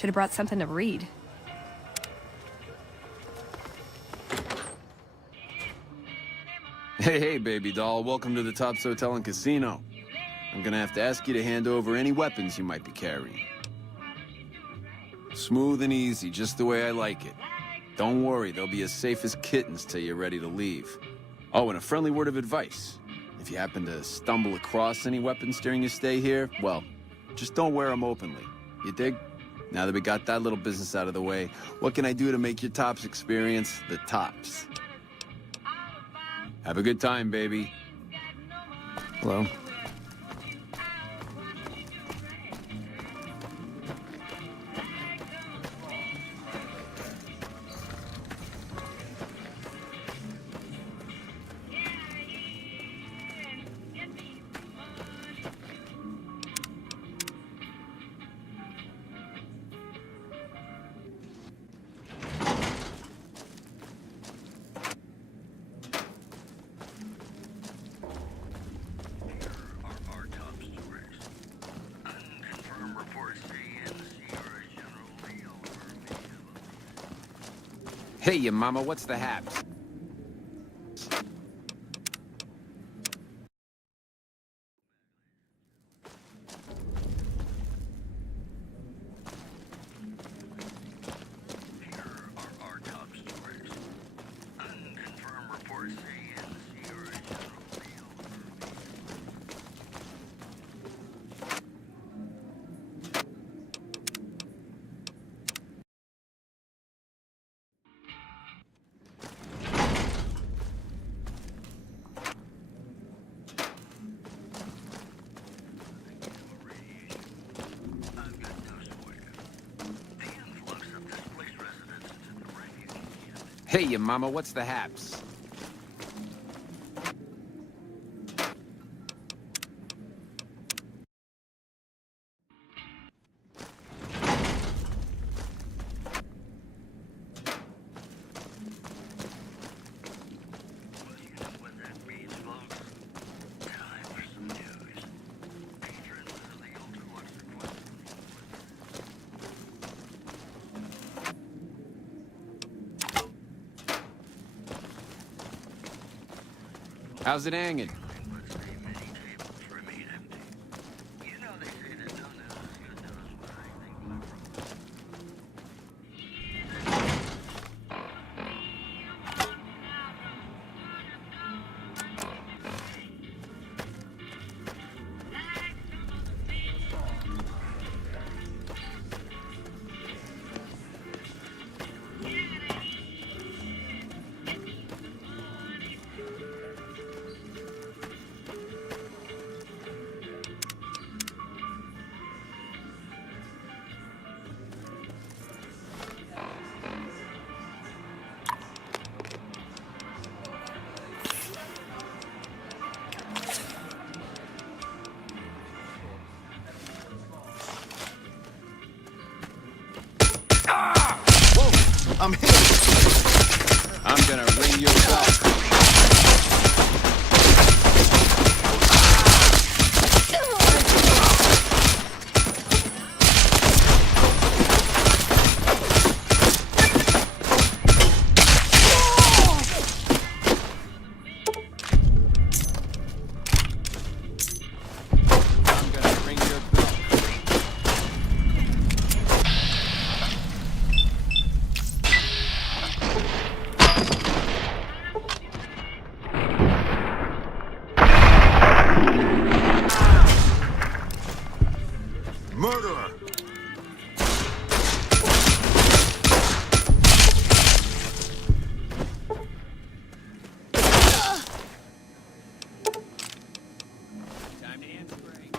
Should have brought something to read. Hey, baby doll. Welcome to the Tops Hotel and Casino. I'm gonna have to ask you to hand over any weapons you might be carrying. Smooth and easy, just the way I like it. Don't worry, they'll be as safe as kittens till you're ready to leave. Oh, and a friendly word of advice. If you happen to stumble across any weapons during your stay here, well, just don't wear them openly. You dig? Now that we got that little business out of the way, what can I do to make your Tops experience the tops? Have a good time, baby. Hello? Hey, you mama, what's the haps? Hey, you mama, what's the haps? How's it hanging? I'm hit. I'm gonna ring your bell. Murderer! Time to hand spray.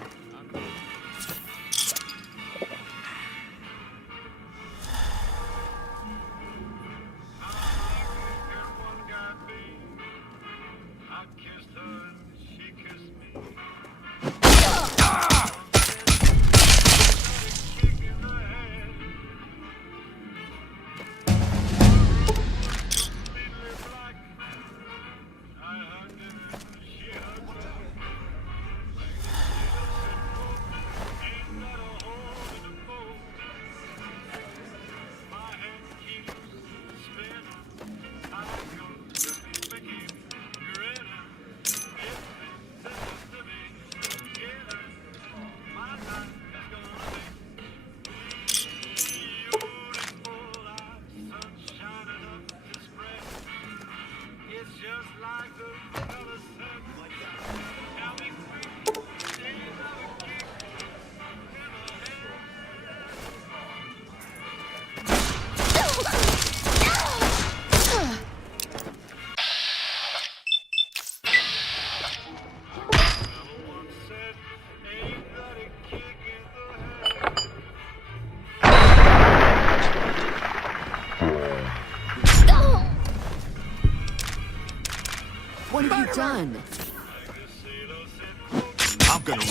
done. I'm gonna ring.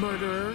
Murderer.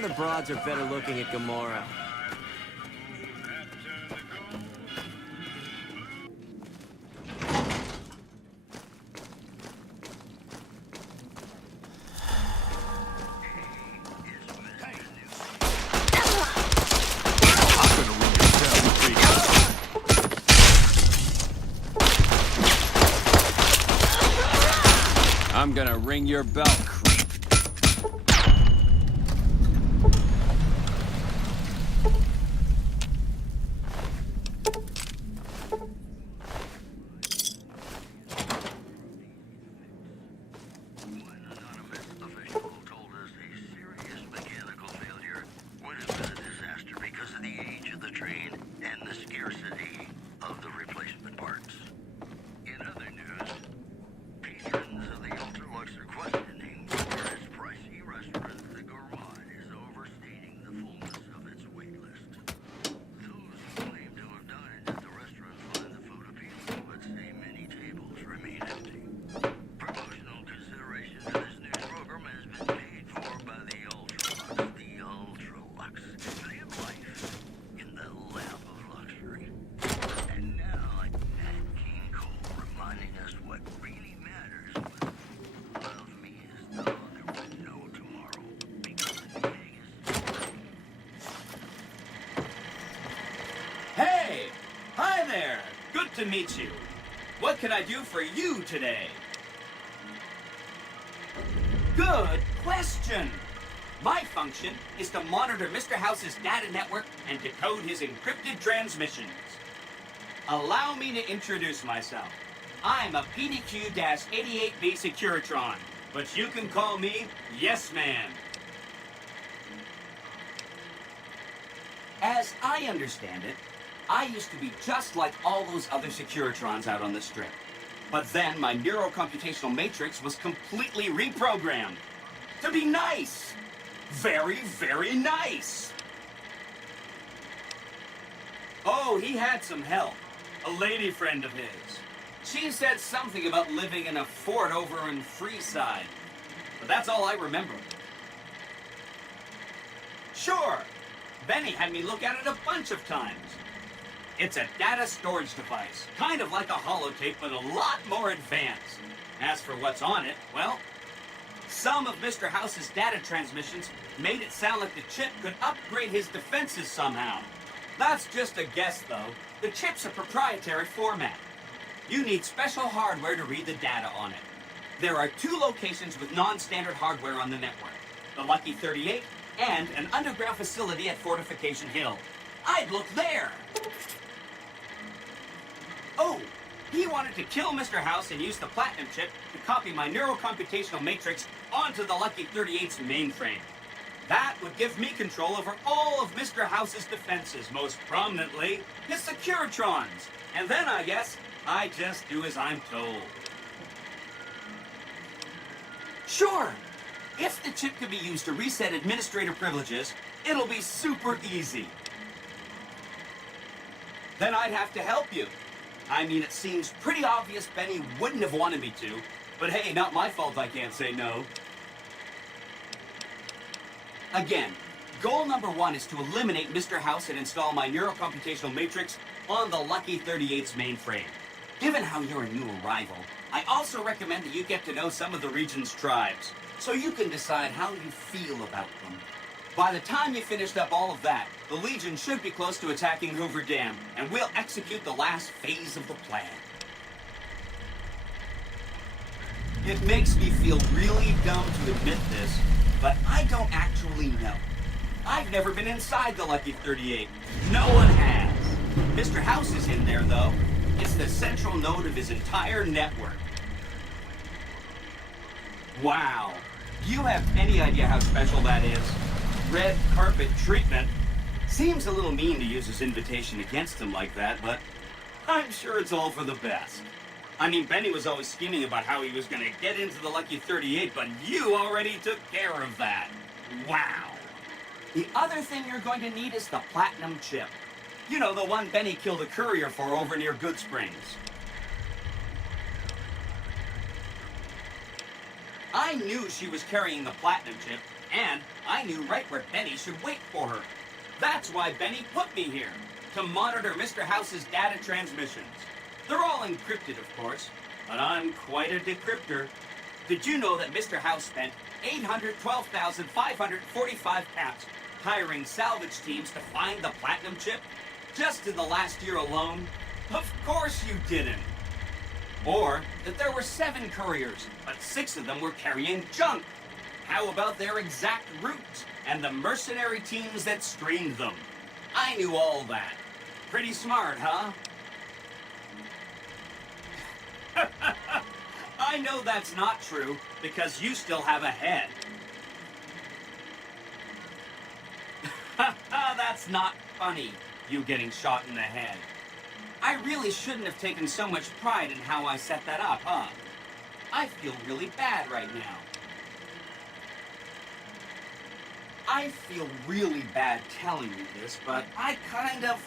The broads are better looking at Gamora. I'm gonna ring your bell, creep. To meet you. What can I do for you today? Good question. My function is to monitor Mr. House's data network and decode his encrypted transmissions. Allow me to introduce myself. I'm a PDQ-88B Securitron, but you can call me Yes Man. As I understand it, I used to be just like all those other Securitrons out on the strip. But then my neurocomputational matrix was completely reprogrammed to be nice. Very, very nice. Oh, he had some help. A lady friend of his. She said something about living in a fort over in Freeside. But that's all I remember. Sure, Benny had me look at it a bunch of times. It's a data storage device, kind of like a holotape, but a lot more advanced. As for what's on it, well, some of Mr. House's data transmissions made it sound like the chip could upgrade his defenses somehow. That's just a guess, though. The chip's a proprietary format. You need special hardware to read the data on it. There are 2 locations with non-standard hardware on the network. The Lucky 38 and an underground facility at Fortification Hill. I'd look there! Oh, he wanted to kill Mr. House and use the Platinum chip to copy my neurocomputational matrix onto the Lucky 38's mainframe. That would give me control over all of Mr. House's defenses, most prominently his Securitrons. And then, I guess, I just do as I'm told. Sure, if the chip can be used to reset administrator privileges, it'll be super easy. Then I'd have to help you. I mean, it seems pretty obvious Benny wouldn't have wanted me to, but hey, not my fault I can't say no. Again, goal number 1 is to eliminate Mr. House and install my neurocomputational matrix on the Lucky 38's mainframe. Given how you're a new arrival, I also recommend that you get to know some of the region's tribes, so you can decide how you feel about them. By the time you finished up all of that, the Legion should be close to attacking Hoover Dam, and we'll execute the last phase of the plan. It makes me feel really dumb to admit this, but I don't actually know. I've never been inside the Lucky 38. No one has. Mr. House is in there, though. It's the central node of his entire network. Wow. Do you have any idea how special that is? Red carpet treatment. Seems a little mean to use his invitation against him like that, but I'm sure it's all for the best. I mean, Benny was always scheming about how he was going to get into the Lucky 38, but you already took care of that. Wow. The other thing you're going to need is the Platinum chip. You know, the one Benny killed a courier for over near Good Springs. I knew she was carrying the Platinum chip, and I knew right where Benny should wait for her. That's why Benny put me here, to monitor Mr. House's data transmissions. They're all encrypted, of course, but I'm quite a decryptor. Did you know that Mr. House spent 812,545 caps hiring salvage teams to find the Platinum chip? Just in the last year alone? Of course you didn't. Or that there were 7 couriers, but 6 of them were carrying junk. How about their exact routes and the mercenary teams that streamed them? I knew all that. Pretty smart, huh? I know that's not true, because you still have a head. That's not funny, you getting shot in the head. I really shouldn't have taken so much pride in how I set that up, huh? I feel really bad right now. I feel really bad telling you this, but I kind of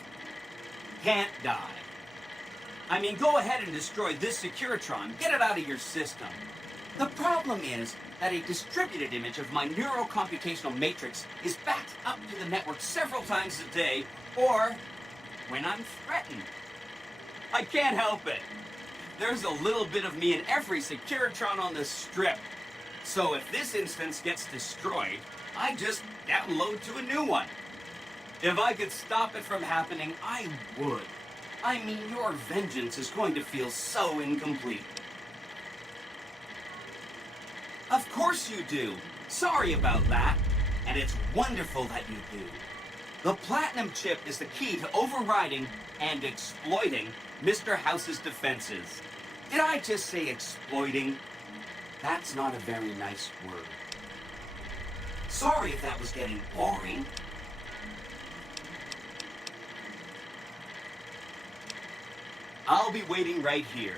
can't die. I mean, go ahead and destroy this Securitron. Get it out of your system. The problem is that a distributed image of my neurocomputational matrix is backed up to the network several times a day, or when I'm threatened. I can't help it. There's a little bit of me in every Securitron on the strip. So if this instance gets destroyed, I just download to a new one. If I could stop it from happening, I would. I mean, your vengeance is going to feel so incomplete. Of course you do. Sorry about that. And it's wonderful that you do. The Platinum chip is the key to overriding and exploiting Mr. House's defenses. Did I just say exploiting? That's not a very nice word. Sorry if that was getting boring. I'll be waiting right here.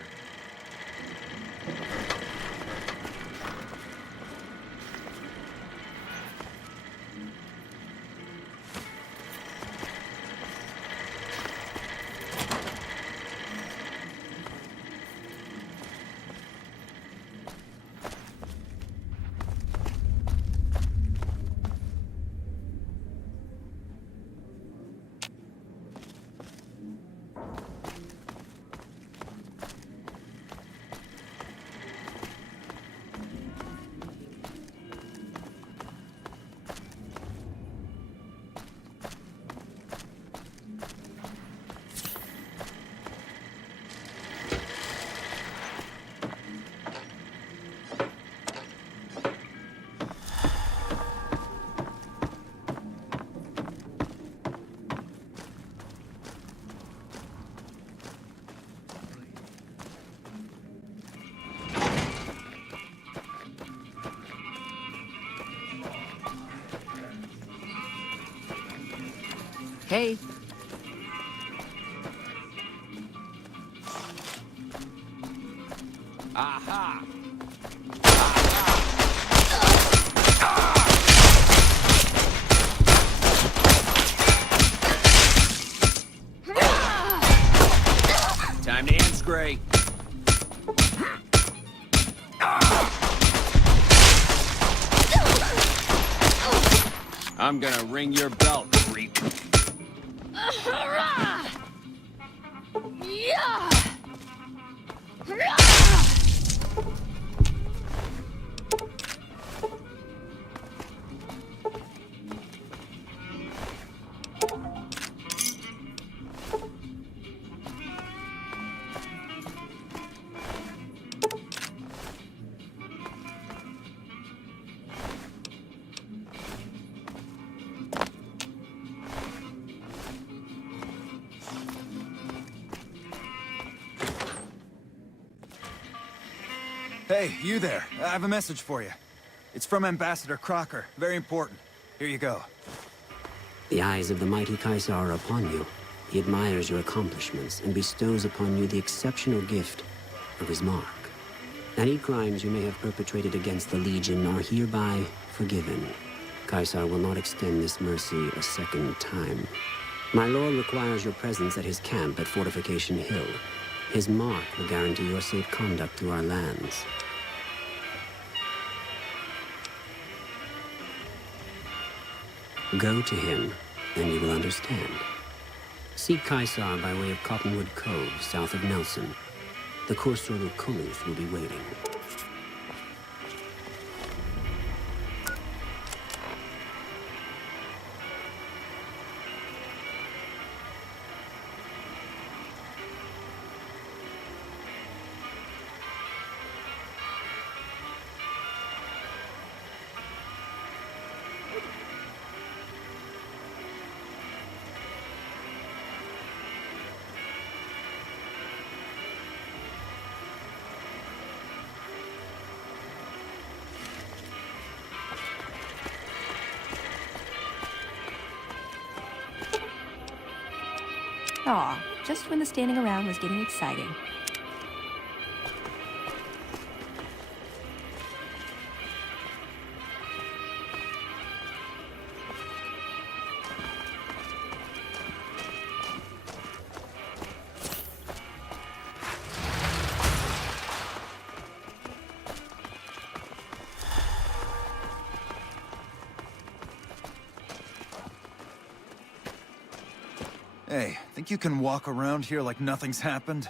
Hey. Aha! Time to end, Gray. I'm gonna ring your bell, creep. Hey, you there. I have a message for you. It's from Ambassador Crocker. Very important. Here you go. The eyes of the mighty Kaisar are upon you. He admires your accomplishments and bestows upon you the exceptional gift of his mark. Any crimes you may have perpetrated against the Legion are hereby forgiven. Kaisar will not extend this mercy a second time. My lord requires your presence at his camp at Fortification Hill. His mark will guarantee your safe conduct to our lands. Go to him, and you will understand. Seek Kaisar by way of Cottonwood Cove, south of Nelson. The Cursor Lucullus will be waiting. Aw, just when the standing around was getting exciting. Hey, think you can walk around here like nothing's happened?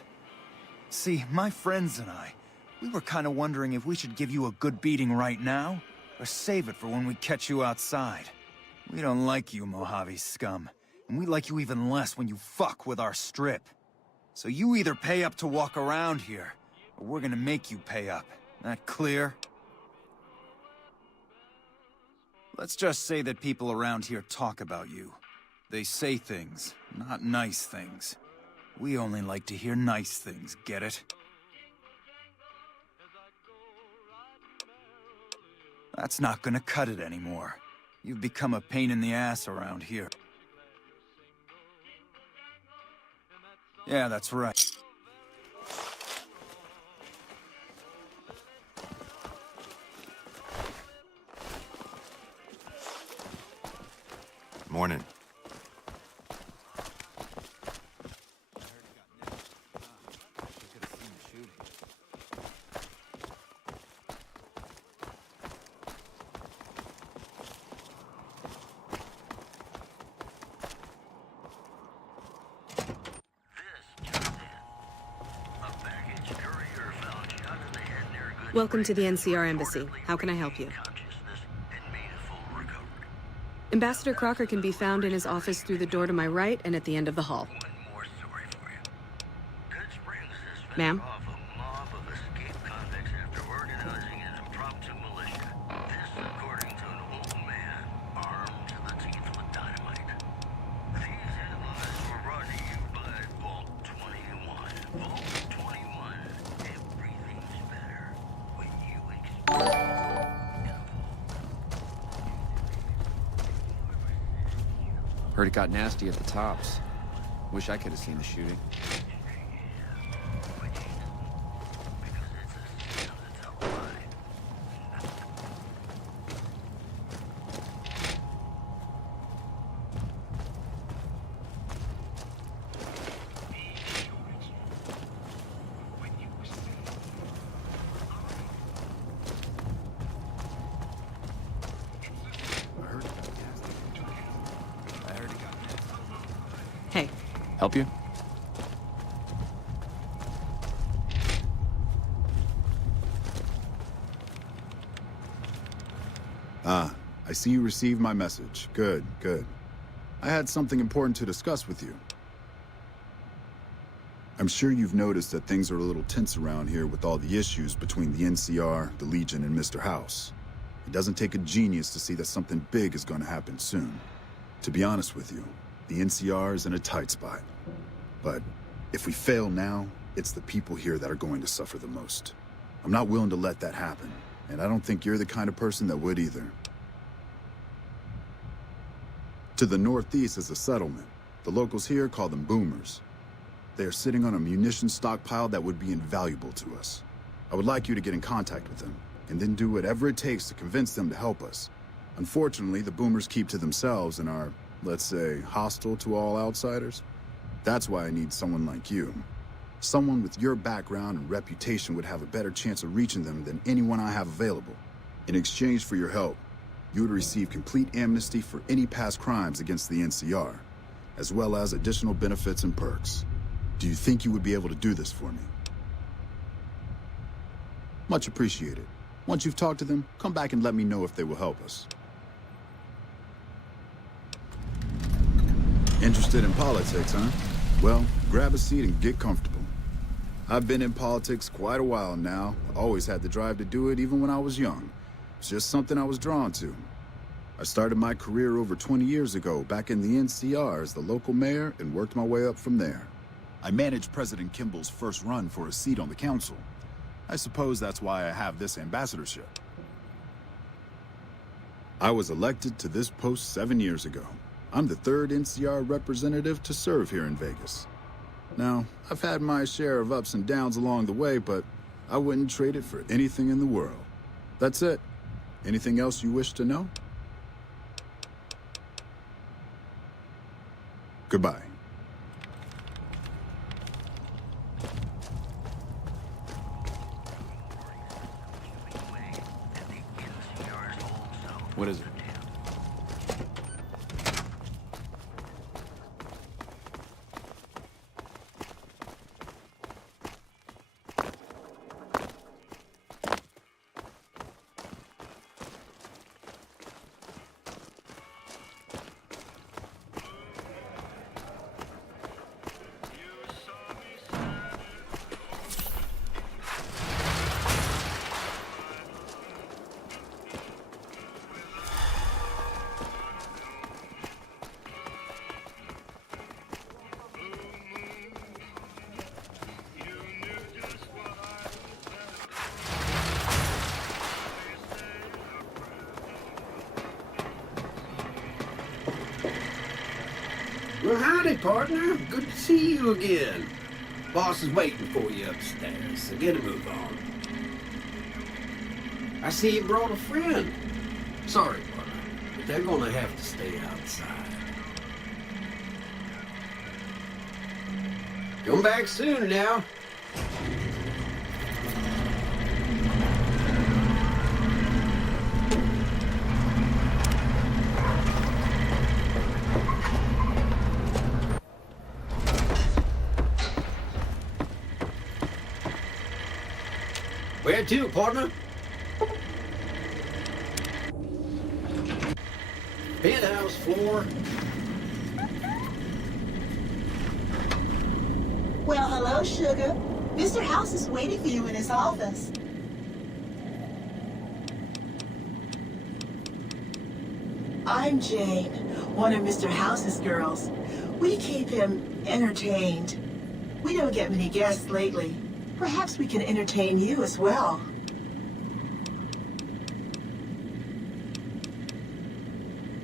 See, my friends and I, we were kind of wondering if we should give you a good beating right now, or save it for when we catch you outside. We don't like you, Mojave scum, and we like you even less when you fuck with our strip. So you either pay up to walk around here, or we're gonna make you pay up. That clear? Let's just say that people around here talk about you. They say things, not nice things. We only like to hear nice things, get it? That's not gonna cut it anymore. You've become a pain in the ass around here. Yeah, that's right. Morning. Welcome to the NCR Embassy. How can I help you? Ambassador Crocker can be found in his office through the door to my right and at the end of the hall. Ma'am? Heard it got nasty at the tops. Wish I could have seen the shooting. Hey. Help you? Ah, I see you received my message. Good, good. I had something important to discuss with you. I'm sure you've noticed that things are a little tense around here with all the issues between the NCR, the Legion, and Mr. House. It doesn't take a genius to see that something big is going to happen soon. To be honest with you, the NCR is in a tight spot. But if we fail now, it's the people here that are going to suffer the most. I'm not willing to let that happen, and I don't think you're the kind of person that would either. To the northeast is a settlement. The locals here call them boomers. They are sitting on a munitions stockpile that would be invaluable to us. I would like you to get in contact with them, and then do whatever it takes to convince them to help us. Unfortunately, the boomers keep to themselves and are, let's say, hostile to all outsiders. That's why I need someone like you. Someone with your background and reputation would have a better chance of reaching them than anyone I have available. In exchange for your help, you would receive complete amnesty for any past crimes against the NCR, as well as additional benefits and perks. Do you think you would be able to do this for me? Much appreciated. Once you've talked to them, come back and let me know if they will help us. Interested in politics, huh? Well, grab a seat and get comfortable. I've been in politics quite a while now. Always had the drive to do it even when I was young. It's just something I was drawn to. I started my career over 20 years ago back in the NCR as the local mayor and worked my way up from there. I managed President Kimball's first run for a seat on the council. I suppose that's why I have this ambassadorship. I was elected to this post 7 years ago. I'm the third NCR representative to serve here in Vegas. Now, I've had my share of ups and downs along the way, but I wouldn't trade it for anything in the world. That's it. Anything else you wish to know? Goodbye. What is it? Well, howdy, partner. Good to see you again. Boss is waiting for you upstairs, so get a move on. I see you brought a friend. Sorry, partner, but they're gonna have to stay outside. Come back soon now. Where to, partner? Penthouse floor. Well, hello, sugar. Mr. House is waiting for you in his office. I'm Jane, one of Mr. House's girls. We keep him entertained. We don't get many guests lately. Perhaps we can entertain you as well.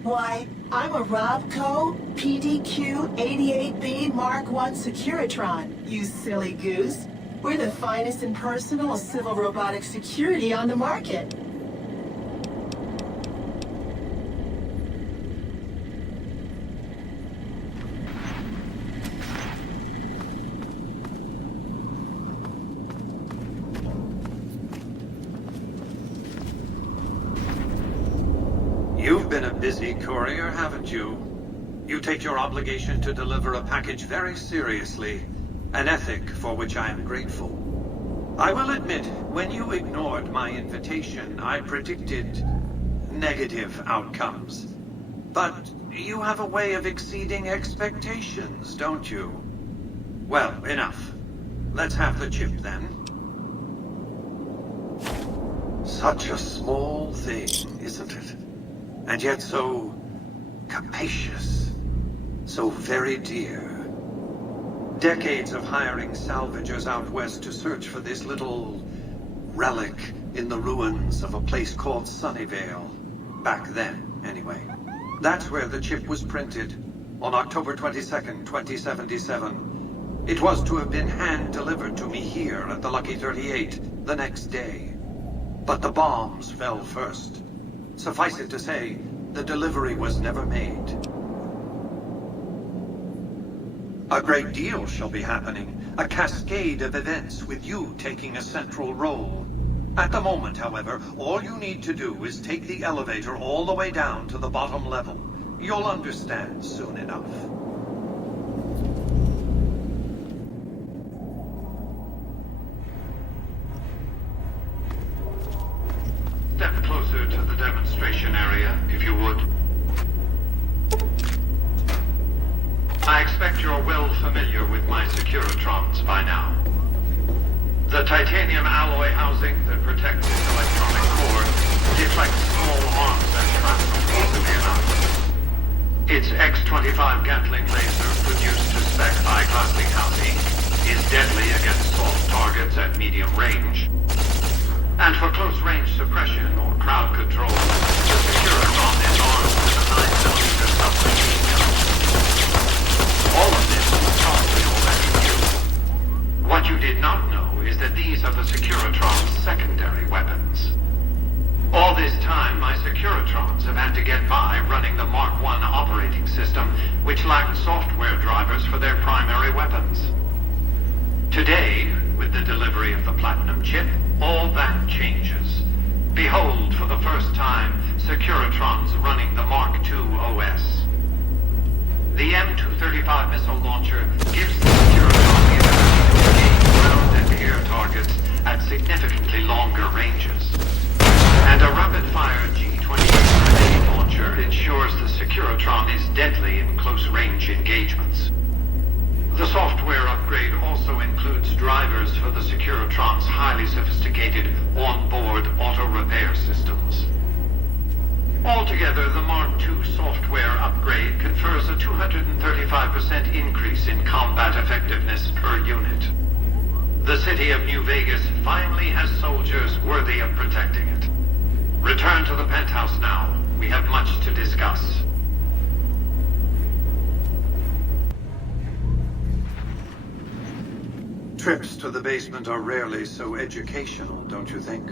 Why, I'm a Robco PDQ 88B Mark I Securitron, you silly goose. We're the finest in personal civil robotic security on the market. You've been a busy courier, haven't you? You take your obligation to deliver a package very seriously, an ethic for which I am grateful. I will admit, when you ignored my invitation, I predicted negative outcomes. But you have a way of exceeding expectations, don't you? Well, enough. Let's have the chip then. Such a small thing, isn't it? And yet so capacious, so very dear. Decades of hiring salvagers out west to search for this little relic in the ruins of a place called Sunnyvale. Back then, anyway. That's where the chip was printed, on October 22nd, 2077. It was to have been hand-delivered to me here at the Lucky 38 the next day. But the bombs fell first. Suffice it to say, the delivery was never made. A great deal shall be happening, a cascade of events with you taking a central role. At the moment, however, all you need to do is take the elevator all the way down to the bottom level. You'll understand soon enough. Step closer to the demonstration area, if you would. I expect you're well familiar with my Securitrons by now. The titanium alloy housing that protects its electronic core deflects small arms and shrapnel easily enough. Its X-25 Gatling laser, produced to spec by Glassing is deadly against soft targets at medium range. And for close-range suppression or crowd control, the Securitron is armed with a 9mm submachine gun. All of this you probably already knew. What you did not know is that these are the Securitron's secondary weapons. All this time, my Securitrons have had to get by running the Mark I operating system, which lacked software drivers for their primary weapons. Today, with the delivery of the Platinum chip, all that changes. Behold, for the first time, Securitrons running the Mark II OS. The M235 missile launcher gives the Securitron the ability to engage ground and air targets at significantly longer ranges. And a rapid-fire G-28 grenade launcher ensures the Securitron is deadly in close-range engagements. The software upgrade also includes drivers for the Securitron's highly sophisticated on-board auto-repair systems. Altogether, the Mark II software upgrade confers a 235% increase in combat effectiveness per unit. The city of New Vegas finally has soldiers worthy of protecting it. Return to the penthouse now. We have much to discuss. Trips to the basement are rarely so educational, don't you think?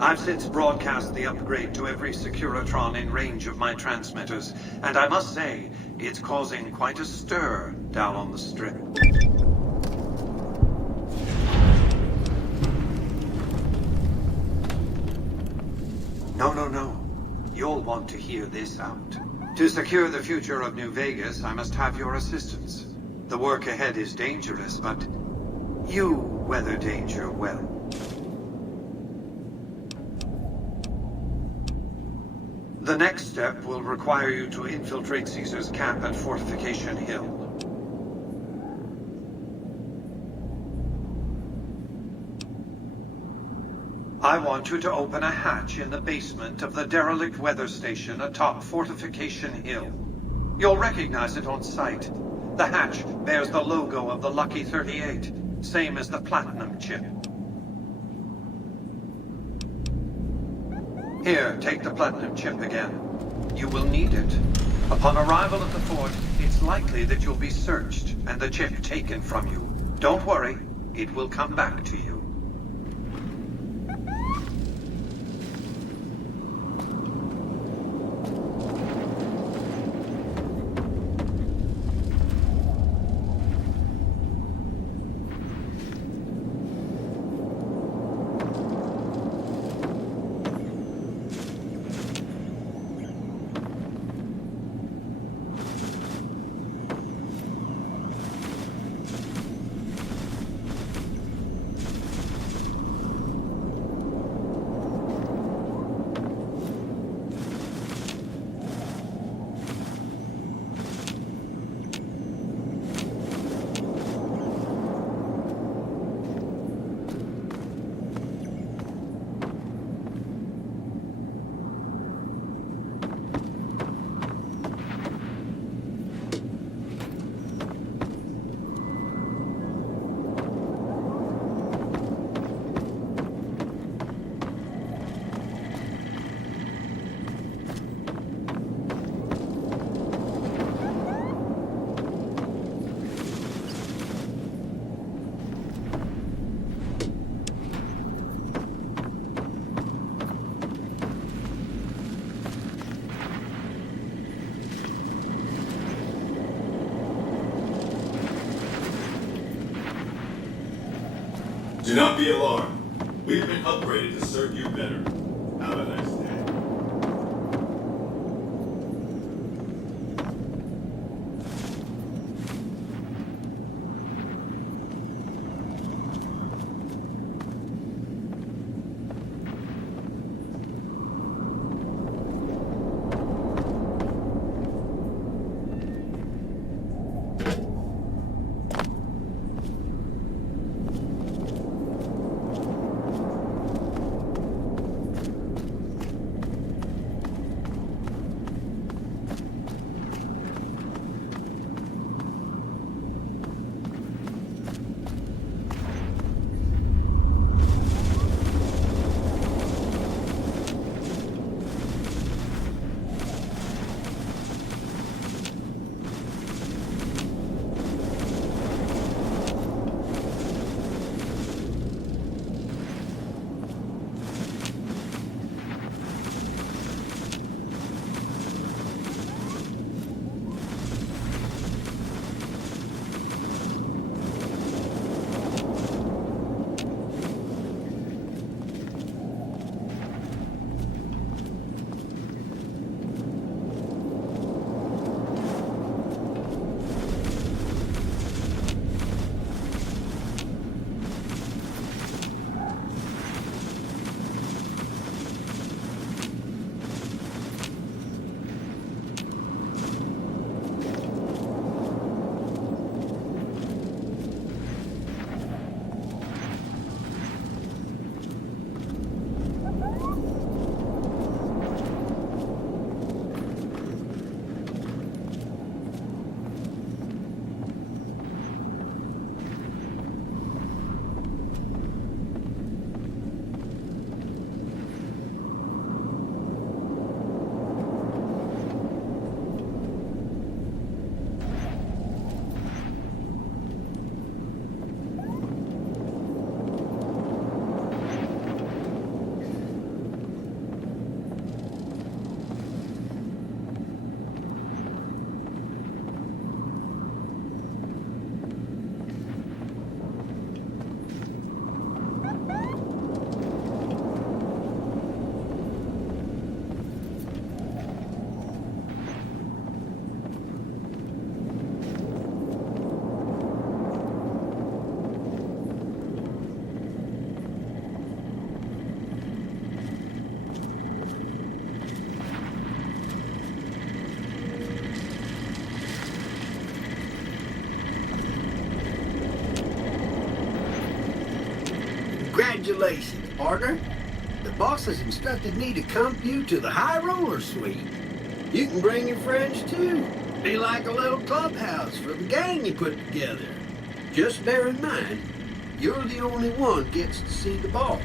I've since broadcast the upgrade to every Securitron in range of my transmitters, and I must say, it's causing quite a stir down on the strip. No. You'll want to hear this out. To secure the future of New Vegas, I must have your assistance. The work ahead is dangerous, but you weather danger well. The next step will require you to infiltrate Caesar's camp at Fortification Hill. I want you to open a hatch in the basement of the derelict weather station atop Fortification Hill. You'll recognize it on sight. The hatch bears the logo of the Lucky 38, same as the Platinum chip. Here, take the Platinum chip again. You will need it. Upon arrival at the fort, it's likely that you'll be searched and the chip taken from you. Don't worry, it will come back to you. Do not be alarmed. We've been upgraded to serve you better. Have a nice day. Congratulations, partner. The boss has instructed me to come you to the High Roller Suite. You can bring your friends too. Be like a little clubhouse for the gang you put together. Just bear in mind, you're the only one gets to see the boss.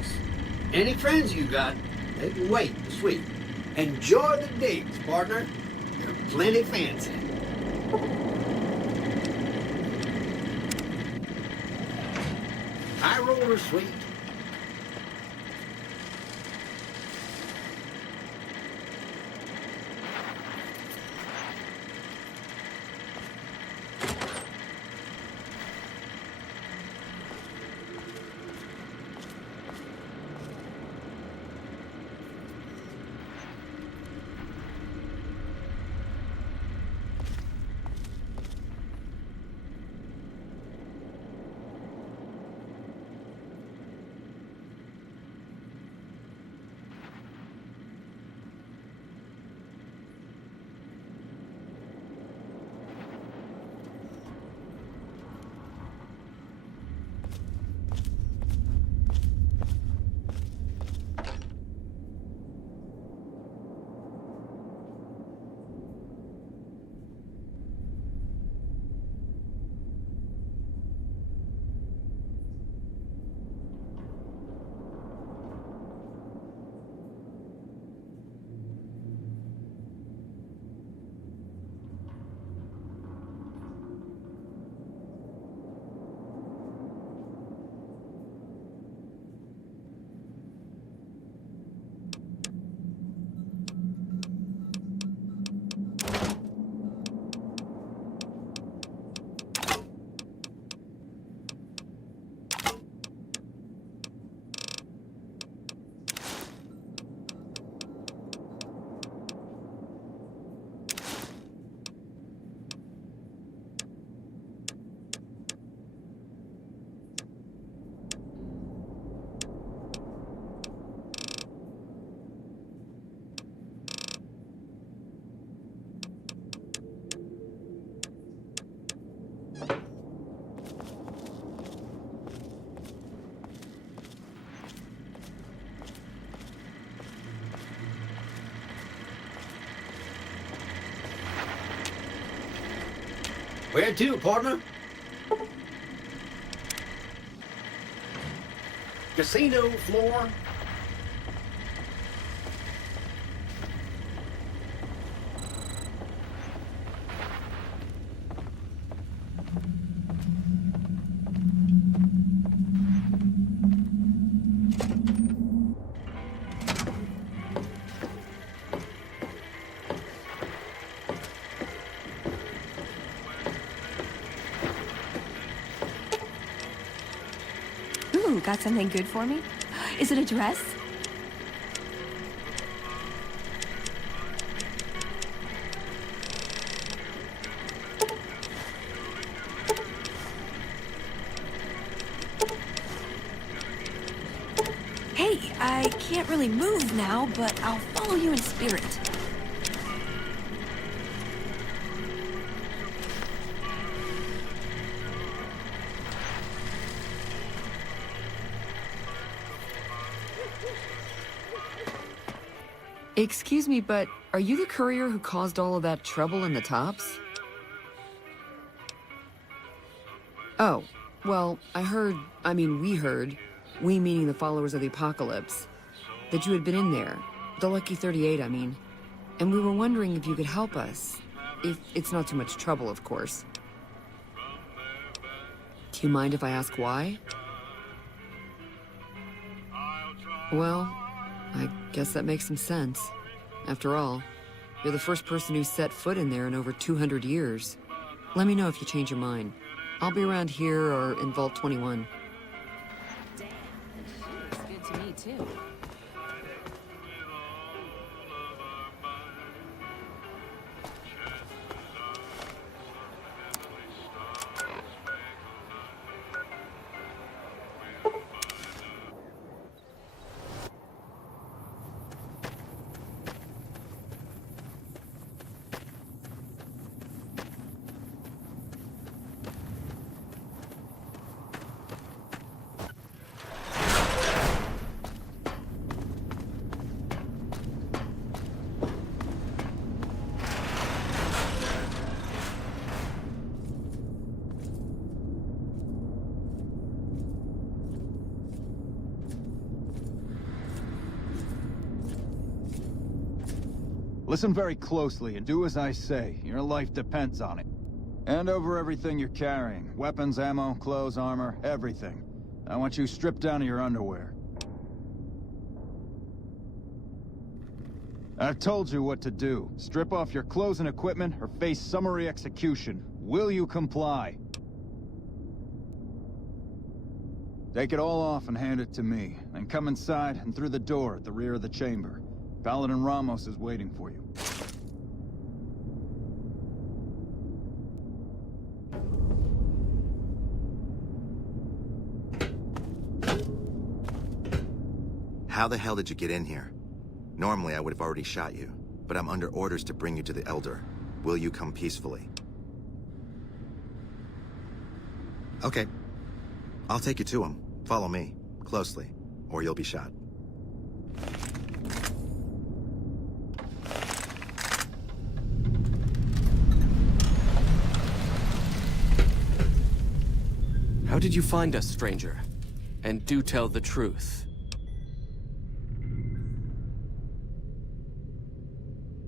Any friends you got, they can wait in the suite. Enjoy the digs, partner. They're plenty fancy. High Roller Suite. Where to, partner? Casino floor. Ooh, got something good for me? Is it a dress? Hey, I can't really move now, but I'll follow you in spirit. Excuse me, but are you the courier who caused all of that trouble in the tops? Oh, well, we heard, we meaning the followers of the apocalypse, that you had been in there, the Lucky 38, I mean, and we were wondering if you could help us, if it's not too much trouble, of course. Do you mind if I ask why? Well, I guess that makes some sense. After all, you're the first person who's set foot in there in over 200 years. Let me know if you change your mind. I'll be around here or in Vault 21. Damn, she looks good to me, too. Listen very closely and do as I say. Your life depends on it. Hand over everything you're carrying. Weapons, ammo, clothes, armor, everything. I want you stripped down to your underwear. I've told you what to do. Strip off your clothes and equipment or face summary execution. Will you comply? Take it all off and hand it to me. Then come inside and through the door at the rear of the chamber. Paladin Ramos is waiting for you. How the hell did you get in here? Normally I would have already shot you, but I'm under orders to bring you to the Elder. Will you come peacefully? Okay. I'll take you to him. Follow me, closely, or you'll be shot. How did you find us, stranger? And do tell the truth.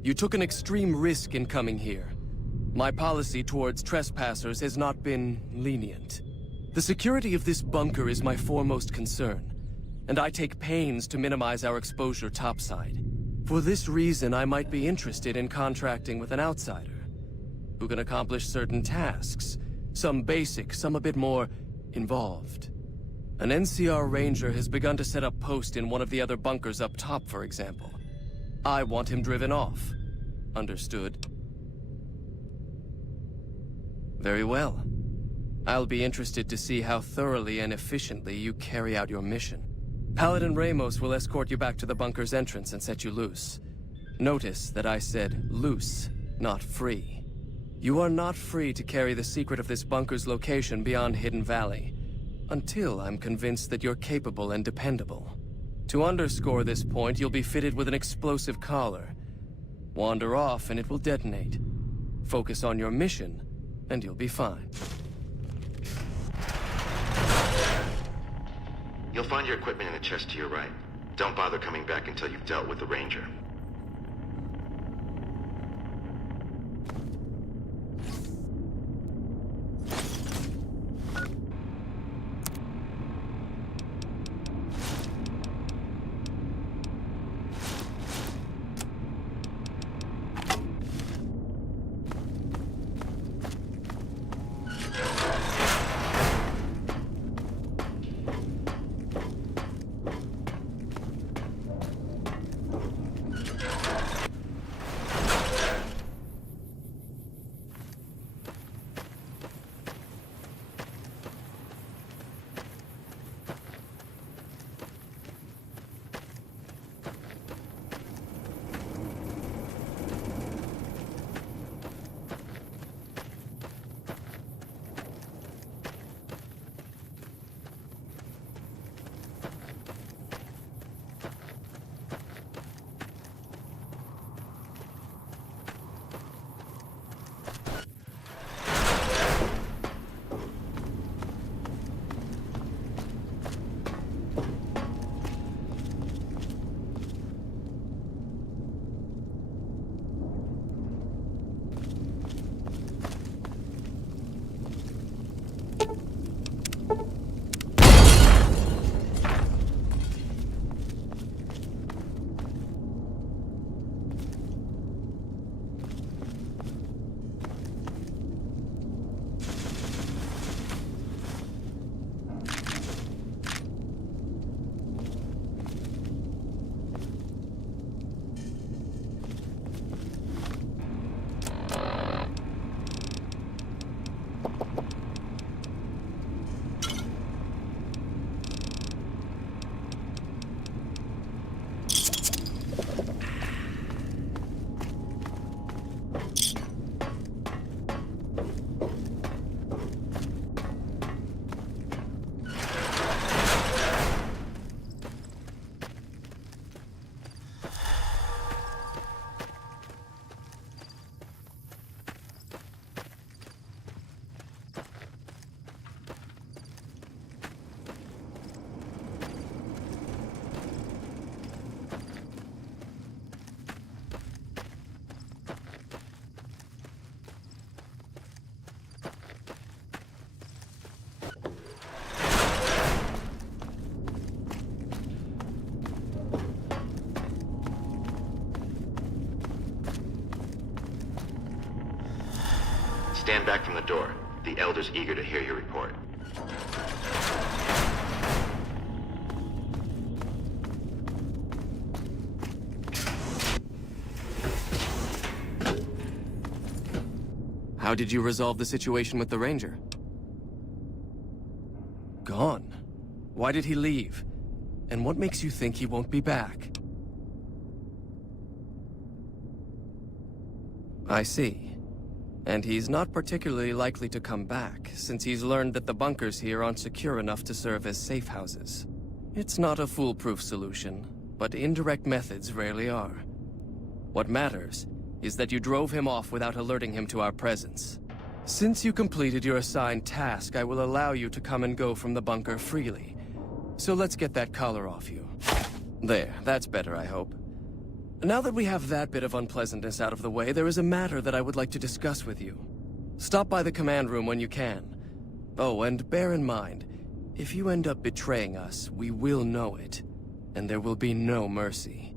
You took an extreme risk in coming here. My policy towards trespassers has not been lenient. The security of this bunker is my foremost concern, and I take pains to minimize our exposure topside. For this reason, I might be interested in contracting with an outsider, who can accomplish certain tasks, some basic, some a bit more involved. An NCR ranger has begun to set up post in one of the other bunkers up top, for example. I want him driven off. Understood? Very well. I'll be interested to see how thoroughly and efficiently you carry out your mission. Paladin Ramos will escort you back to the bunker's entrance and set you loose. Notice that I said loose, not free. You are not free to carry the secret of this bunker's location beyond Hidden Valley, until I'm convinced that you're capable and dependable. To underscore this point, you'll be fitted with an explosive collar. Wander off and it will detonate. Focus on your mission, and you'll be fine. You'll find your equipment in the chest to your right. Don't bother coming back until you've dealt with the Ranger. Stand back from the door. The Elder's eager to hear your report. How did you resolve the situation with the Ranger? Gone. Why did he leave? And what makes you think he won't be back? I see. And he's not particularly likely to come back, since he's learned that the bunkers here aren't secure enough to serve as safe houses. It's not a foolproof solution, but indirect methods rarely are. What matters is that you drove him off without alerting him to our presence. Since you completed your assigned task, I will allow you to come and go from the bunker freely. So let's get that collar off you. There, that's better, I hope. Now that we have that bit of unpleasantness out of the way, there is a matter that I would like to discuss with you. Stop by the command room when you can. Oh, and bear in mind, if you end up betraying us, we will know it, and there will be no mercy.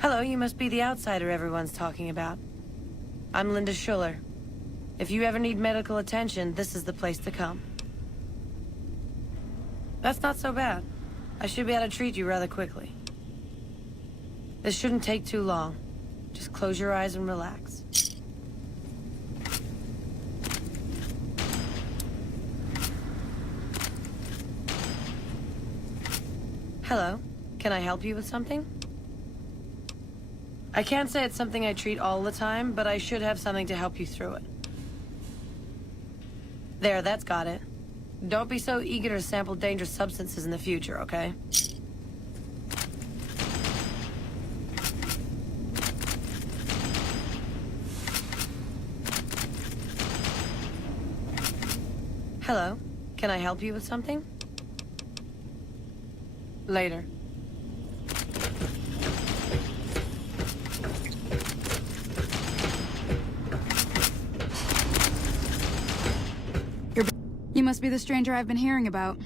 Hello, you must be the outsider everyone's talking about. I'm Linda Schuller. If you ever need medical attention, this is the place to come. That's not so bad. I should be able to treat you rather quickly. This shouldn't take too long. Just close your eyes and relax. Hello, can I help you with something? I can't say it's something I treat all the time, but I should have something to help you through it. There, that's got it. Don't be so eager to sample dangerous substances in the future, okay? Hello, can I help you with something? Later. You must be the stranger I've been hearing about.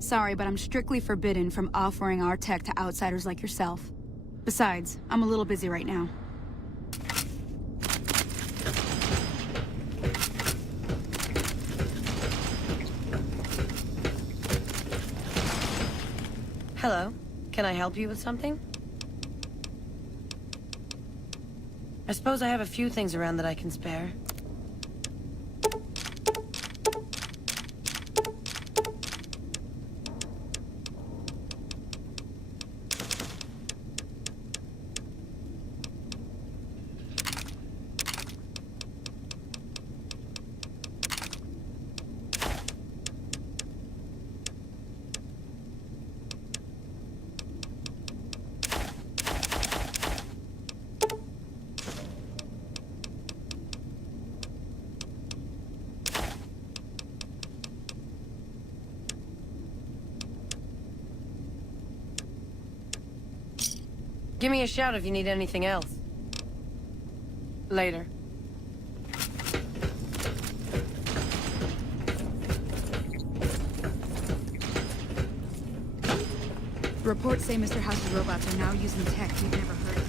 Sorry, but I'm strictly forbidden from offering our tech to outsiders like yourself. Besides, I'm a little busy right now. Hello, can I help you with something? I suppose I have a few things around that I can spare. Give me a shout if you need anything else. Later. Reports say Mr. House's robots are now using tech we've never heard of.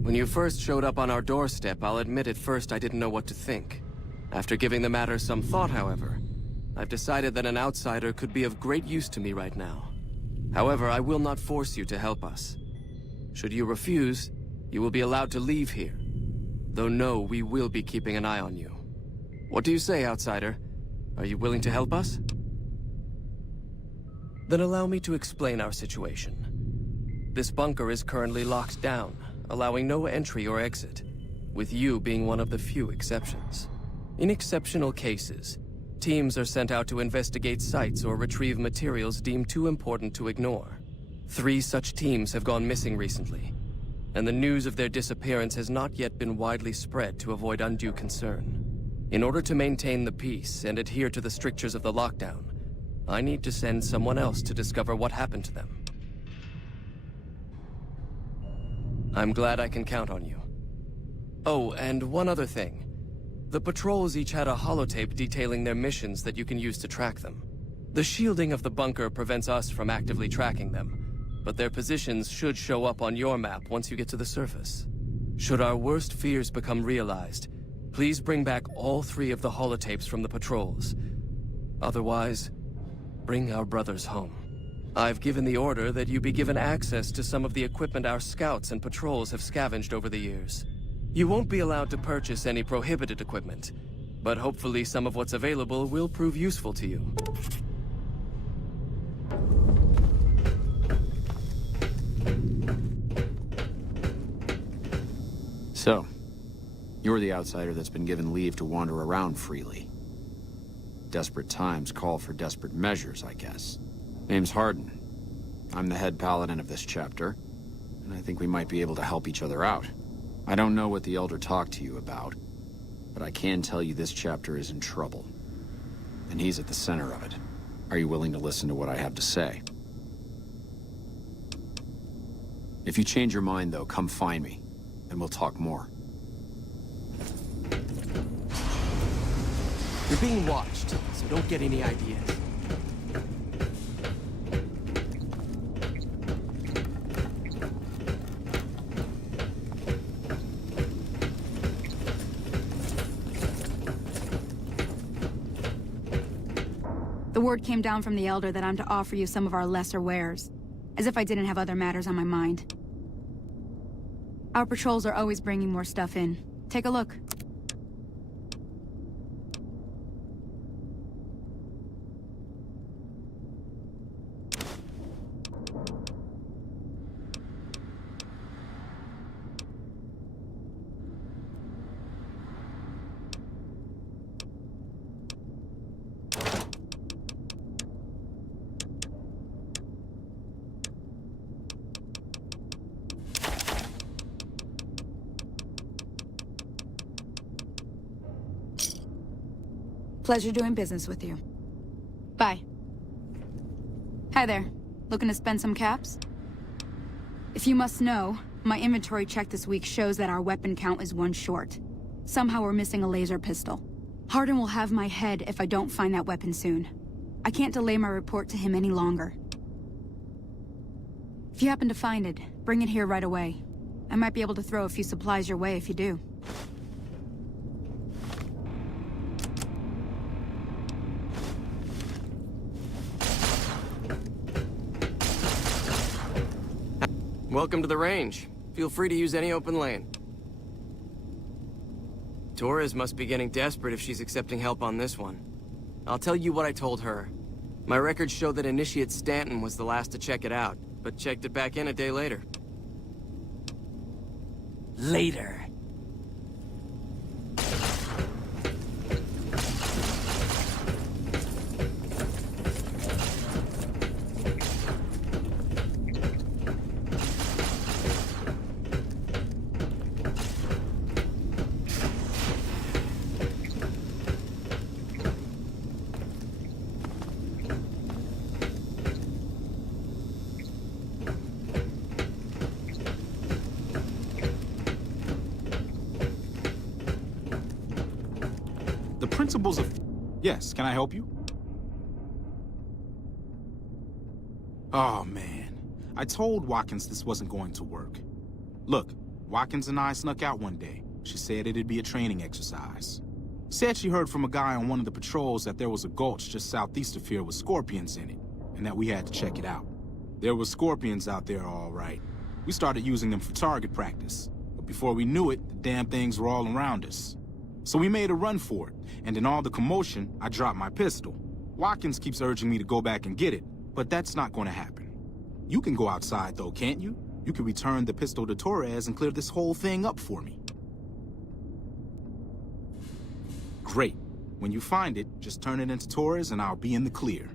When you first showed up on our doorstep, I'll admit at first I didn't know what to think. After giving the matter some thought, however, I've decided that an outsider could be of great use to me right now. However, I will not force you to help us. Should you refuse, you will be allowed to leave here. Though no, we will be keeping an eye on you. What do you say, outsider? Are you willing to help us? Then allow me to explain our situation. This bunker is currently locked down, allowing no entry or exit, with you being one of the few exceptions. In exceptional cases, teams are sent out to investigate sites or retrieve materials deemed too important to ignore. 3 such teams have gone missing recently. and the news of their disappearance has not yet been widely spread to avoid undue concern. In order to maintain the peace and adhere to the strictures of the lockdown, I need to send someone else to discover what happened to them. I'm glad I can count on you. Oh, and one other thing. The patrols each had a holotape detailing their missions that you can use to track them. The shielding of the bunker prevents us from actively tracking them, but their positions should show up on your map once you get to the surface. Should our worst fears become realized, please bring back all 3 of the holotapes from the patrols. Otherwise, bring our brothers home. I've given the order that you be given access to some of the equipment our scouts and patrols have scavenged over the years. You won't be allowed to purchase any prohibited equipment, but hopefully some of what's available will prove useful to you. So, you're the outsider that's been given leave to wander around freely. Desperate times call for desperate measures, I guess. Name's Hardin. I'm the head paladin of this chapter, and I think we might be able to help each other out. I don't know what the Elder talked to you about, but I can tell you this chapter is in trouble. And he's at the center of it. Are you willing to listen to what I have to say? If you change your mind, though, come find me, and we'll talk more. You're being watched, so don't get any ideas. The word came down from the Elder that I'm to offer you some of our lesser wares. As if I didn't have other matters on my mind. Our patrols are always bringing more stuff in. Take a look. Pleasure doing business with you. Bye. Hi there. Looking to spend some caps? If you must know, my inventory check this week shows that our weapon count is 1 short. Somehow we're missing a laser pistol. Hardin will have my head if I don't find that weapon soon. I can't delay my report to him any longer. If you happen to find it, bring it here right away. I might be able to throw a few supplies your way if you do. Welcome to the range. Feel free to use any open lane. Torres must be getting desperate if she's accepting help on this one. I'll tell you what I told her. My records show that Initiate Stanton was the last to check it out, but checked it back in a day later. Later. Principles of... Yes, can I help you? Oh, man. I told Watkins this wasn't going to work. Look, Watkins and I snuck out one day. She said it'd be a training exercise. Said she heard from a guy on one of the patrols that there was a gulch just southeast of here with scorpions in it, and that we had to check it out. There were scorpions out there, all right. We started using them for target practice, but before we knew it, the damn things were all around us. So we made a run for it, and in all the commotion, I dropped my pistol. Watkins keeps urging me to go back and get it, but that's not going to happen. You can go outside, though, can't you? You can return the pistol to Torres and clear this whole thing up for me. Great. When you find it, just turn it into Torres and I'll be in the clear.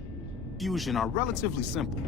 Fusion are relatively simple.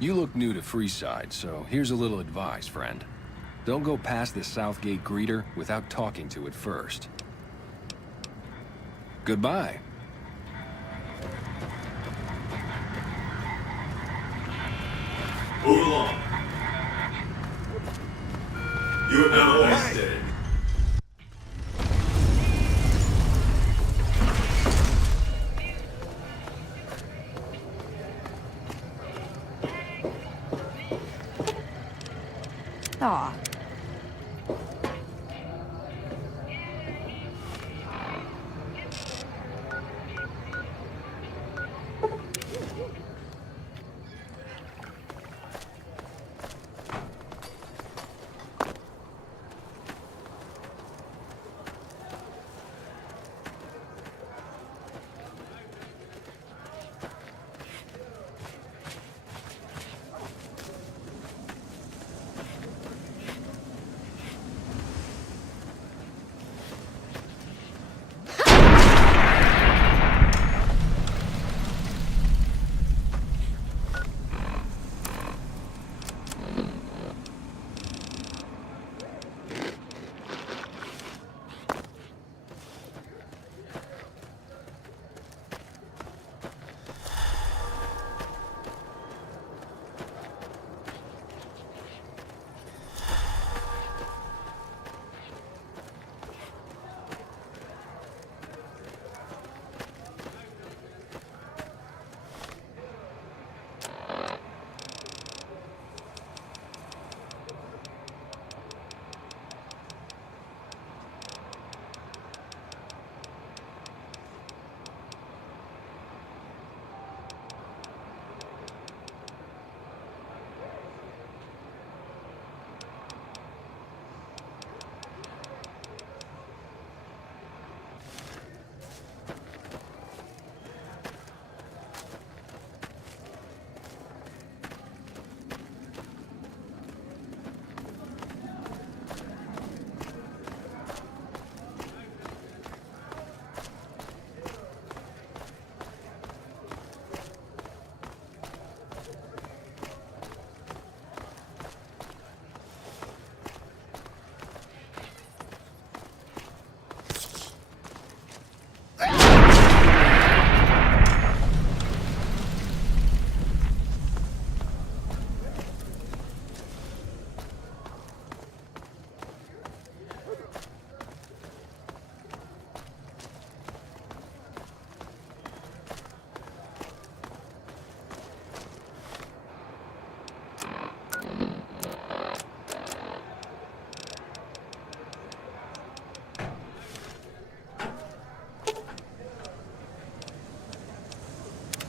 You look new to Freeside, so here's a little advice, friend. Don't go past the Southgate greeter without talking to it first. Goodbye. Move along. You have a nice day. Aw.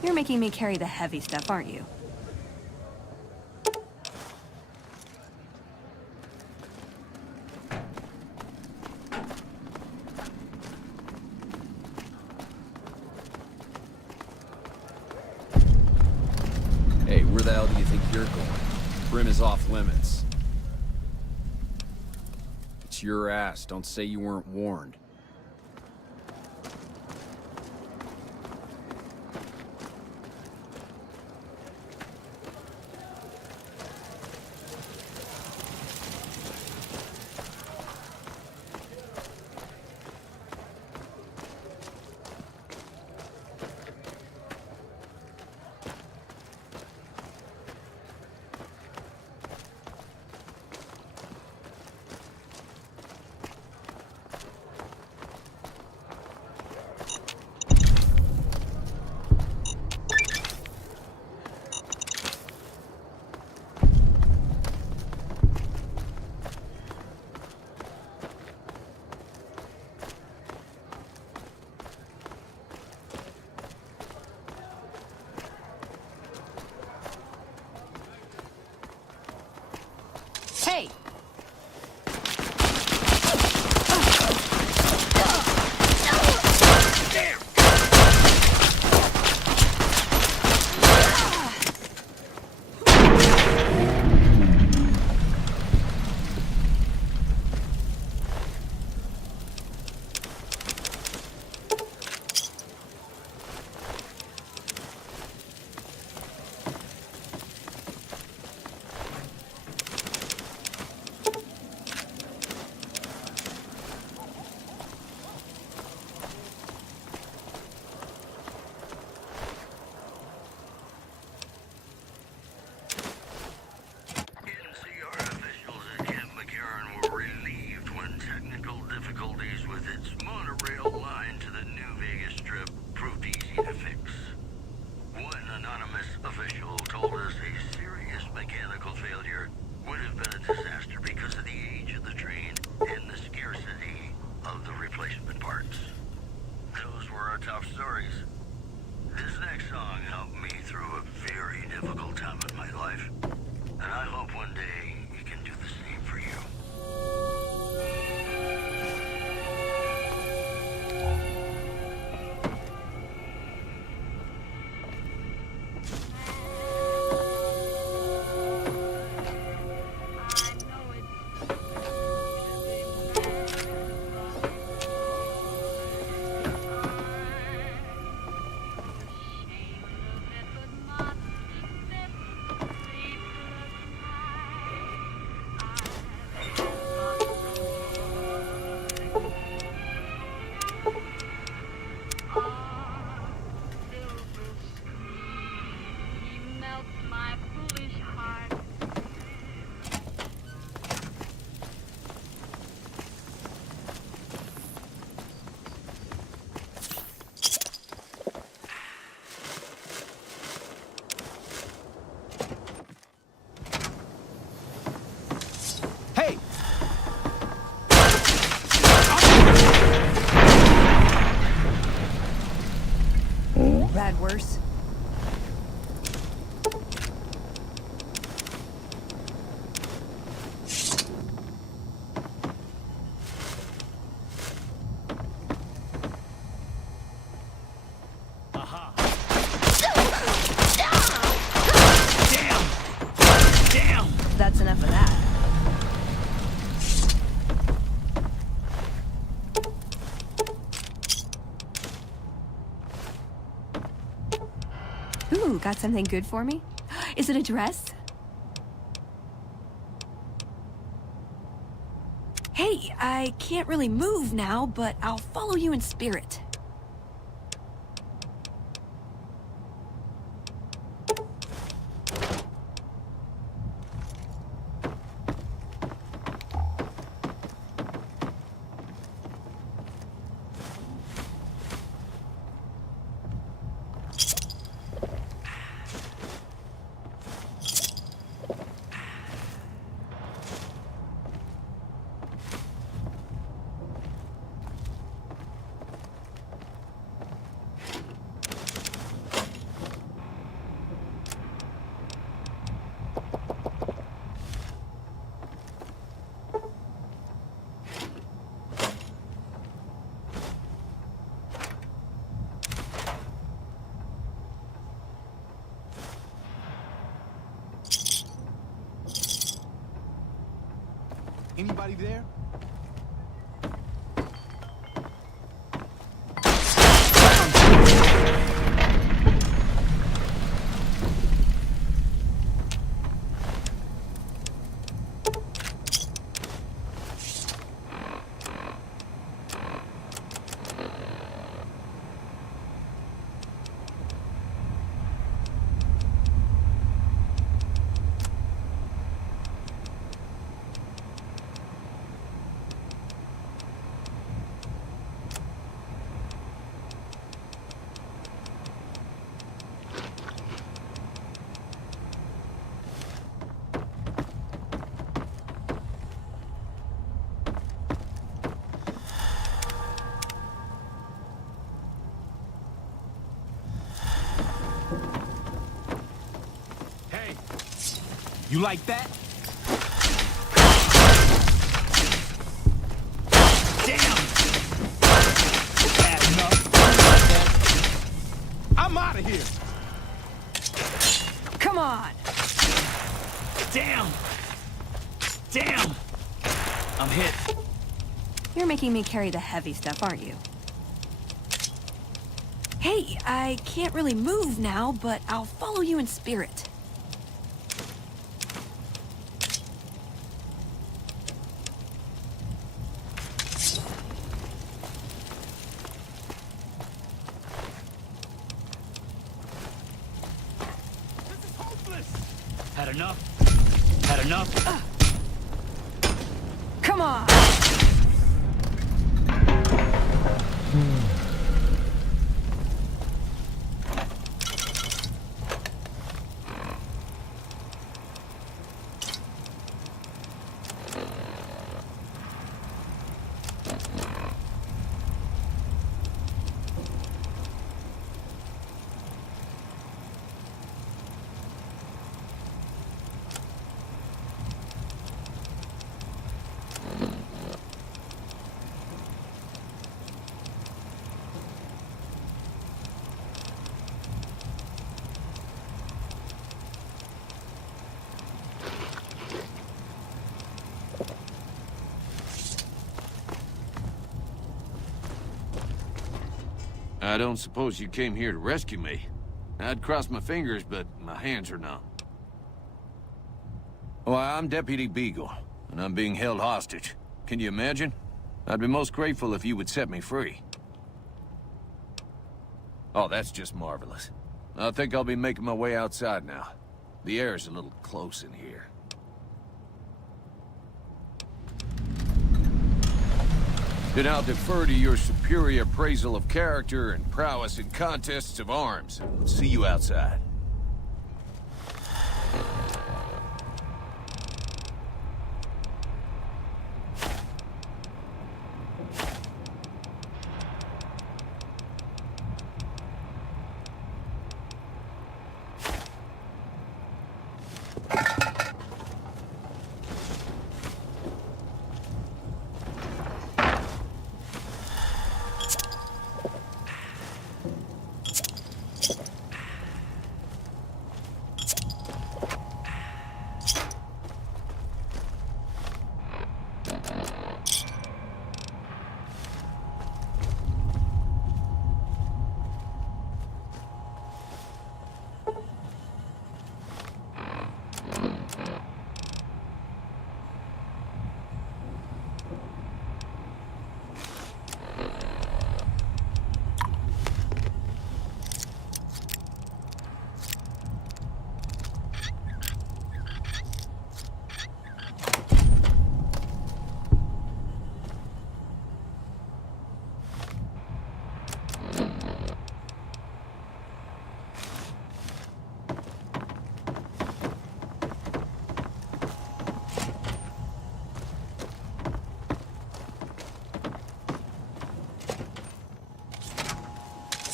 You're making me carry the heavy stuff, aren't you? Hey, where the hell do you think you're going? Brim is off limits. It's your ass. Don't say you weren't warned. life. And I hope one day it can do the same for you. Hey! Bad worse. Damn! That's enough of that. Ooh, got something good for me? Is it a dress? Hey, I can't really move now, but I'll follow you in spirit. Anybody there? You like that? Damn! Bad enough. I'm out of here. Come on! Damn! Damn! I'm hit. You're making me carry the heavy stuff, aren't you? Hey, I can't really move now, but I'll follow you in spirit. Had enough? Had enough? Come on! I don't suppose you came here to rescue me. I'd cross my fingers, but my hands are numb. Well, I'm Deputy Beagle, and I'm being held hostage. Can you imagine? I'd be most grateful if you would set me free. Oh, that's just marvelous. I think I'll be making my way outside now. The air's a little close in here. Then I'll defer to your superior appraisal of character and prowess in contests of arms. See you outside.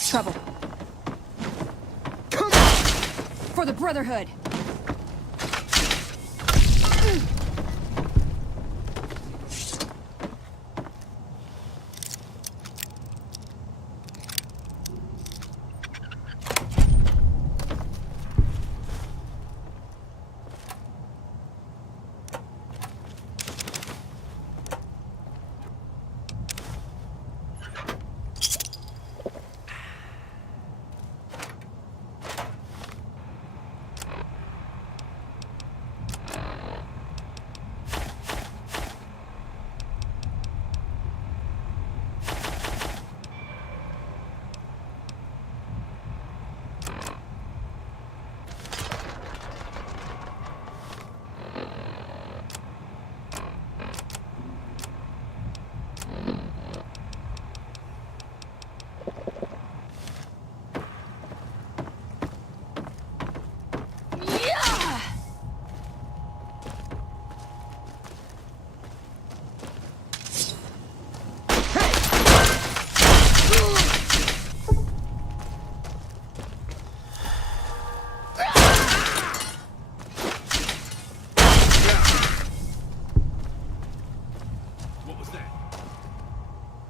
Trouble. Come on! For the Brotherhood!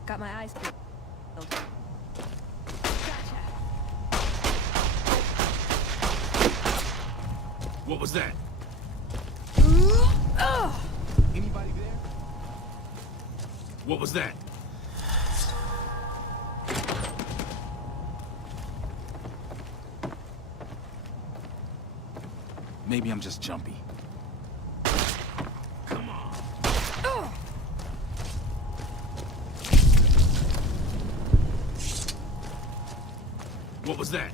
Got my eyes peeled. What was that? Anybody there? What was that? Maybe I'm just jumpy. Come on. What was that?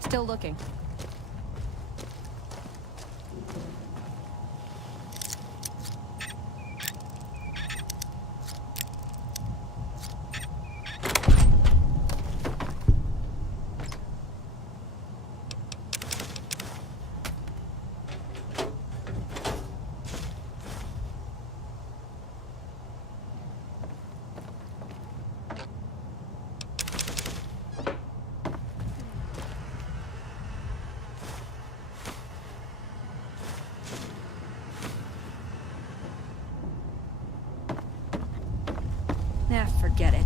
Still looking. Nah, forget it.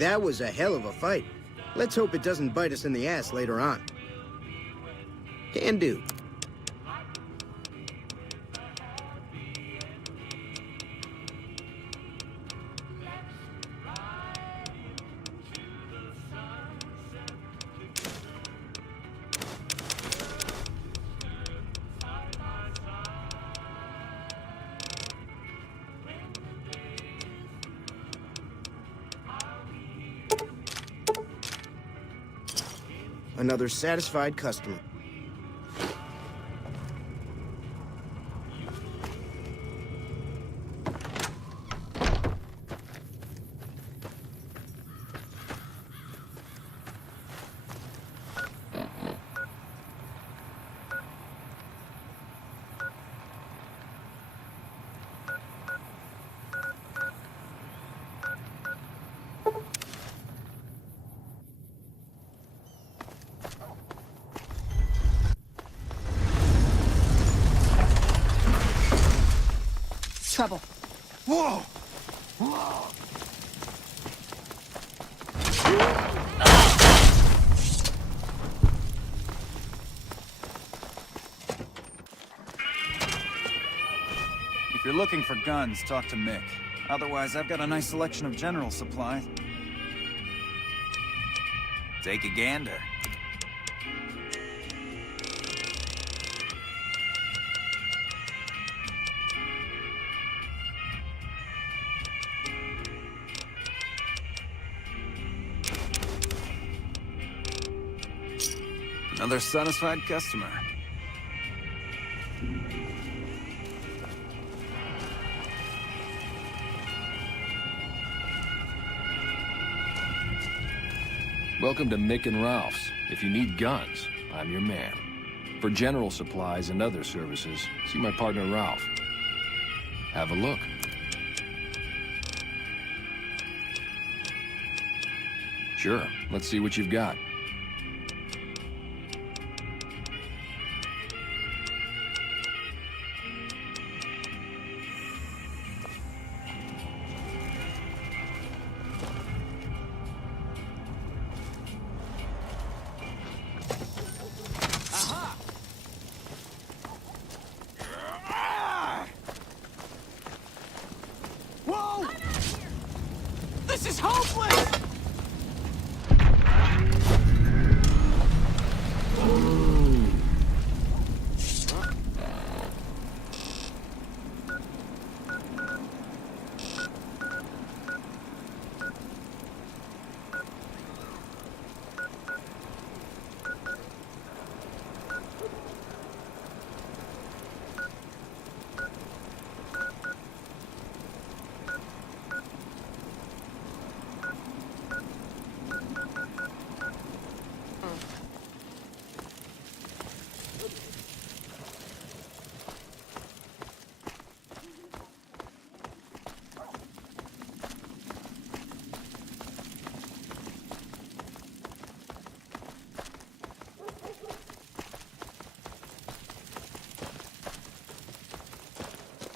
That was a hell of a fight. Let's hope it doesn't bite us in the ass later on. Can do. Another satisfied customer. Trouble. Whoa! Whoa! If you're looking for guns, talk to Mick. Otherwise, I've got a nice selection of general supplies. Take a gander. Another satisfied customer. Welcome to Mick and Ralph's. If you need guns, I'm your man. For general supplies and other services, see my partner Ralph. Have a look. Sure, let's see what you've got. Whoa! This is hopeless!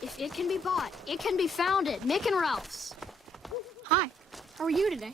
If it can be bought, it can be found at Mick and Ralph's. Hi, how are you today?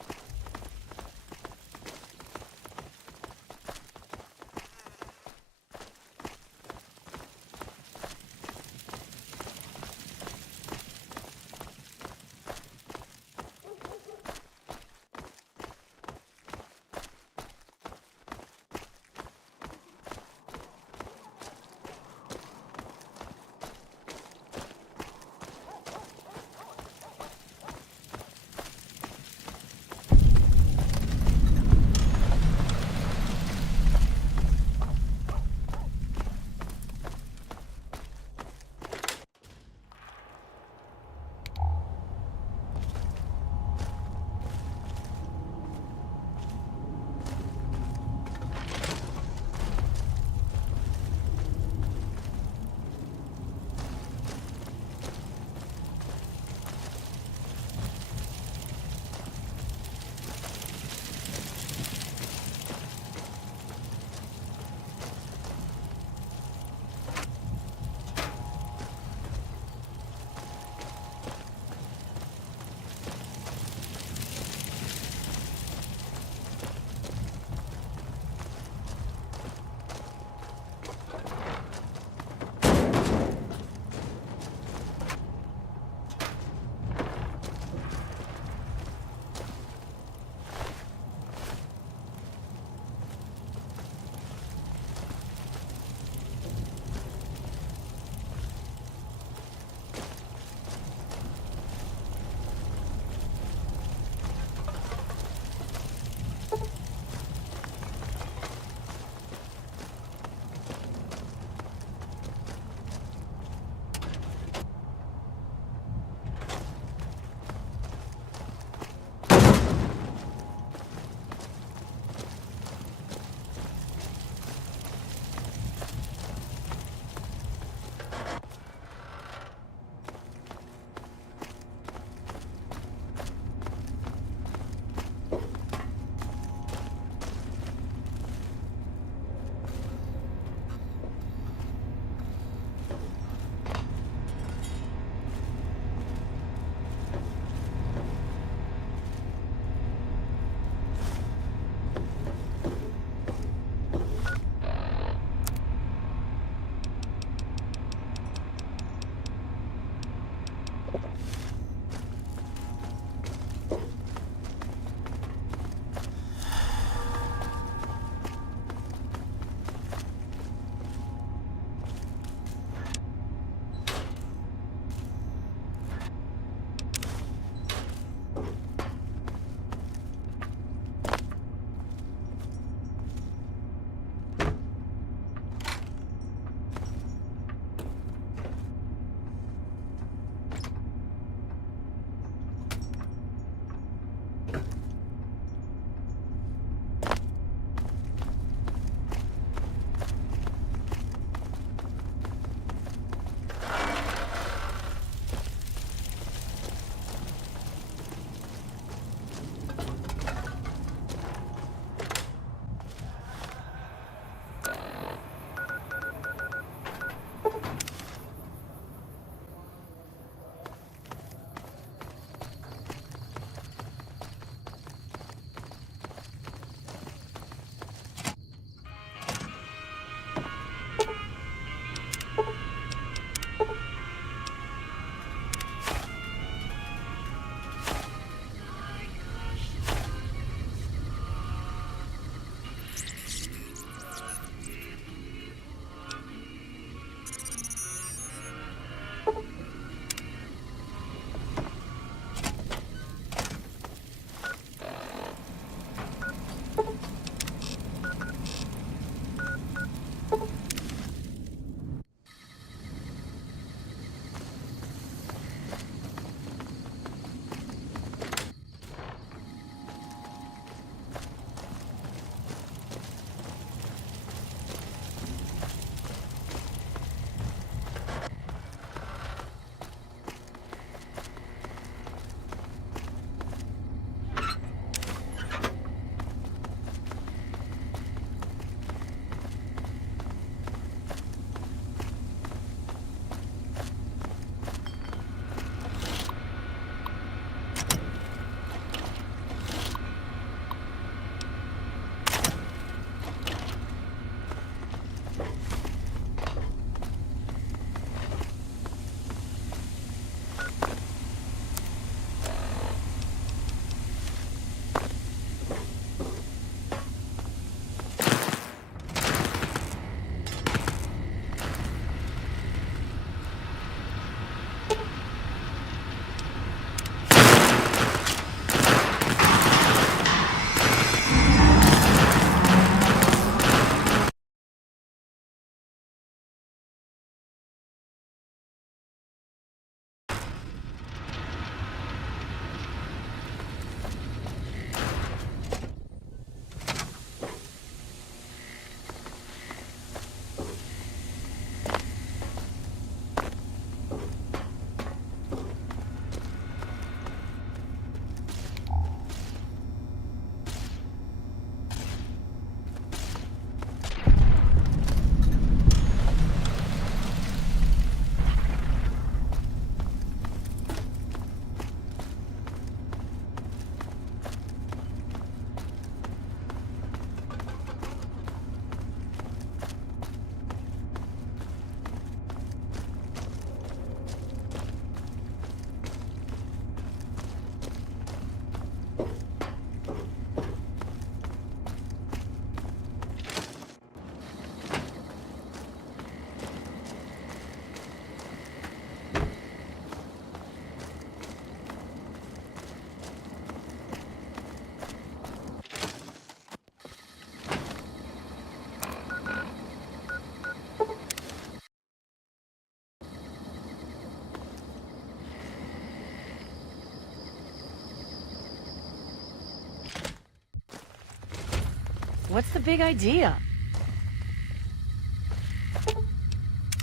What's the big idea?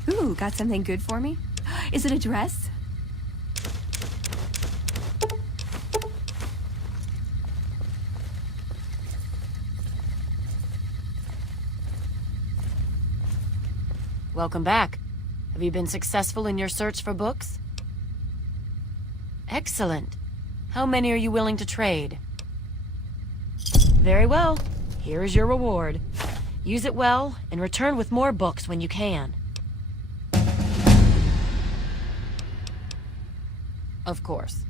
Ooh, got something good for me? Is it a dress? Welcome back. Have you been successful in your search for books? Excellent. How many are you willing to trade? Very well. Here is your reward. Use it well, and return with more books when you can. Of course.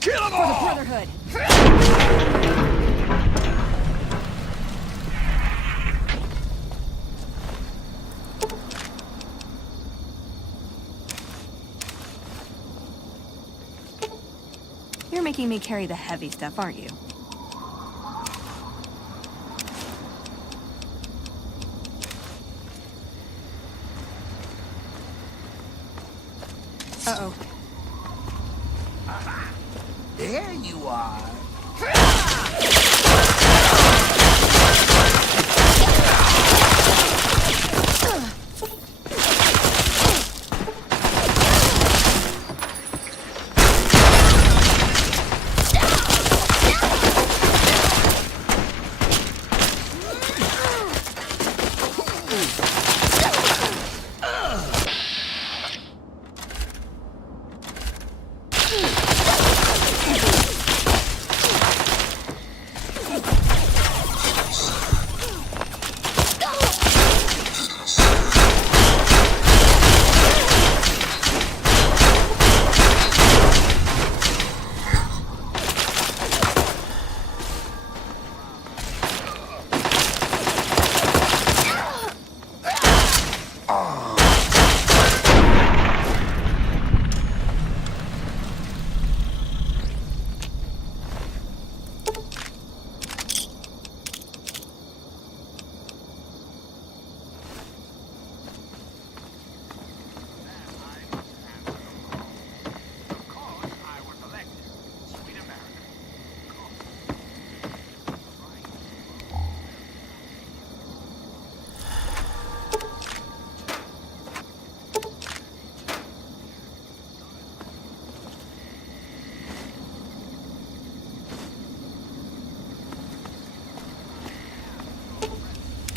Kill them all! For the Brotherhood! You're making me carry the heavy stuff, aren't you? Uh-oh. There you are.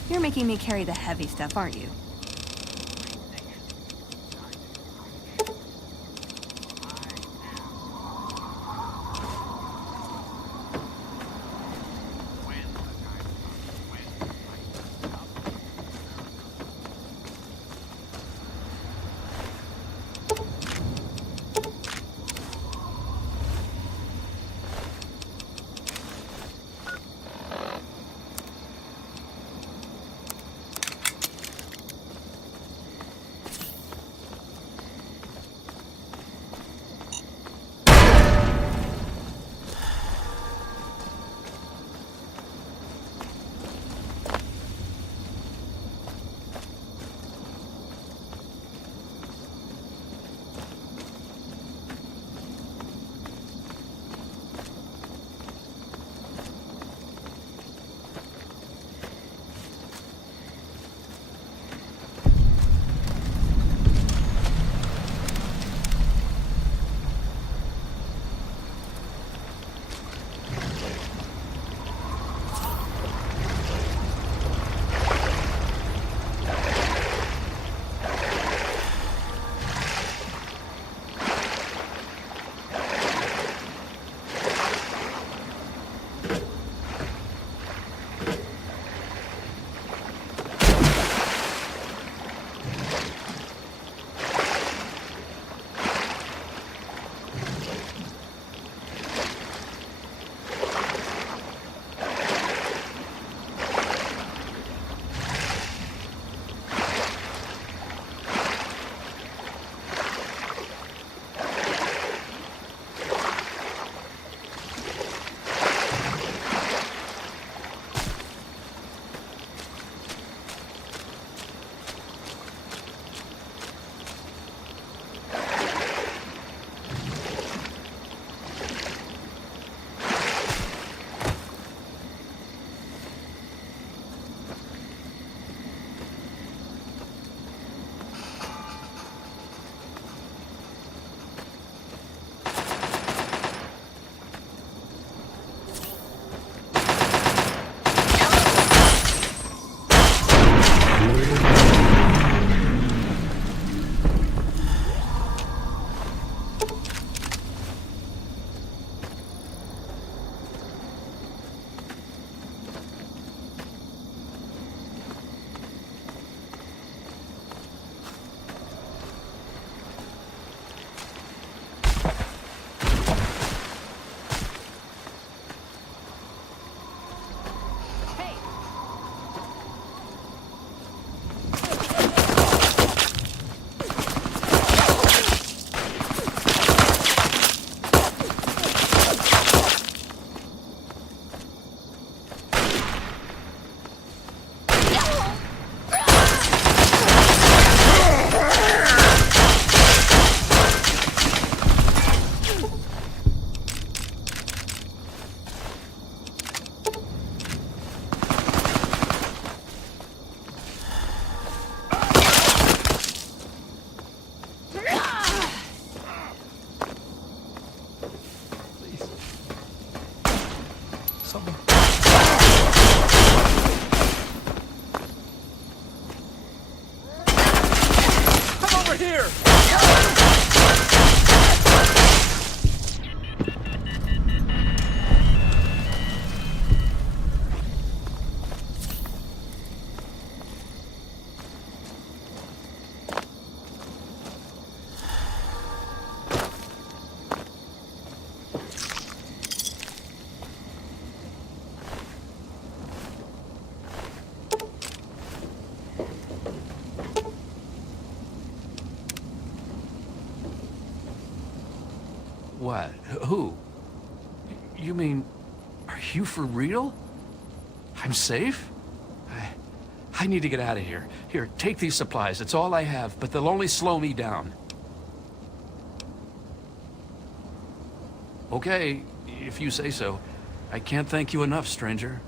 You're making me carry the heavy stuff, aren't you? What? Who? You mean, are you for real? I'm safe? I need to get out of here. Here, take these supplies. It's all I have, but they'll only slow me down. Okay, if you say so. I can't thank you enough, stranger.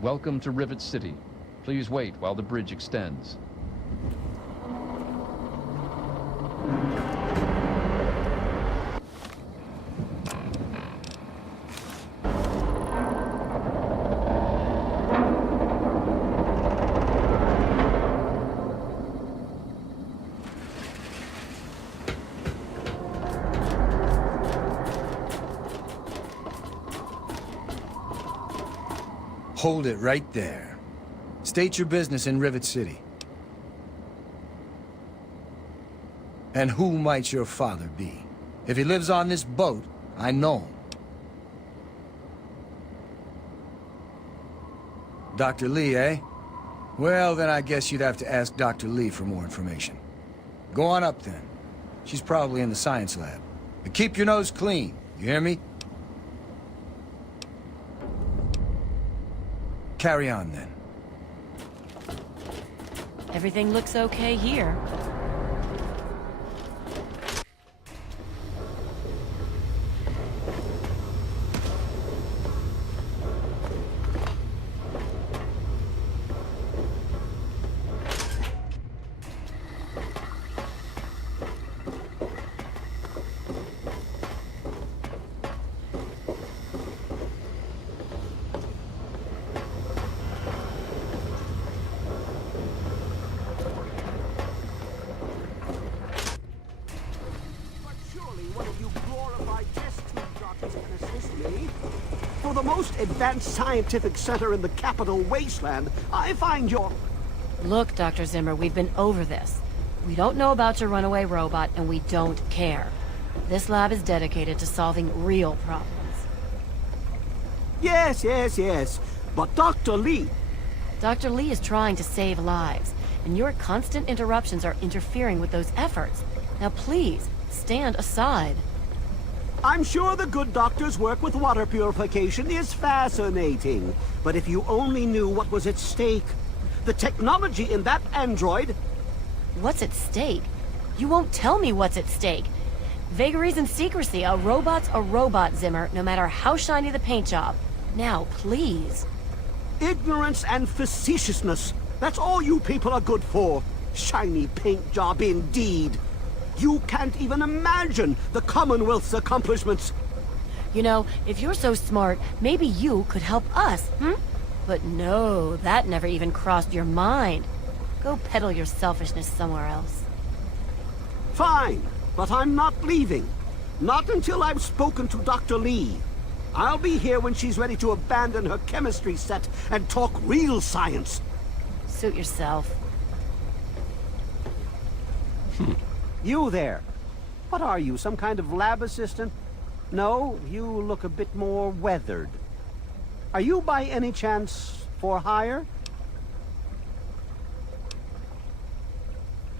Welcome to Rivet City. Please wait while the bridge extends. Hold it right there. State your business in Rivet City. And who might your father be? If he lives on this boat, I know him. Dr. Lee, eh? Well, then I guess you'd have to ask Dr. Lee for more information. Go on up then. She's probably in the science lab. But keep your nose clean, you hear me? Carry on, then. Everything looks okay here. For the most advanced scientific center in the capital wasteland, I find your... Look, Dr. Zimmer, we've been over this. We don't know about your runaway robot, and we don't care. This lab is dedicated to solving real problems. Yes, yes, yes. But Dr. Lee... Dr. Lee is trying to save lives, and your constant interruptions are interfering with those efforts. Now please, stand aside. I'm sure the good doctor's work with water purification is fascinating. But if you only knew what was at stake. The technology in that android... What's at stake? You won't tell me what's at stake. Vagaries and secrecy. A robot's a robot, Zimmer, no matter how shiny the paint job. Now, please. Ignorance and facetiousness. That's all you people are good for. Shiny paint job indeed. You can't even imagine the Commonwealth's accomplishments. You know, if you're so smart, maybe you could help us, hmm? But no, that never even crossed your mind. Go peddle your selfishness somewhere else. Fine, but I'm not leaving. Not until I've spoken to Dr. Lee. I'll be here when she's ready to abandon her chemistry set and talk real science. Suit yourself. You there. What are you, some kind of lab assistant? No, you look a bit more weathered. Are you by any chance for hire?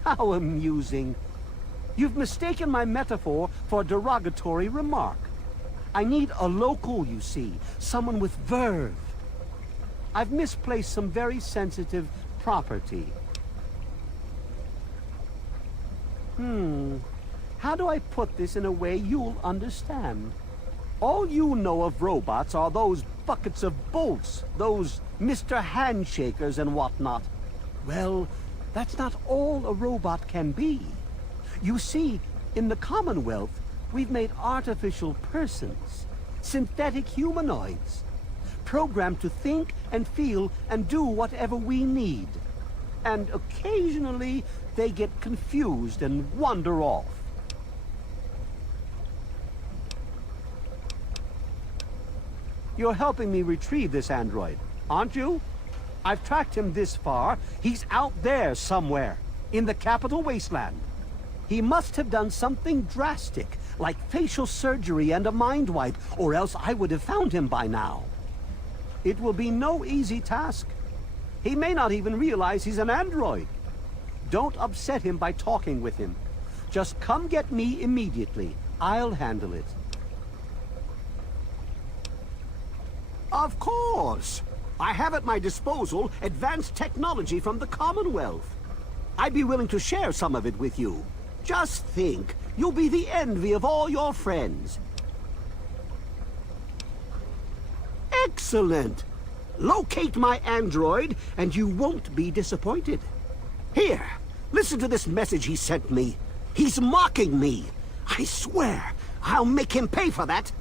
How amusing. You've mistaken my metaphor for a derogatory remark. I need a local, you see, someone with verve. I've misplaced some very sensitive property. How do I put this in a way you'll understand? All you know of robots are those buckets of bolts, those Mr. Handshakers and whatnot. Well, that's not all a robot can be. You see, in the Commonwealth, we've made artificial persons, synthetic humanoids, programmed to think and feel and do whatever we need. And occasionally, they get confused and wander off. You're helping me retrieve this android, aren't you? I've tracked him this far. He's out there somewhere, in the capital wasteland. He must have done something drastic, like facial surgery and a mind wipe, or else I would have found him by now. It will be no easy task. He may not even realize he's an android. Don't upset him by talking with him. Just come get me immediately. I'll handle it. Of course! I have at my disposal advanced technology from the Commonwealth. I'd be willing to share some of it with you. Just think, you'll be the envy of all your friends. Excellent! Locate my android, and you won't be disappointed. Here, listen to this message he sent me. He's mocking me. I swear, I'll make him pay for that.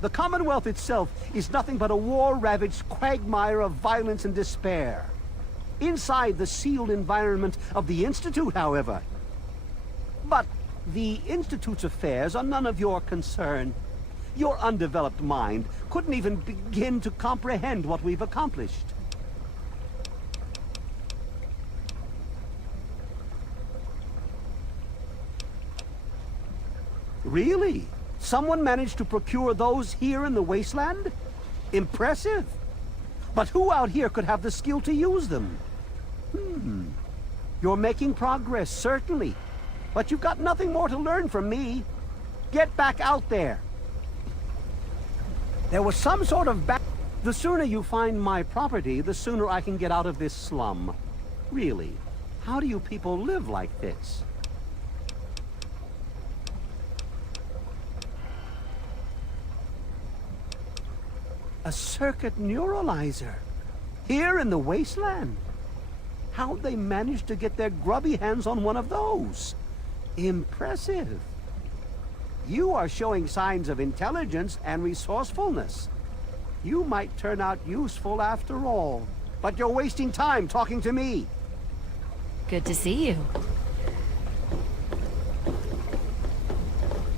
The Commonwealth itself is nothing but a war-ravaged quagmire of violence and despair. Inside the sealed environment of the Institute, however. But the Institute's affairs are none of your concern. Your undeveloped mind couldn't even begin to comprehend what we've accomplished. Really? Someone managed to procure those here in the wasteland? Impressive. But who out here could have the skill to use them? You're making progress, certainly. But you've got nothing more to learn from me. Get back out there. There was some sort of The sooner you find my property, the sooner I can get out of this slum. Really, how do you people live like this? A circuit neuralizer? Here in the wasteland? How'd they manage to get their grubby hands on one of those? Impressive. You are showing signs of intelligence and resourcefulness. You might turn out useful after all. But you're wasting time talking to me. Good to see you.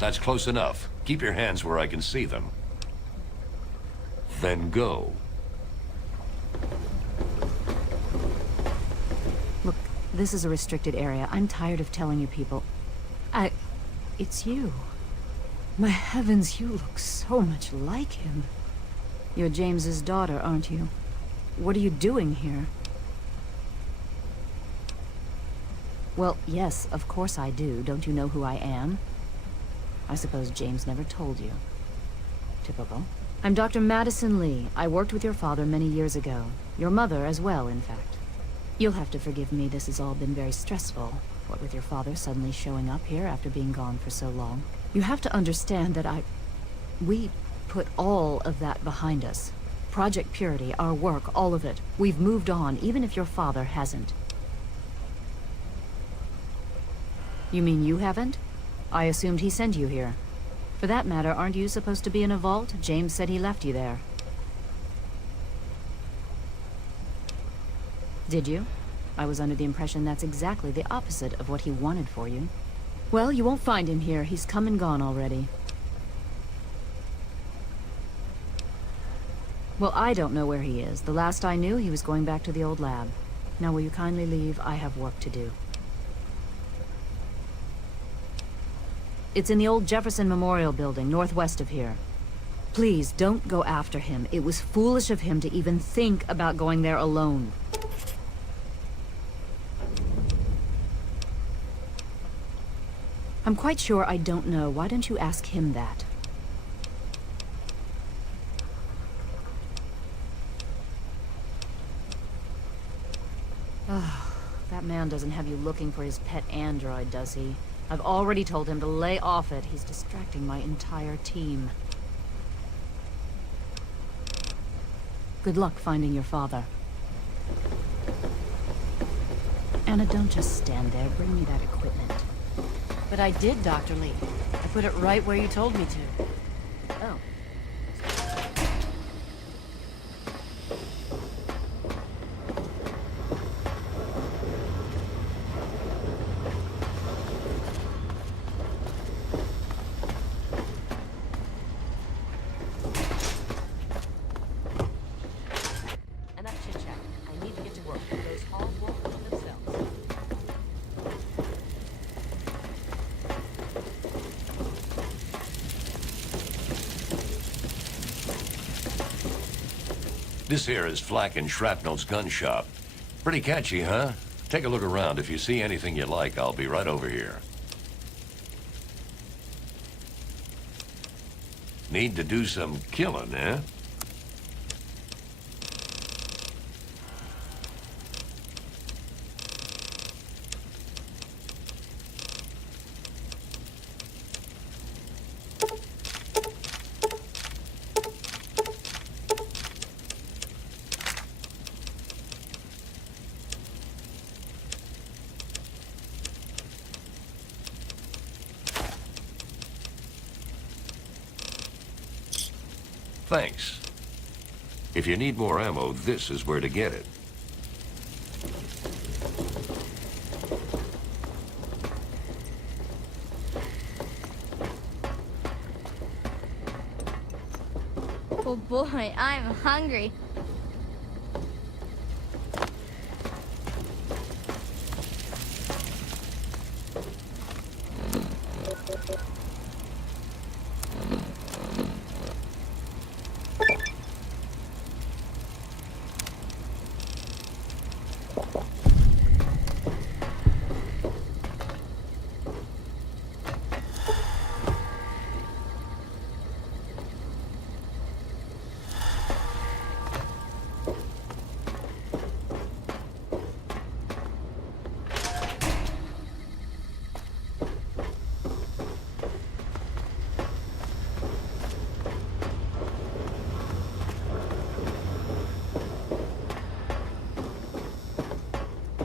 That's close enough. Keep your hands where I can see them. Then go. Look, this is a restricted area. I'm tired of telling you people. It's you. My heavens, you look so much like him. You're James's daughter, aren't you? What are you doing here? Well, yes, of course I do. Don't you know who I am? I suppose James never told you. Typical. I'm Dr. Madison Lee. I worked with your father many years ago. Your mother as well, in fact. You'll have to forgive me, this has all been very stressful. What with your father suddenly showing up here after being gone for so long. You have to understand that we put all of that behind us. Project Purity, our work, all of it. We've moved on, even if your father hasn't. You mean you haven't? I assumed he sent you here. For that matter, aren't you supposed to be in a vault? James said he left you there. Did you? I was under the impression that's exactly the opposite of what he wanted for you. Well, you won't find him here. He's come and gone already. Well, I don't know where he is. The last I knew, he was going back to the old lab. Now, will you kindly leave? I have work to do. It's in the old Jefferson Memorial Building, northwest of here. Please, don't go after him. It was foolish of him to even think about going there alone. I'm quite sure I don't know. Why don't you ask him that? Oh, that man doesn't have you looking for his pet android, does he? I've already told him to lay off it. He's distracting my entire team. Good luck finding your father. Anna, don't just stand there. Bring me that equipment. But I did, Dr. Lee. I put it right where you told me to. Oh. Enough chit-chat. I need to get to work. Those halls won't open themselves. This here is Flak and Shrapnel's gun shop. Pretty catchy, huh? Take a look around. If you see anything you like, I'll be right over here. Need to do some killing, eh? Thanks. If you need more ammo, this is where to get it. Oh boy, I'm hungry.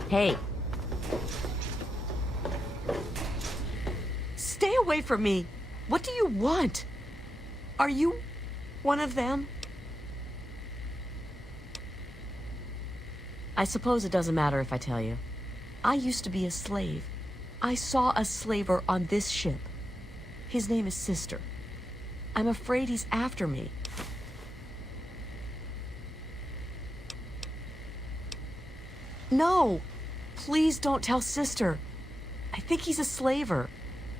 Hey. Stay away from me. What do you want? Are you one of them? I suppose it doesn't matter if I tell you. I used to be a slave. I saw a slaver on this ship. His name is Sister. I'm afraid he's after me. No! Please don't tell Sister. I think he's a slaver.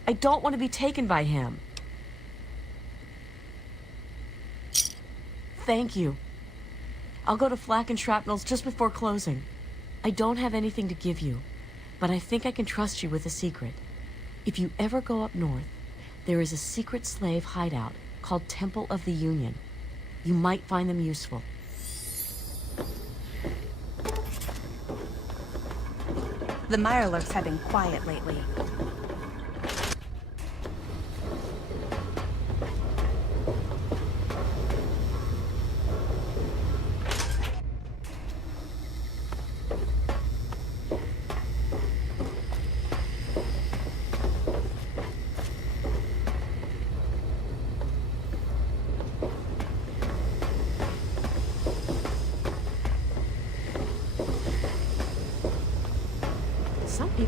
I don't want to be taken by him. Thank you. I'll go to Flak and Shrapnel's just before closing. I don't have anything to give you, but I think I can trust you with a secret. If you ever go up north, there is a secret slave hideout called Temple of the Union. You might find them useful. The Mirelurks have been quiet lately.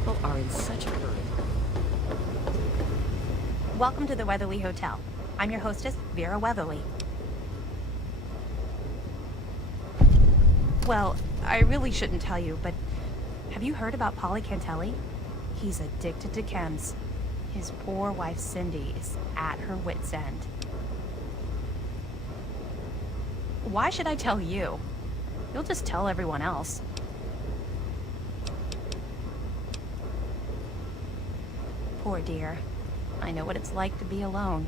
people are in such a hurry. Welcome to the Weatherly Hotel. I'm your hostess, Vera Weatherly. Well, I really shouldn't tell you, but have you heard about Polly Cantelli? He's addicted to chems. His poor wife, Cindy, is at her wit's end. Why should I tell you? You'll just tell everyone else. Poor dear. I know what it's like to be alone.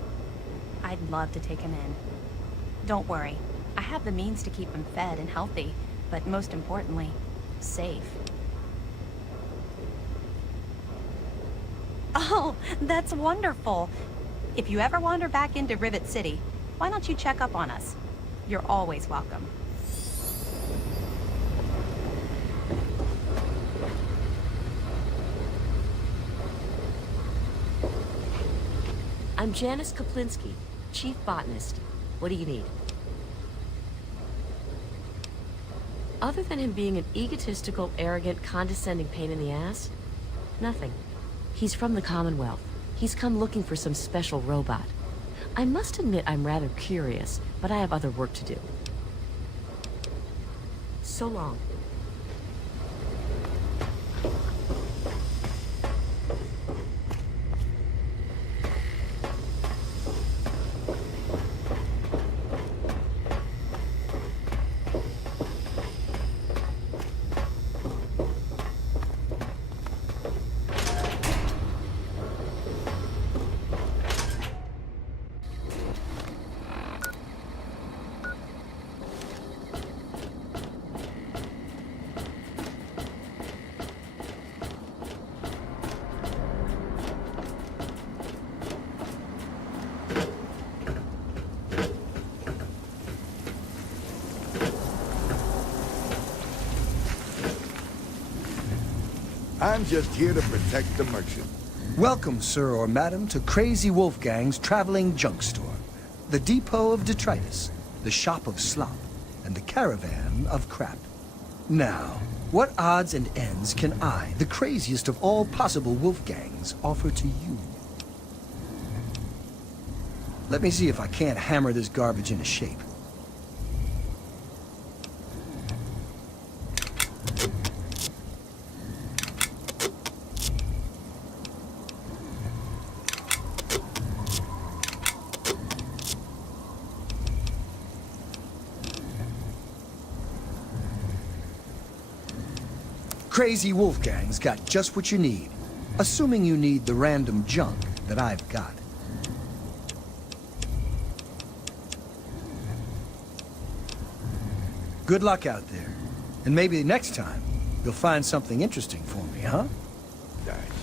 I'd love to take him in. Don't worry. I have the means to keep him fed and healthy, but most importantly, safe. Oh, that's wonderful. If you ever wander back into Rivet City, why don't you check up on us? You're always welcome. I'm Janice Kaplinski, Chief Botanist. What do you need? Other than him being an egotistical, arrogant, condescending pain in the ass, nothing. He's from the Commonwealth. He's come looking for some special robot. I must admit I'm rather curious, but I have other work to do. So long. I'm just here to protect the merchant. Welcome, sir or madam, to Crazy Wolfgang's traveling junk store. The depot of detritus, the shop of slop, and the caravan of crap. Now, what odds and ends can I, the craziest of all possible Wolfgangs, offer to you? Let me see if I can't hammer this garbage into shape. Crazy Wolfgang's got just what you need, assuming you need the random junk that I've got. Good luck out there, and maybe next time you'll find something interesting for me, huh? Thanks.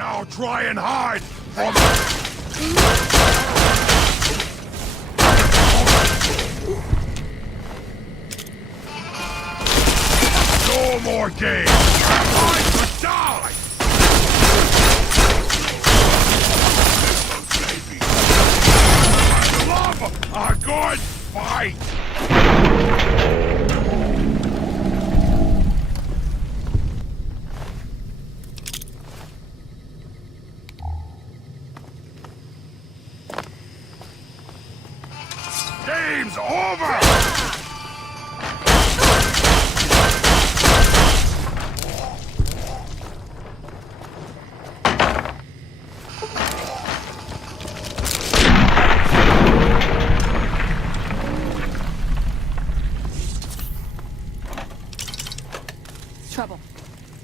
Now try and hide from me! No more games! Time to die! Love a good fight! Game's over! Trouble.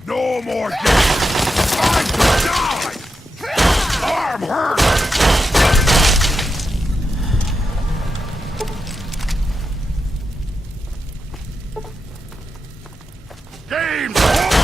No more games! Time to die! Arm hurt! Game's over!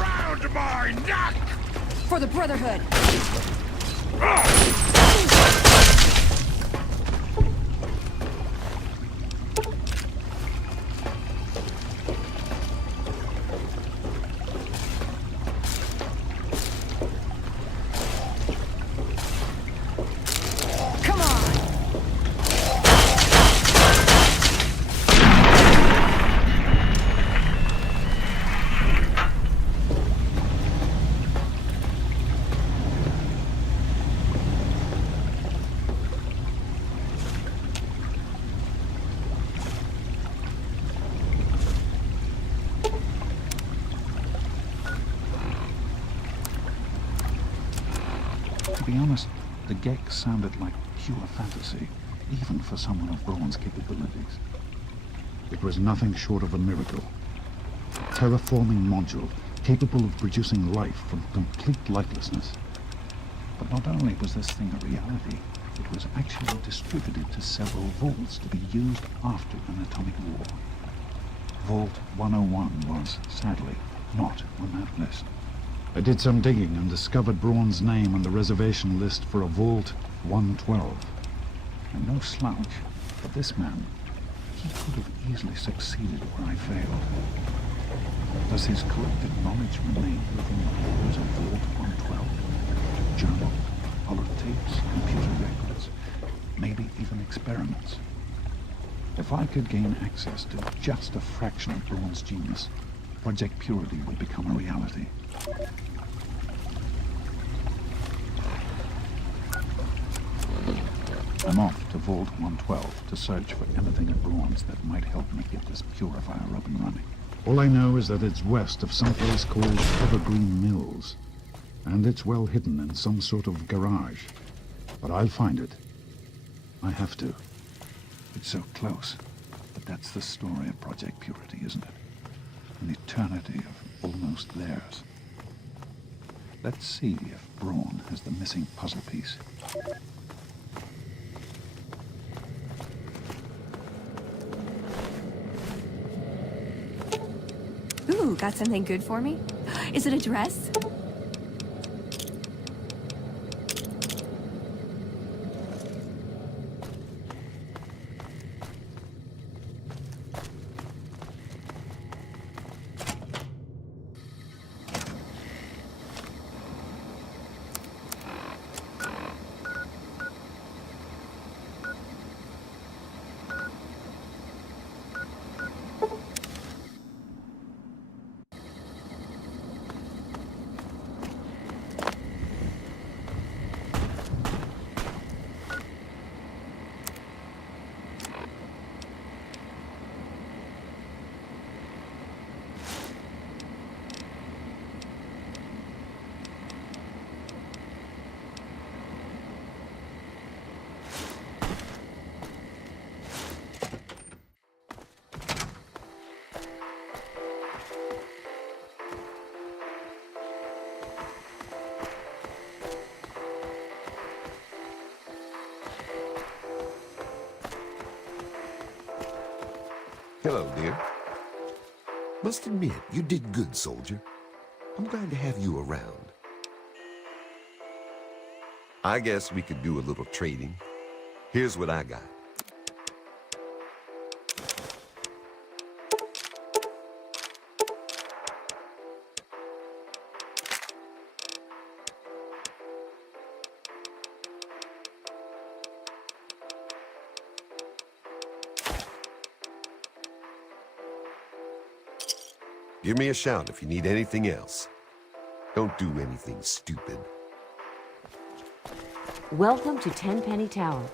Around my neck! For the Brotherhood! Come on! To be honest, the Gek sounded like pure fantasy, even for someone of Braun's capabilities. It was nothing short of a miracle. Terraforming module capable of producing life from complete lifelessness. But not only was this thing a reality, it was actually distributed to several vaults to be used after an atomic war. Vault 101 was, sadly, not on that list. I did some digging and discovered Braun's name on the reservation list for a Vault 112. And no slouch, but this man, he could have easily succeeded where I failed. Does his collected knowledge remain within the borders of Vault 112? Journals, holotapes, computer records, maybe even experiments. If I could gain access to just a fraction of Braun's genius, Project Purity would become a reality. I'm off to Vault 112 to search for anything at Braun's that might help me get this purifier up and running. All I know is that it's west of some place called Evergreen Mills, and it's well hidden in some sort of garage. But I'll find it. I have to. It's so close, but that's the story of Project Purity, isn't it? An eternity of almost theirs. Let's see if Braun has the missing puzzle piece. Ooh, got something good for me? Is it a dress? Hello, dear. Must admit, you did good, soldier. I'm glad to have you around. I guess we could do a little trading. Here's what I got. Give me a shout if you need anything else. Don't do anything stupid. Welcome to Tenpenny Tower.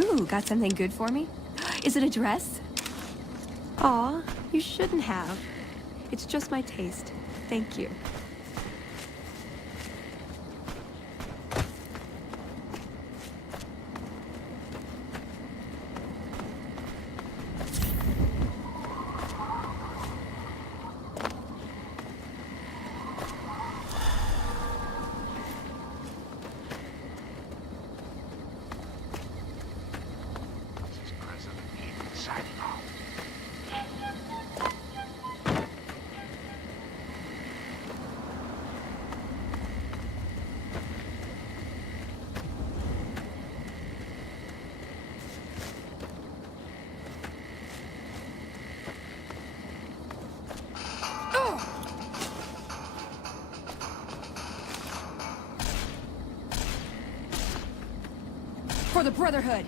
Ooh, got something good for me? Is it a dress? Aw, you shouldn't have. It's just my taste. Thank you. For the Brotherhood!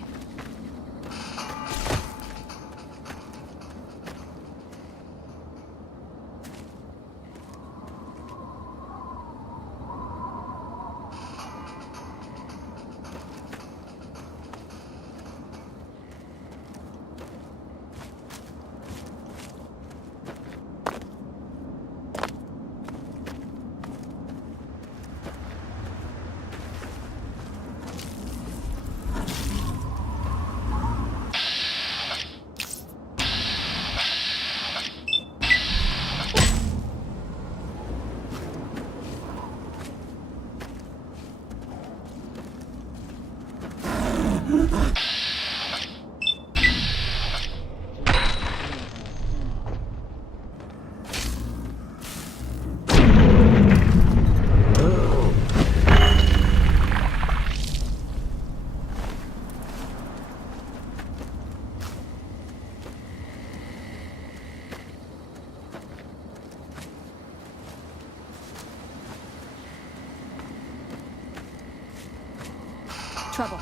Trouble.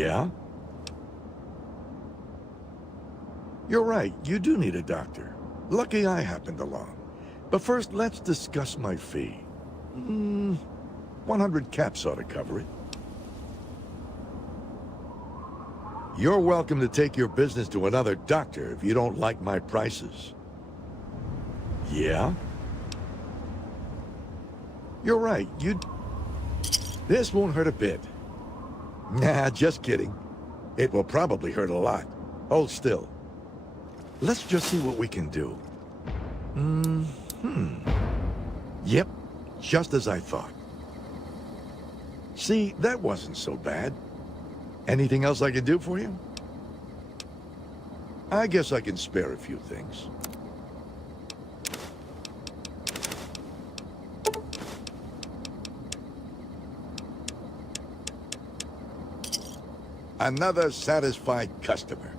Yeah? You're right, you do need a doctor. Lucky I happened along. But first, let's discuss my fee. 100 caps ought to cover it. You're welcome to take your business to another doctor if you don't like my prices. Yeah? You're right, This won't hurt a bit. Nah, just kidding. It will probably hurt a lot. Hold still. Let's just see what we can do. Yep, just as I thought. See, that wasn't so bad. Anything else I can do for you? I guess I can spare a few things. Another satisfied customer.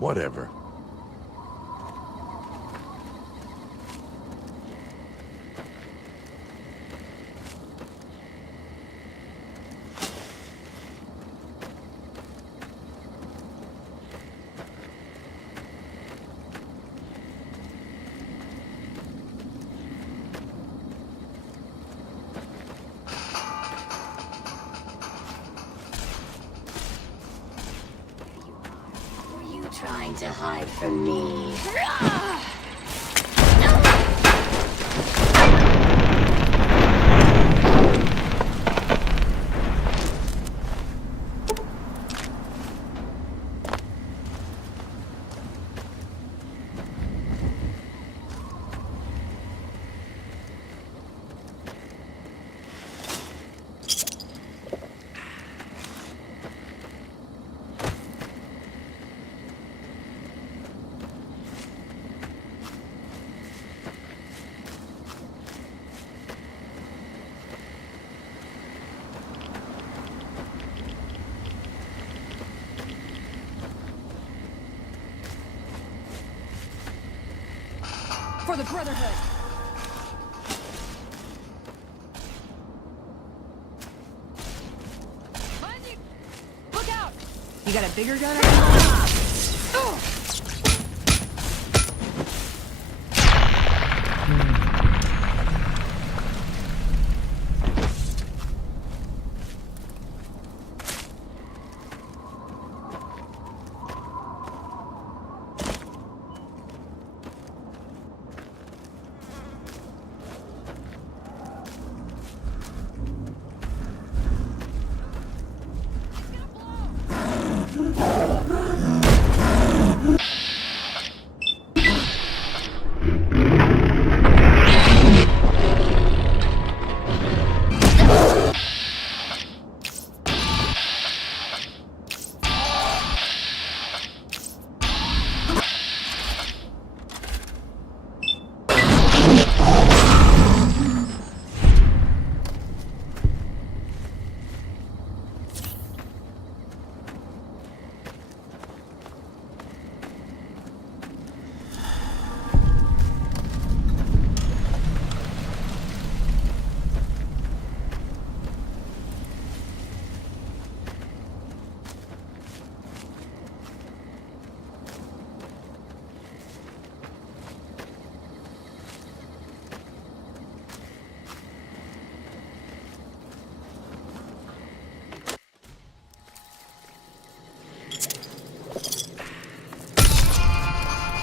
Whatever. Trying to hide from me. For the Brotherhood! Look out! You got a bigger gun or something?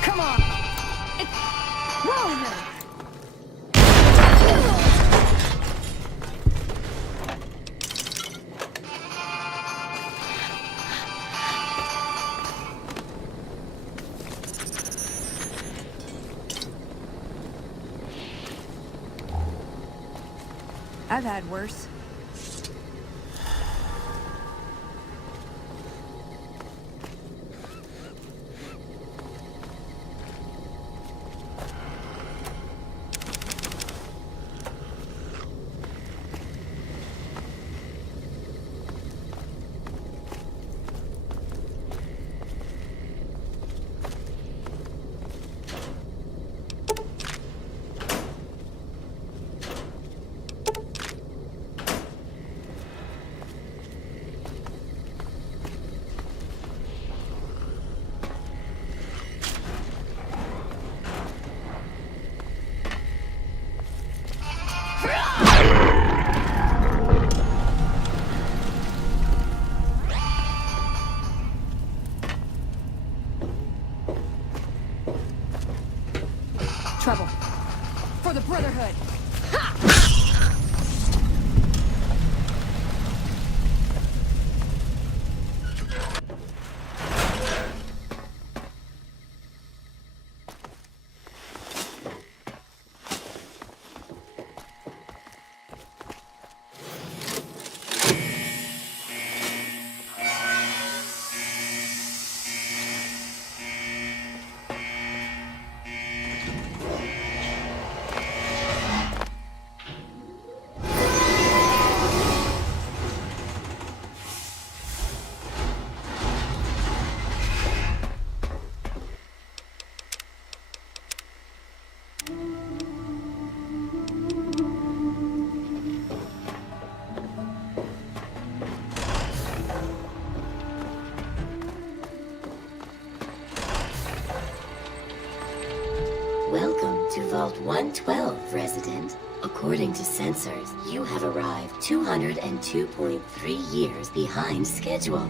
Come on! Whoa! I've had worse. 12, resident. According to sensors, you have arrived 202.3 years behind schedule.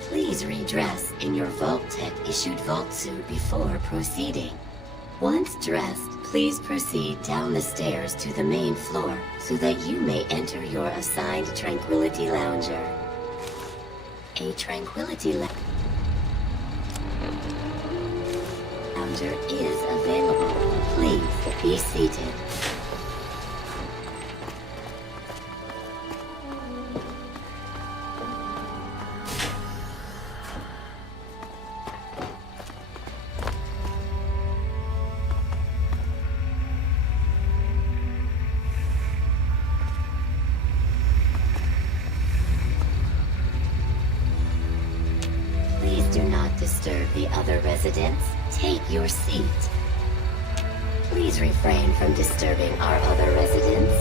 Please redress in your Vault Tech issued vault suit before proceeding. Once dressed, please proceed down the stairs to the main floor so that you may enter your assigned Tranquility Lounger. A Tranquility Lounger is available. Please be seated. Do not disturb the other residents. Take your seat. Please refrain from disturbing our other residents.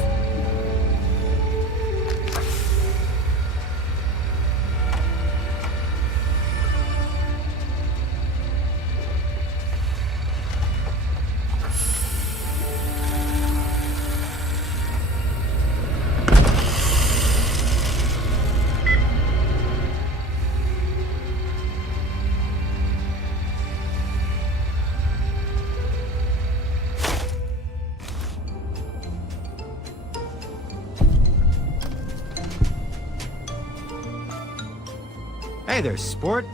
Hey there, sport.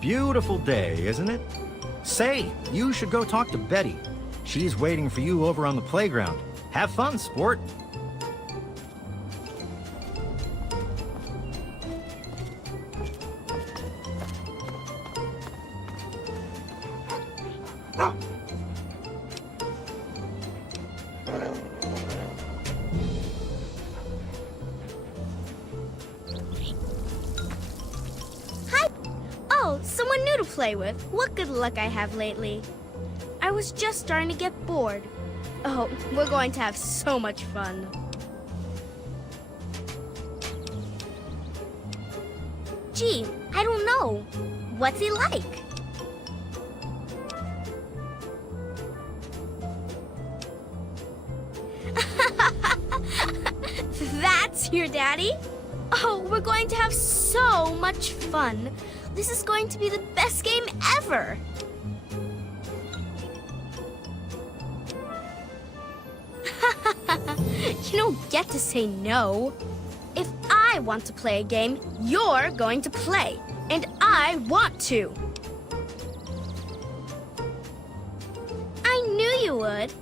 Beautiful day, isn't it? Say, you should go talk to Betty. She's waiting for you over on the playground. Have fun, sport. Oh, someone new to play with. What good luck I have lately. I was just starting to get bored. Oh, we're going to have so much fun. Gee, I don't know. What's he like? That's your daddy? Oh, we're going to have so much fun. This is going to be the best game ever. You don't get to say no. If I want to play a game, you're going to play. And I want to. I knew you would.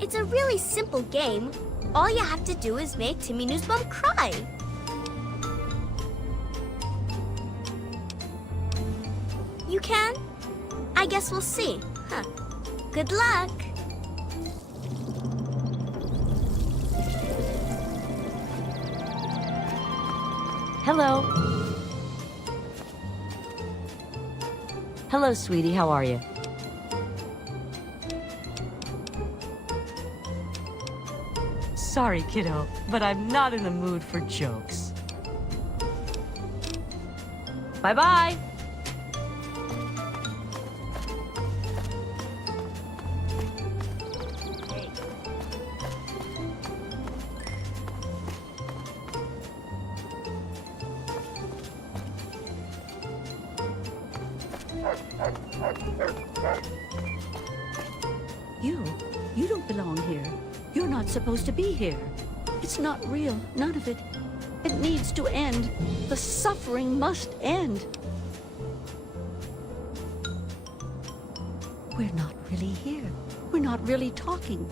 It's a really simple game. All you have to do is make Timmy Newsbum cry. You can? I guess we'll see. Huh. Good luck. Hello. Hello, sweetie. How are you? Sorry, kiddo, but I'm not in the mood for jokes. Bye-bye. You don't belong here. You're not supposed to be here. It's not real, none of it. It needs to end. The suffering must end. We're not really here. We're not really talking.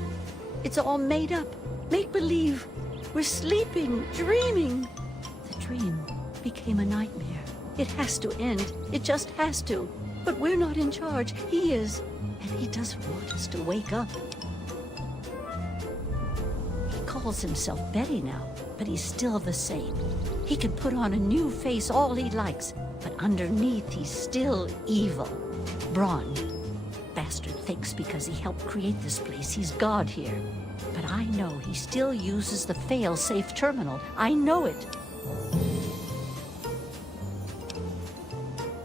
It's all made up. Make-believe. We're sleeping, dreaming. The dream became a nightmare. It has to end. It just has to. But we're not in charge. He is. And he doesn't want us to wake up. He calls himself Betty now, but he's still the same. He can put on a new face all he likes, but underneath he's still evil. Braun. Bastard thinks because he helped create this place, he's God here. But I know he still uses the fail-safe terminal. I know it.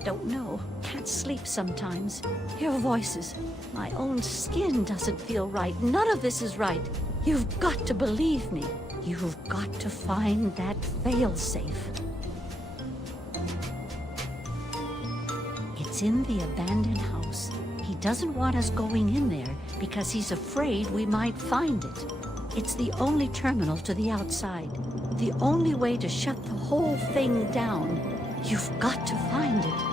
Don't know. Can't can't sleep sometimes. Hear voices. My own skin doesn't feel right. None of this is right. You've got to believe me. You've got to find that failsafe. It's in the abandoned house. He doesn't want us going in there because he's afraid we might find it. It's the only terminal to the outside. The only way to shut the whole thing down. You've got to find it.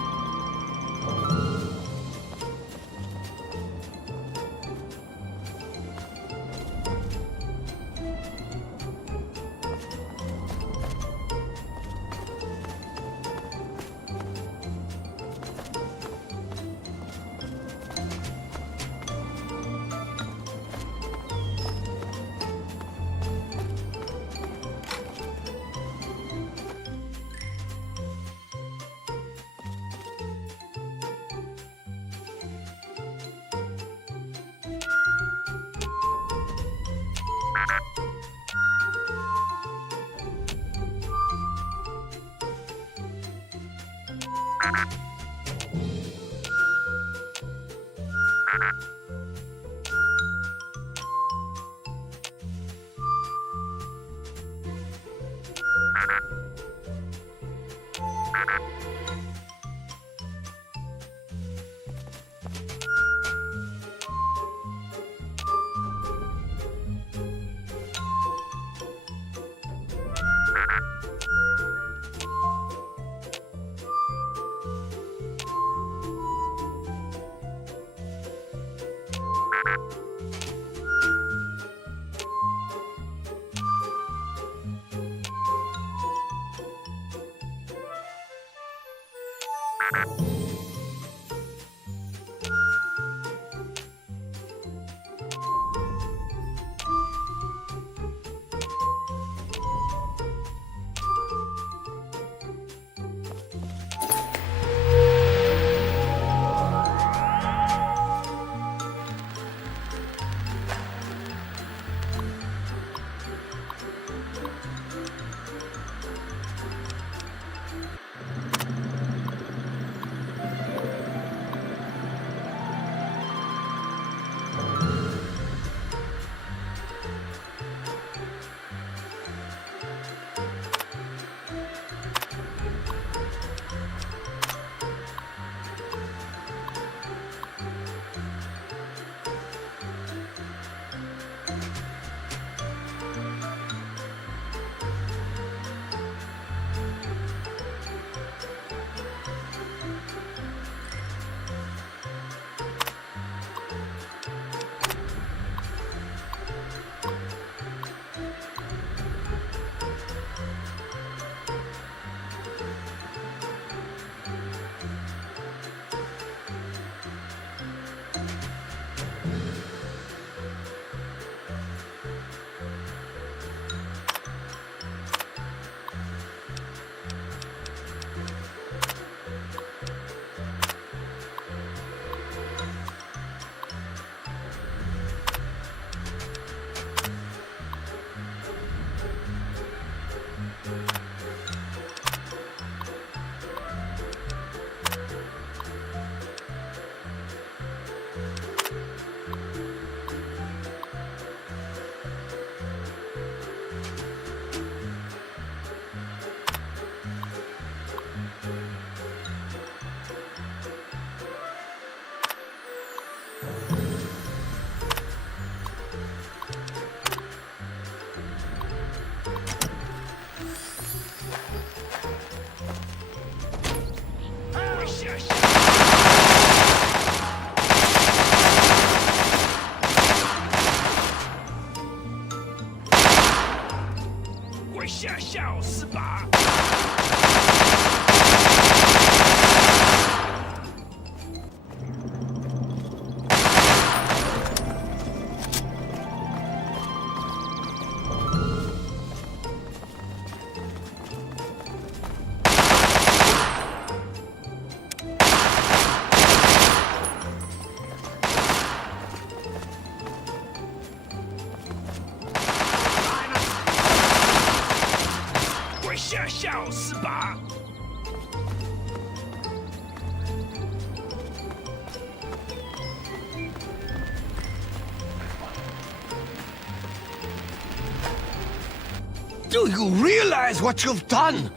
Do you realize what you've done?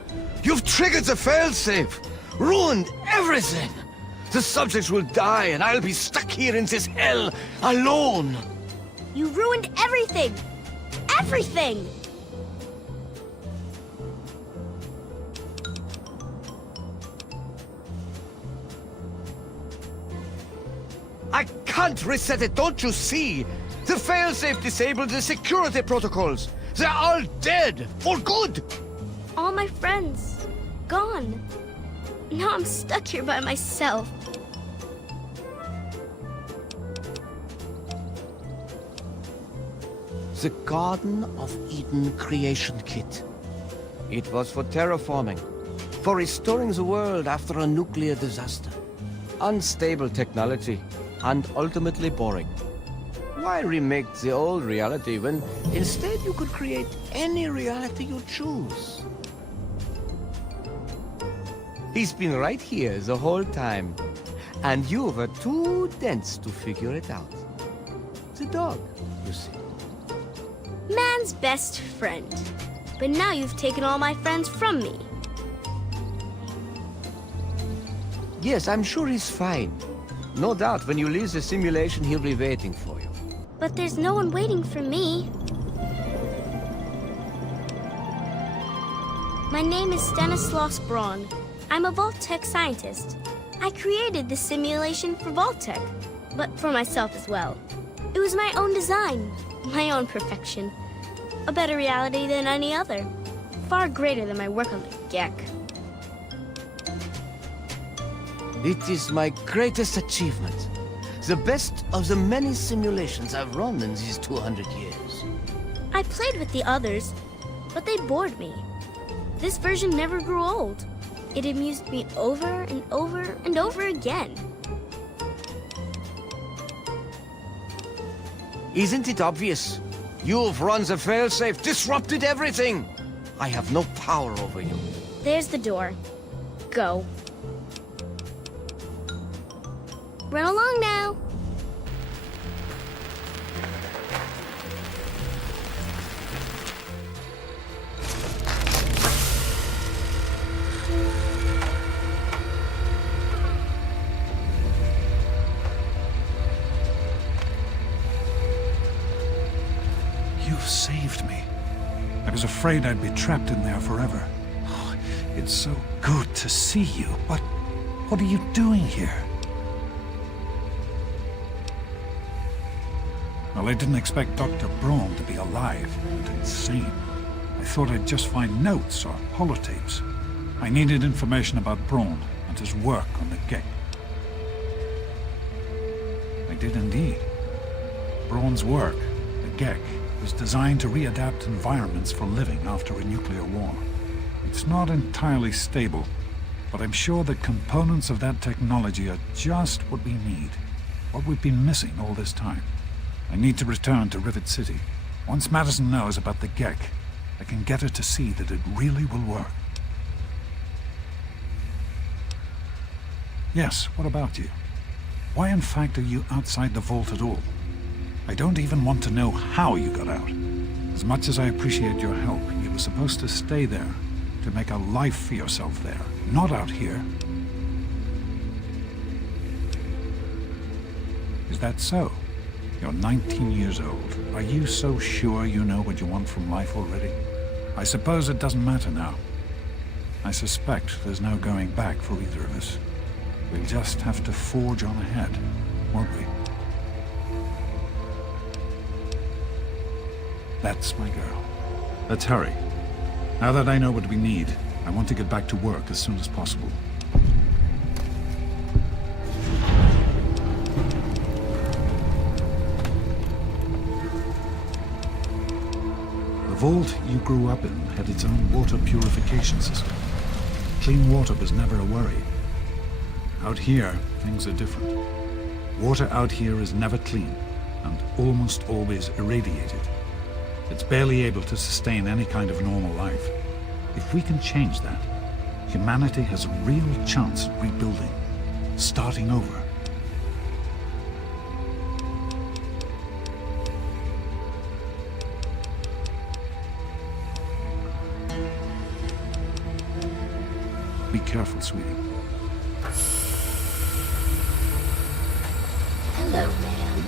You've triggered the failsafe, ruined everything. The subjects will die, and I'll be stuck here in this hell alone. You ruined everything! Everything! I can't reset it, don't you see? The failsafe disabled the security protocols. They're all dead, for good. All my friends, gone. Now I'm stuck here by myself. The Garden of Eden creation kit. It was for terraforming, for restoring the world after a nuclear disaster. Unstable technology, and ultimately boring. Why remake the old reality when instead you could create any reality you choose? He's been right here the whole time, and you were too dense to figure it out. The dog, you see. Man's best friend. But now you've taken all my friends from me. Yes, I'm sure he's fine. No doubt when you leave the simulation, he'll be waiting for you. But there's no one waiting for me. My name is Stanislaus Braun. I'm a Vault-Tec scientist. I created this simulation for Vault-Tec, but for myself as well. It was my own design, my own perfection. A better reality than any other. Far greater than my work on the GEC. It is my greatest achievement. The best of the many simulations I've run in these 200 years. I played with the others, but they bored me. This version never grew old. It amused me over and over and over again. Isn't it obvious? You've run the failsafe, disrupted everything. I have no power over you. There's the door. Go. Run along now. You've saved me. I was afraid I'd be trapped in there forever. Oh, it's so good to see you, but what are you doing here? Well, I didn't expect Dr. Braun to be alive and insane. I thought I'd just find notes or holotapes. I needed information about Braun and his work on the GEC. I did indeed. Braun's work, the GEC, was designed to readapt environments for living after a nuclear war. It's not entirely stable, but I'm sure that components of that technology are just what we need, what we've been missing all this time. I need to return to Rivet City. Once Madison knows about the GEC, I can get her to see that it really will work. Yes, what about you? Why in fact are you outside the vault at all? I don't even want to know how you got out. As much as I appreciate your help, you were supposed to stay there, to make a life for yourself there, not out here. Is that so? You're 19 years old. Are you so sure you know what you want from life already? I suppose it doesn't matter now. I suspect there's no going back for either of us. We'll just have to forge on ahead, won't we? That's my girl. Let's hurry. Now that I know what we need, I want to get back to work as soon as possible. The vault you grew up in had its own water purification system. Clean water was never a worry. Out here, things are different. Water out here is never clean, and almost always irradiated. It's barely able to sustain any kind of normal life. If we can change that, humanity has a real chance at rebuilding, starting over. Be careful, sweetie. Hello, ma'am.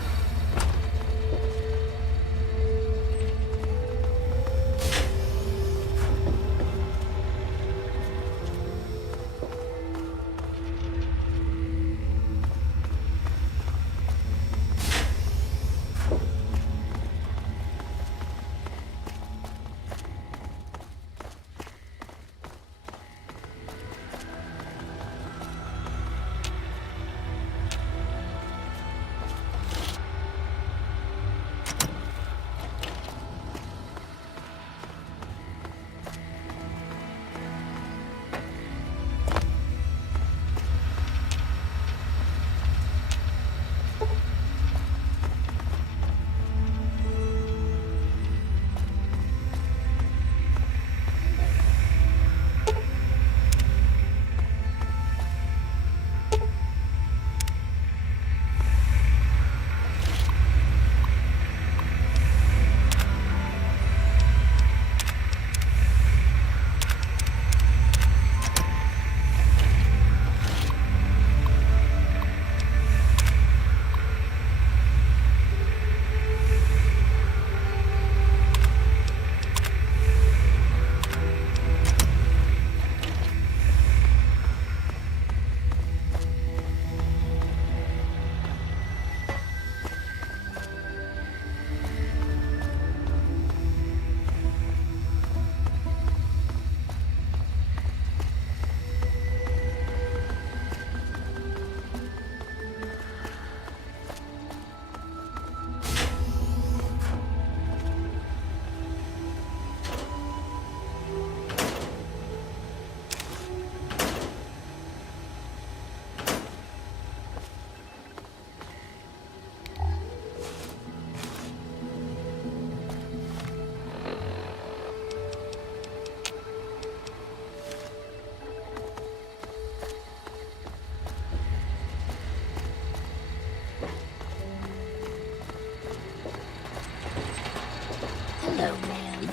Hello, ma'am.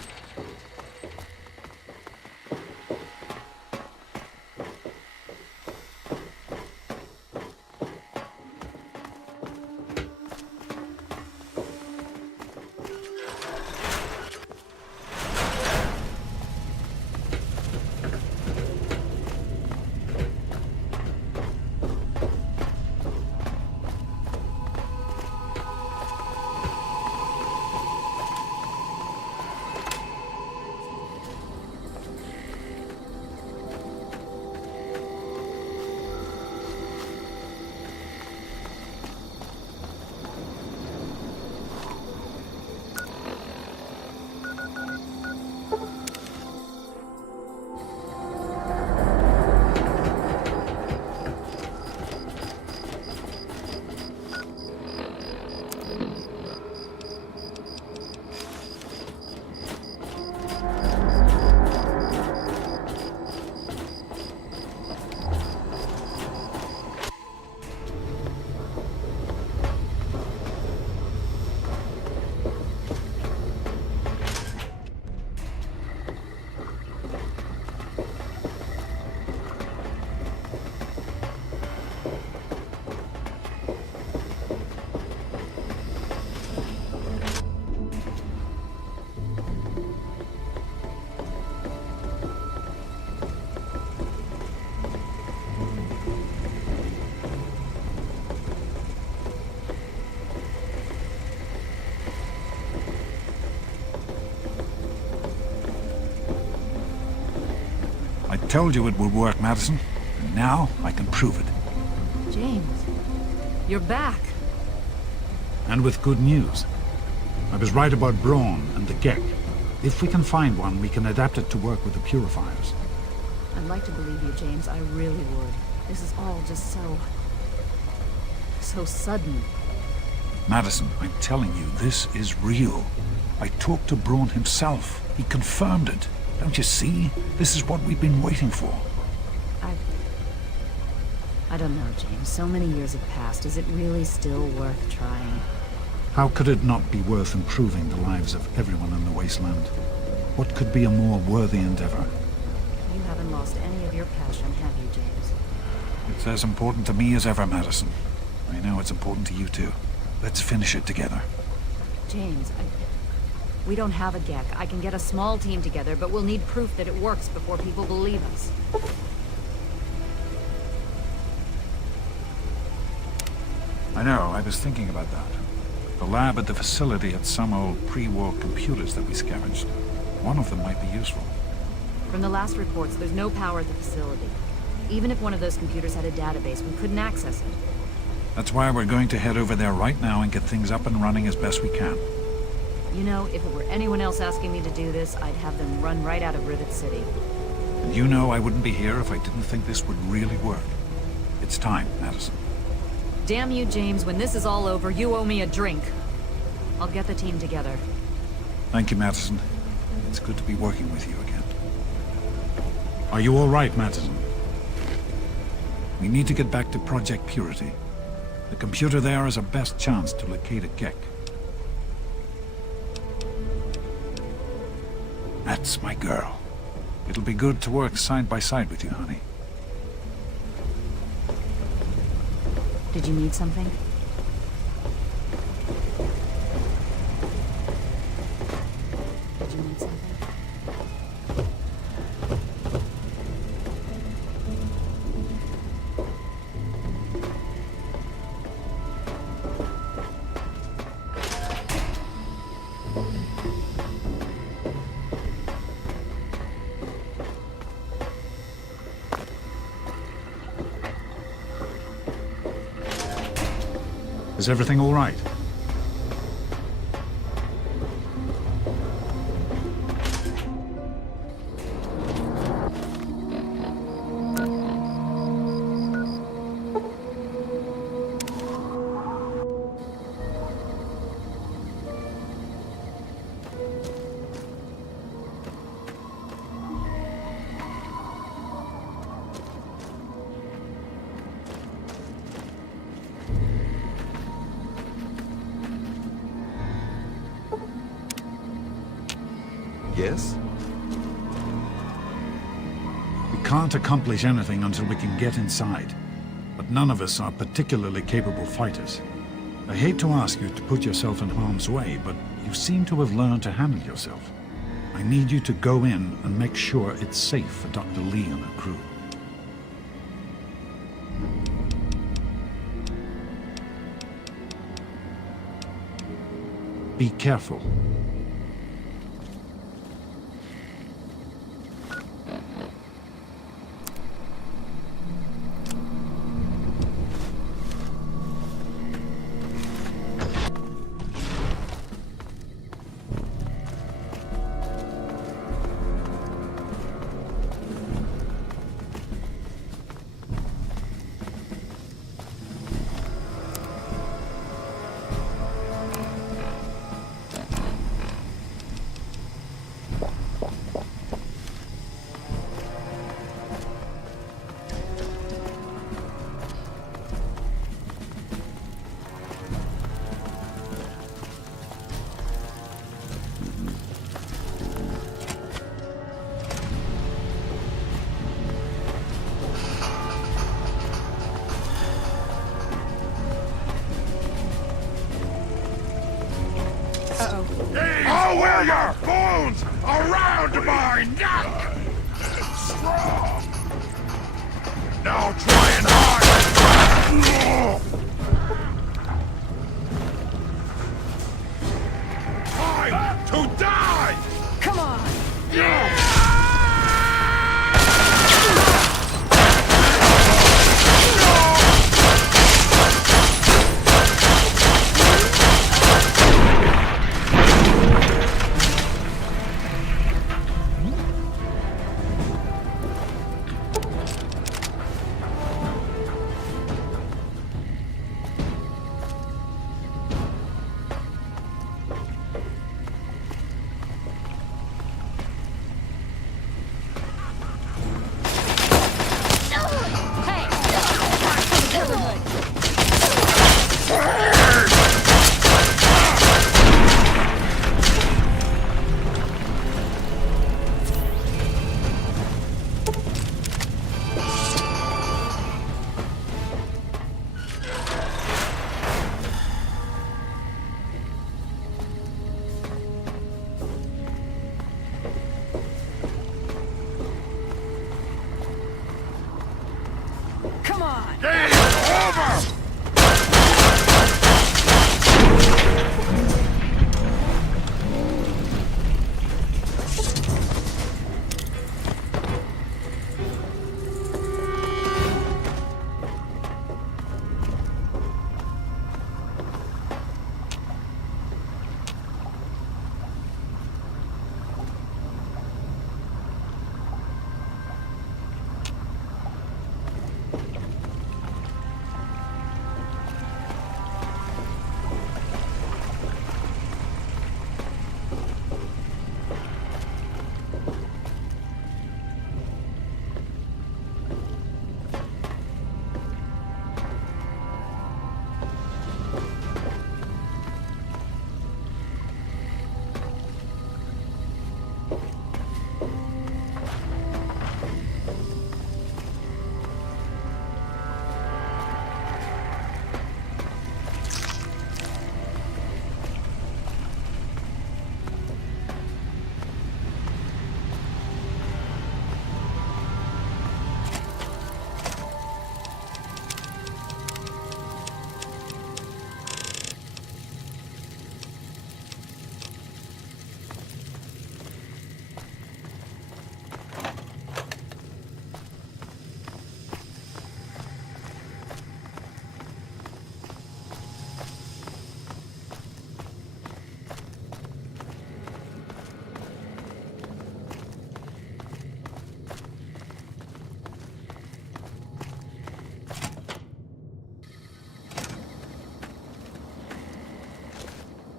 I told you it would work, Madison, and now I can prove it. James, you're back. And with good news. I was right about Braun and the Gek. If we can find one, we can adapt it to work with the purifiers. I'd like to believe you, James. I really would. This is all just so sudden. Madison, I'm telling you, this is real. I talked to Braun himself. He confirmed it. Don't you see? This is what we've been waiting for. I don't know, James. So many years have passed. Is it really still worth trying? How could it not be worth improving the lives of everyone in the wasteland? What could be a more worthy endeavor? You haven't lost any of your passion, have you, James? It's as important to me as ever, Madison. I know it's important to you too. Let's finish it together. James, we don't have a GEC. I can get a small team together, but we'll need proof that it works before people believe us. I know, I was thinking about that. The lab at the facility had some old pre-war computers that we scavenged. One of them might be useful. From the last reports, there's no power at the facility. Even if one of those computers had a database, we couldn't access it. That's why we're going to head over there right now and get things up and running as best we can. You know, if it were anyone else asking me to do this, I'd have them run right out of Rivet City. And you know I wouldn't be here if I didn't think this would really work. It's time, Madison. Damn you, James. When this is all over, you owe me a drink. I'll get the team together. Thank you, Madison. It's good to be working with you again. Are you all right, Madison? We need to get back to Project Purity. The computer there is our best chance to locate a GEC. That's my girl. It'll be good to work side by side with you, honey. Did you need something? Did you need something? Is everything all right? Yes? We can't accomplish anything until we can get inside. But none of us are particularly capable fighters. I hate to ask you to put yourself in harm's way, but you seem to have learned to handle yourself. I need you to go in and make sure it's safe for Dr. Lee and her crew. Be careful. I'll wear your bones around my neck! Strong! Now try and hide! Time to die! Come on! Come on! Game over!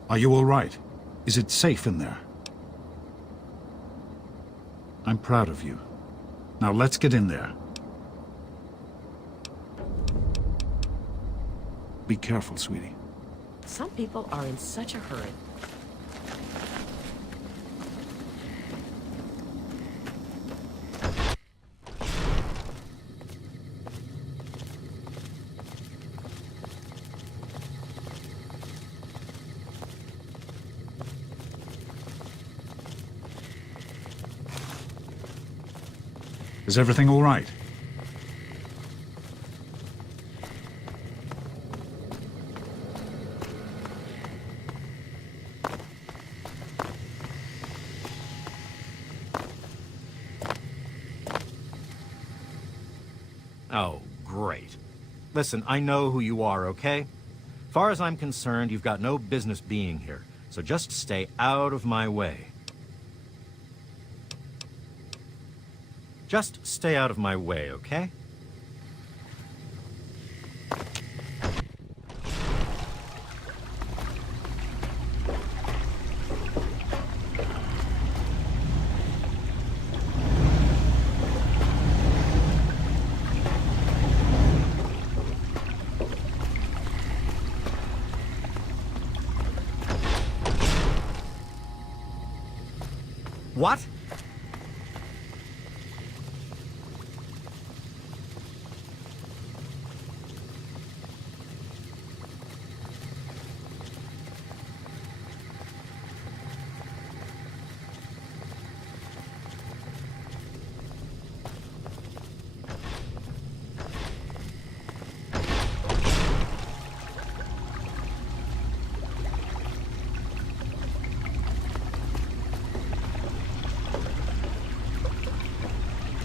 Are you all right? Is it safe in there? I'm proud of you. Now let's get in there. Be careful, sweetie. Some people are in such a hurry. Is everything all right? Oh, great. Listen, I know who you are, okay? Far as I'm concerned, you've got no business being here, so just stay out of my way. Just stay out of my way, okay? What?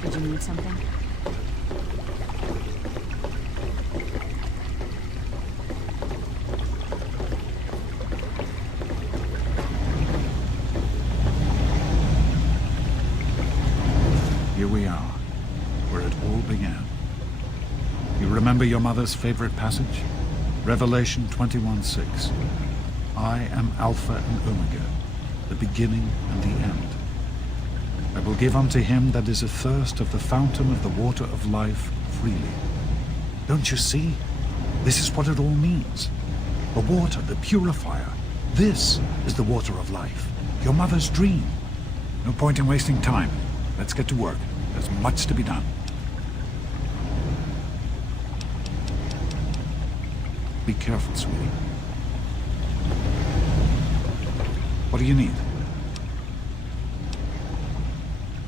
Did you need something? Here we are, where it all began. You remember your mother's favorite passage? Revelation 21:6. I am Alpha and Omega, the beginning and the end. I will give unto him that is athirst of the fountain of the water of life freely. Don't you see? This is what it all means. The water, the purifier. This is the water of life. Your mother's dream. No point in wasting time. Let's get to work. There's much to be done. Be careful, sweetie. What do you need?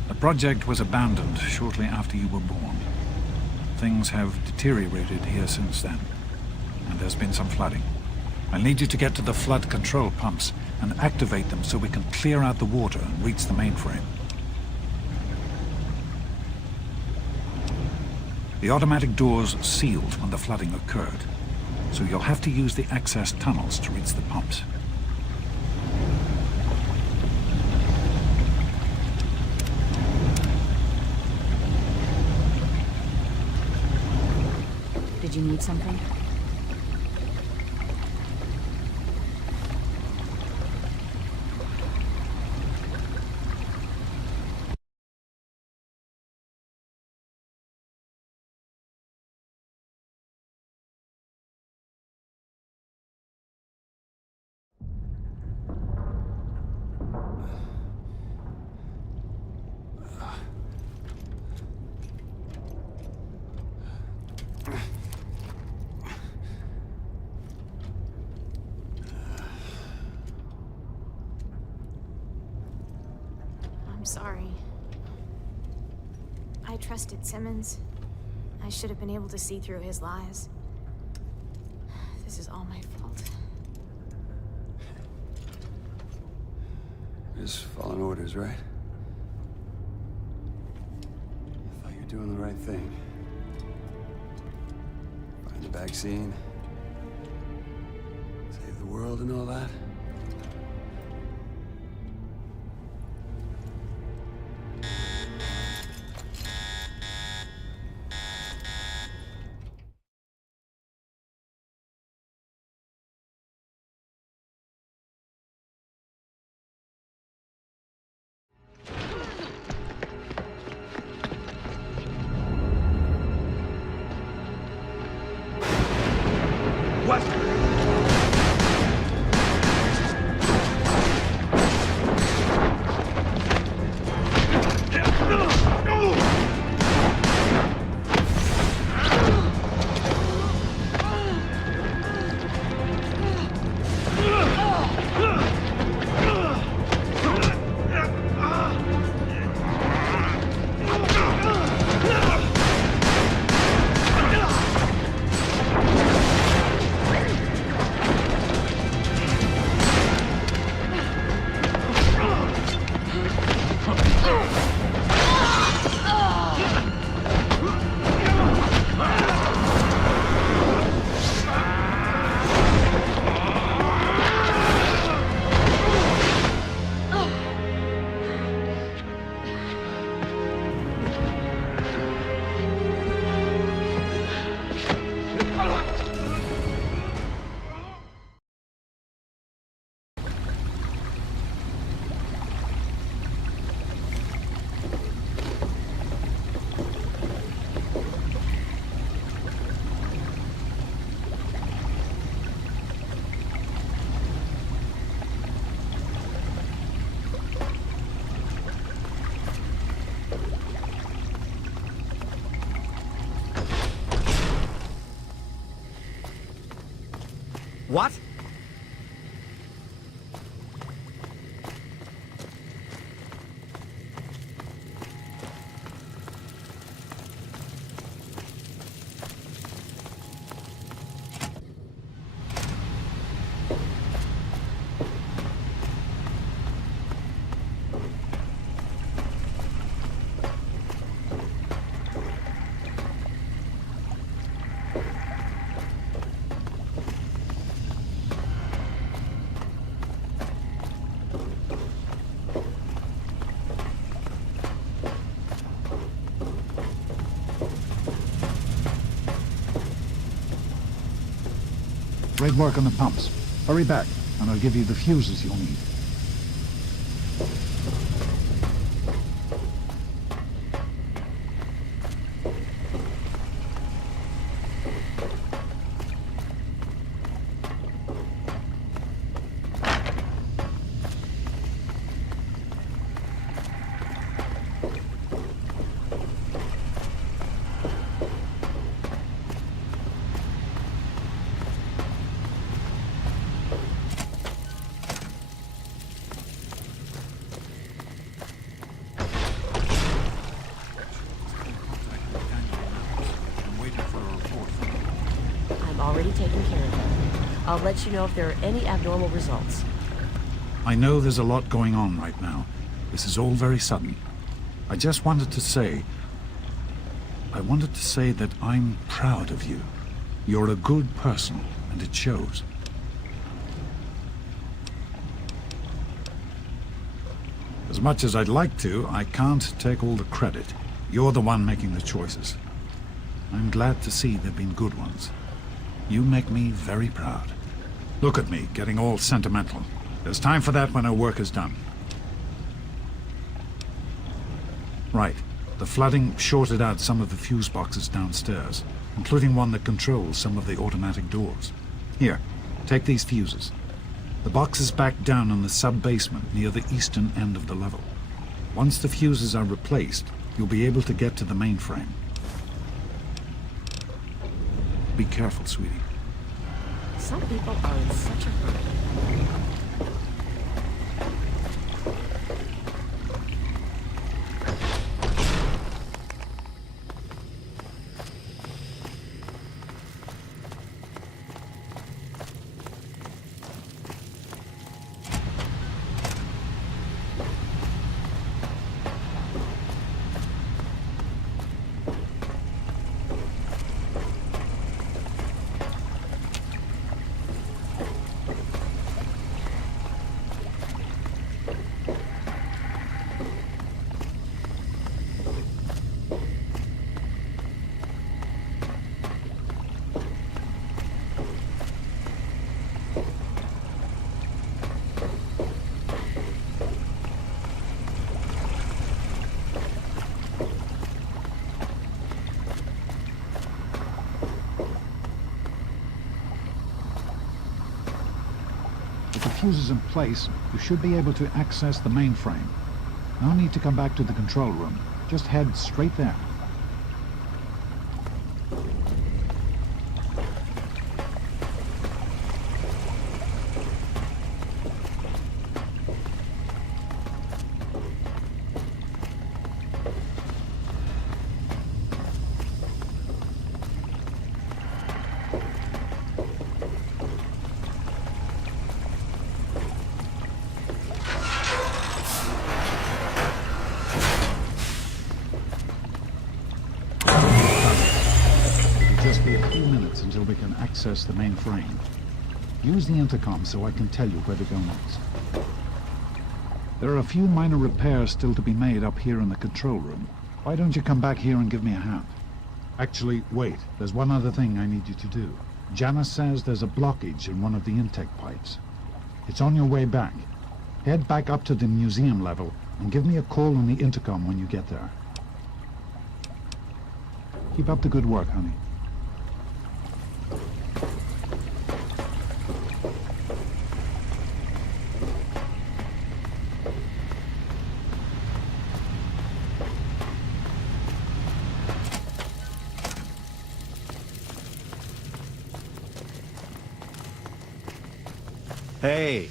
The project was abandoned shortly after you were born. Things have deteriorated here since then, and there's been some flooding. I need you to get to the flood control pumps and activate them so we can clear out the water and reach the mainframe. The automatic doors sealed when the flooding occurred, so you'll have to use the access tunnels to reach the pumps. Did you need something? I'm sorry. I trusted Simmons. I should have been able to see through his lies. This is all my fault. Just following orders, right? I thought you were doing the right thing. Find the vaccine. Save the world and all that. What? Great work on the pumps. Hurry back, and I'll give you the fuses you'll need. already taken care of it. I'll let you know if there are any abnormal results. I know there's a lot going on right now. This is all very sudden. I just wanted to say... I wanted to say that I'm proud of you. You're a good person, and it shows. As much as I'd like to, I can't take all the credit. You're the one making the choices. I'm glad to see they've been good ones. You make me very proud. Look at me, getting all sentimental. There's time for that when our work is done. Right. The flooding shorted out some of the fuse boxes downstairs, including one that controls some of the automatic doors. Here, take these fuses. The box is back down in the sub-basement near the eastern end of the level. Once the fuses are replaced, you'll be able to get to the mainframe. Be careful, sweetie. Some people are in such a hurry. With the fuses in place, you should be able to access the mainframe. No need to come back to the control room. Just head straight there. Just be a few minutes until we can access the mainframe. Use the intercom so I can tell you where to go next. There are a few minor repairs still to be made up here in the control room. Why don't you come back here and give me a hand? Actually, wait. There's one other thing I need you to do. Janice says there's a blockage in one of the intake pipes. It's on your way back. Head back up to the museum level and give me a call on the intercom when you get there. Keep up the good work, honey. Hey.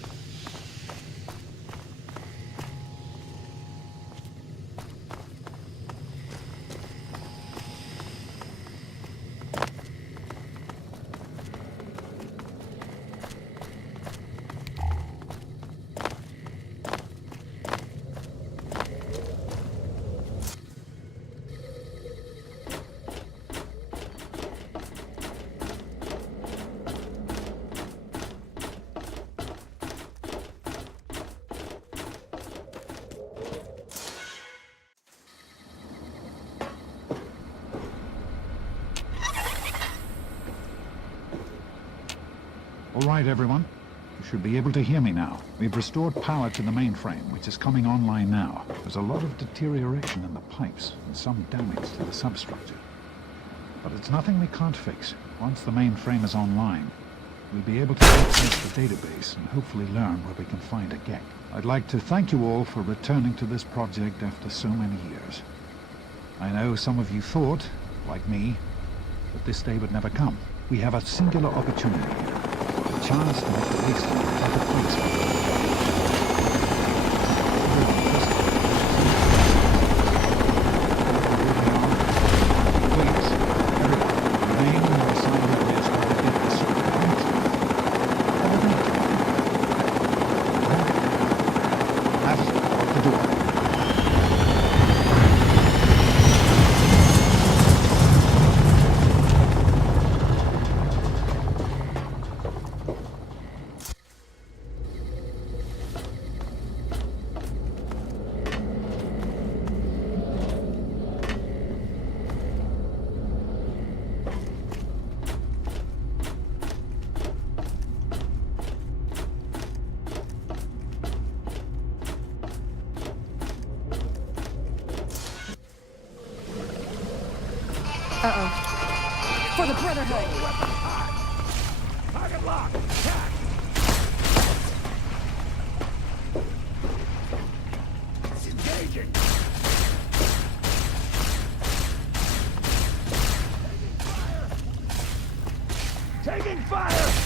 All right, everyone. You should be able to hear me now. We've restored power to the mainframe, which is coming online now. There's a lot of deterioration in the pipes and some damage to the substructure. But it's nothing we can't fix. Once the mainframe is online, we'll be able to access the database and hopefully learn where we can find a GEC. I'd like to thank you all for returning to this project after so many years. I know some of you thought, like me, that this day would never come. We have a singular opportunity here. A chance to make the wasteland a better place for you. Please, everyone, remain in your assigned areas while we get Uh-oh. For the Brotherhood! Target lock! Attack! Engaging! Taking fire!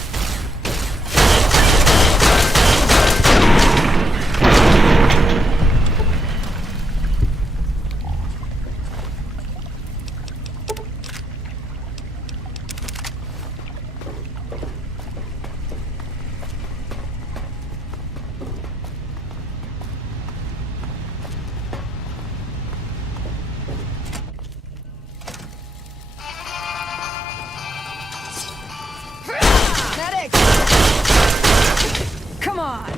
Come on!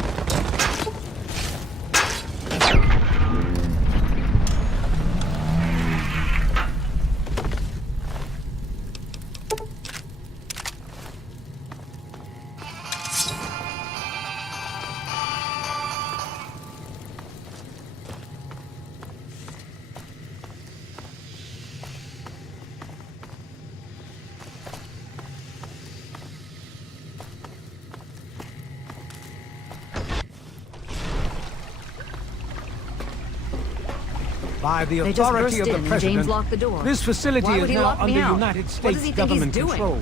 By the They just authority burst of in the and President, James locked the door. this facility Why is would he now lock me under out? United What does States he think he's government doing? control.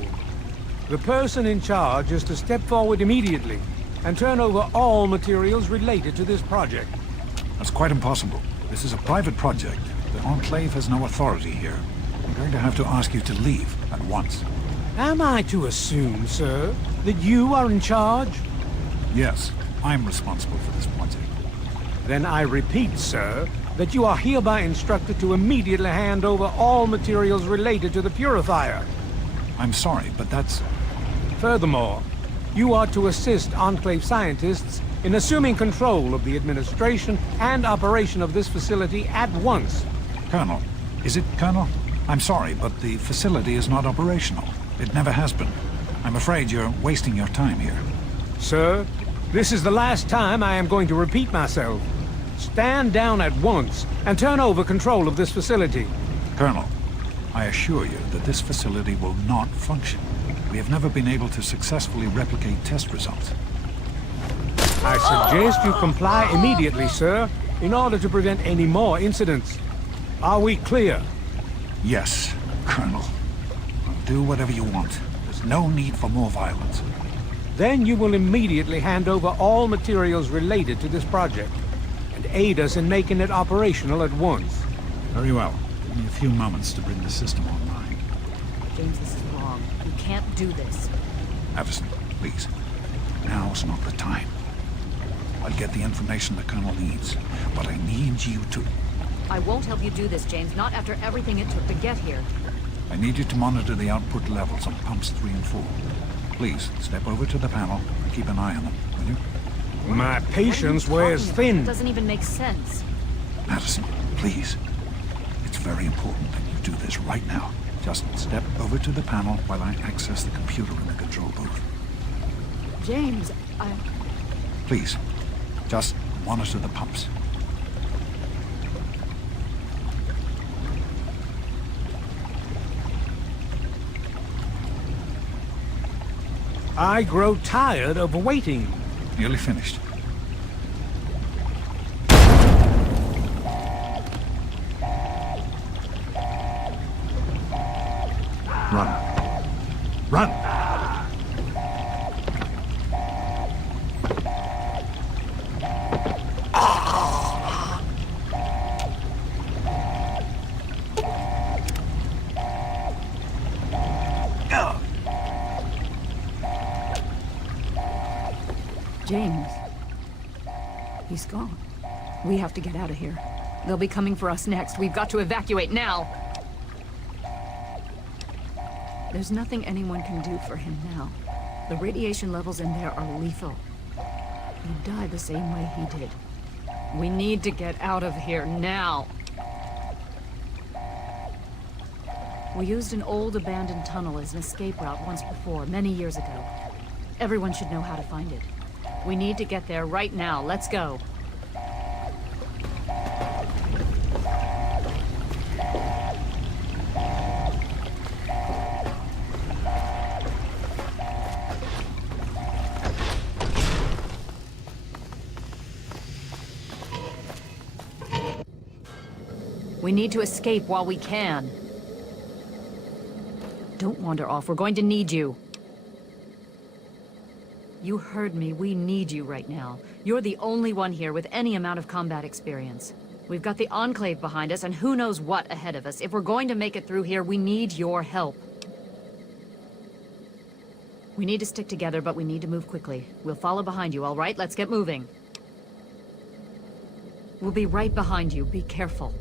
The person in charge is to step forward immediately and turn over all materials related to this project. That's quite impossible. This is a private project. The Enclave has no authority here. I'm going to have to ask you to leave at once. Am I to assume, sir, that you are in charge? Yes, I'm responsible for this project. Then I repeat, sir, that you are hereby instructed to immediately hand over all materials related to the purifier. I'm sorry, but that's... Furthermore, you are to assist Enclave scientists in assuming control of the administration and operation of this facility at once. Colonel, is it Colonel? I'm sorry, but the facility is not operational. It never has been. I'm afraid you're wasting your time here. Sir, this is the last time I am going to repeat myself. Stand down at once and turn over control of this facility. Colonel, I assure you that this facility will not function. We have never been able to successfully replicate test results. I suggest you comply immediately, sir, in order to prevent any more incidents. Are we clear? Yes, Colonel. I'll do whatever you want. There's no need for more violence. Then you will immediately hand over all materials related to this project and aid us in making it operational at once. Very well. Give me a few moments to bring the system online. James, this is wrong. You can't do this. Addison, please. Now's not the time. I'll get the information the Colonel needs, but I need you to... I won't help you do this, James, not after everything it took to get here. I need you to monitor the output levels on pumps 3 and 4. Please, step over to the panel and keep an eye on them, will you? My patience wears thin. It doesn't even make sense. Addison, please. It's very important that you do this right now. Just step over to the panel while I access the computer in the control booth. James, Please, just monitor the pumps. I grow tired of waiting. Nearly finished. Run. Run! James. He's gone. We have to get out of here. They'll be coming for us next. We've got to evacuate now. There's nothing anyone can do for him now. The radiation levels in there are lethal. He'd die the same way he did. We need to get out of here now. We used an old abandoned tunnel as an escape route once before, many years ago. Everyone should know how to find it. We need to get there right now. Let's go. We need to escape while we can. Don't wander off. We're going to need you. You heard me. We need you right now. You're the only one here with any amount of combat experience. We've got the Enclave behind us, and who knows what ahead of us. If we're going to make it through here, we need your help. We need to stick together, but we need to move quickly. We'll follow behind you, all right? Let's get moving. We'll be right behind you. Be careful.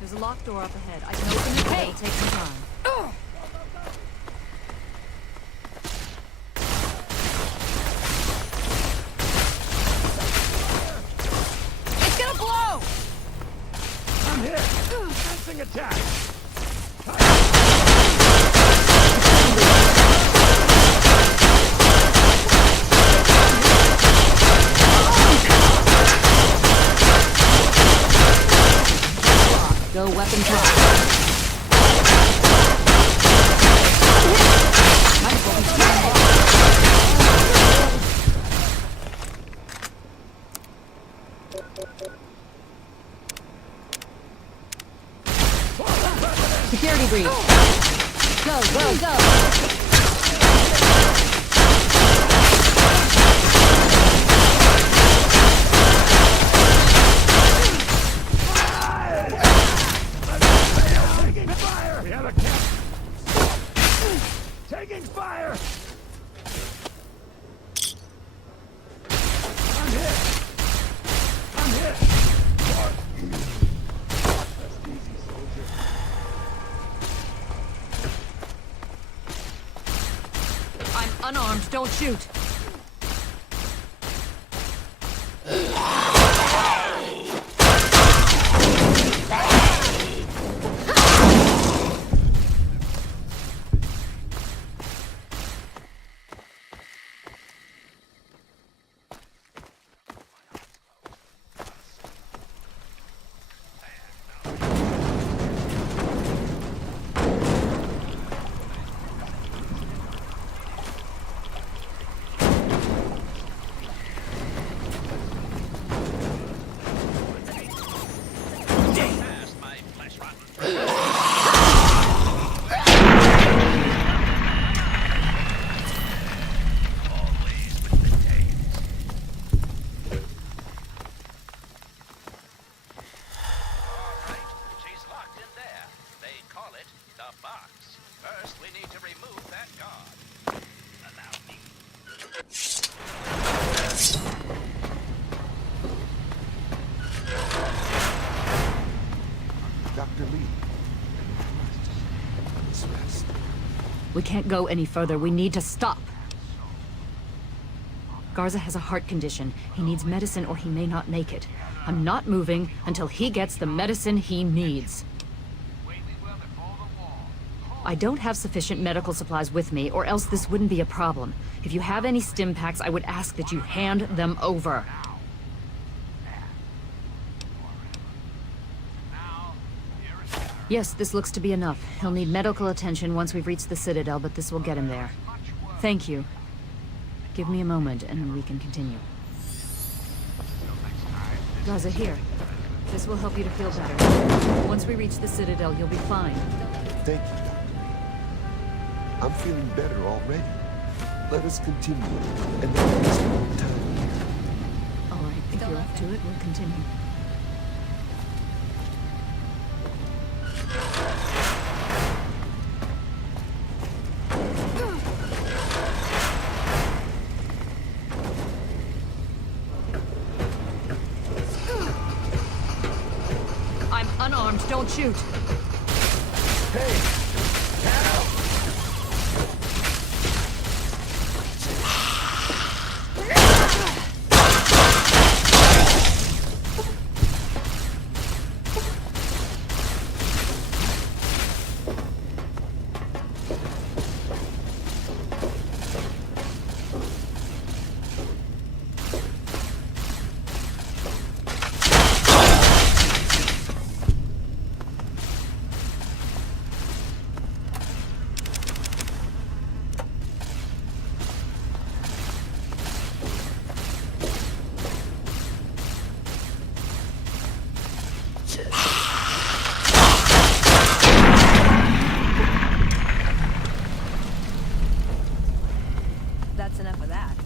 There's a locked door up ahead. I can open it, but it'll take some time. It's gonna blow! I'm here! Sensing attack! Go weapon drop. Security breach. Go, go, go. Taking fire! I'm hit! That's easy, soldier. I'm unarmed. Don't shoot. Dr. Lee. Let's rest. We can't go any further. We need to stop. Garza has a heart condition. He needs medicine or he may not make it. I'm not moving until he gets the medicine he needs. I don't have sufficient medical supplies with me, or else this wouldn't be a problem. If you have any stim packs, I would ask that you hand them over. Yes, this looks to be enough. He'll need medical attention once we've reached the Citadel, but this will get him there. Thank you. Give me a moment, and we can continue. Garza, here. This will help you to feel better. Once we reach the Citadel, you'll be fine. Thank you, Doctor. I'm feeling better already. Let us continue, and then waste more time here. All right, if you're up to it, we'll continue. Unarmed, don't shoot. Hey! Cal! That's enough of that.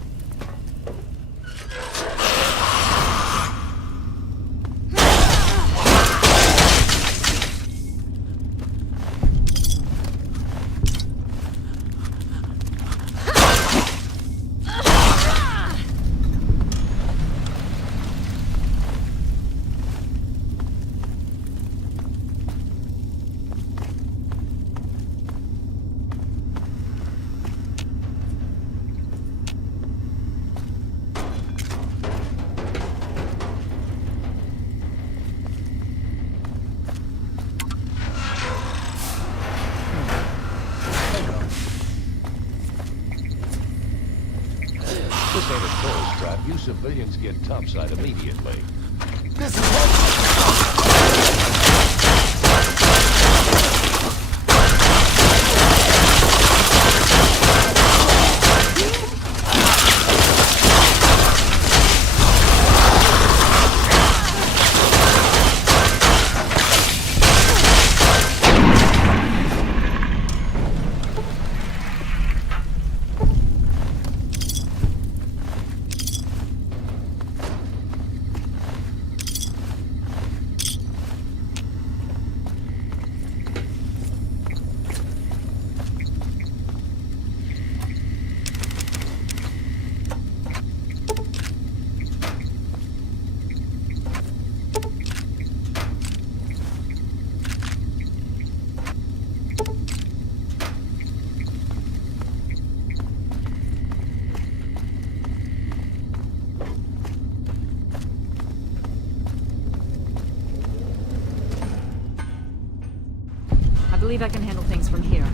This ain't a tourist trap. You civilians get topside immediately. This is I believe I can handle things from here.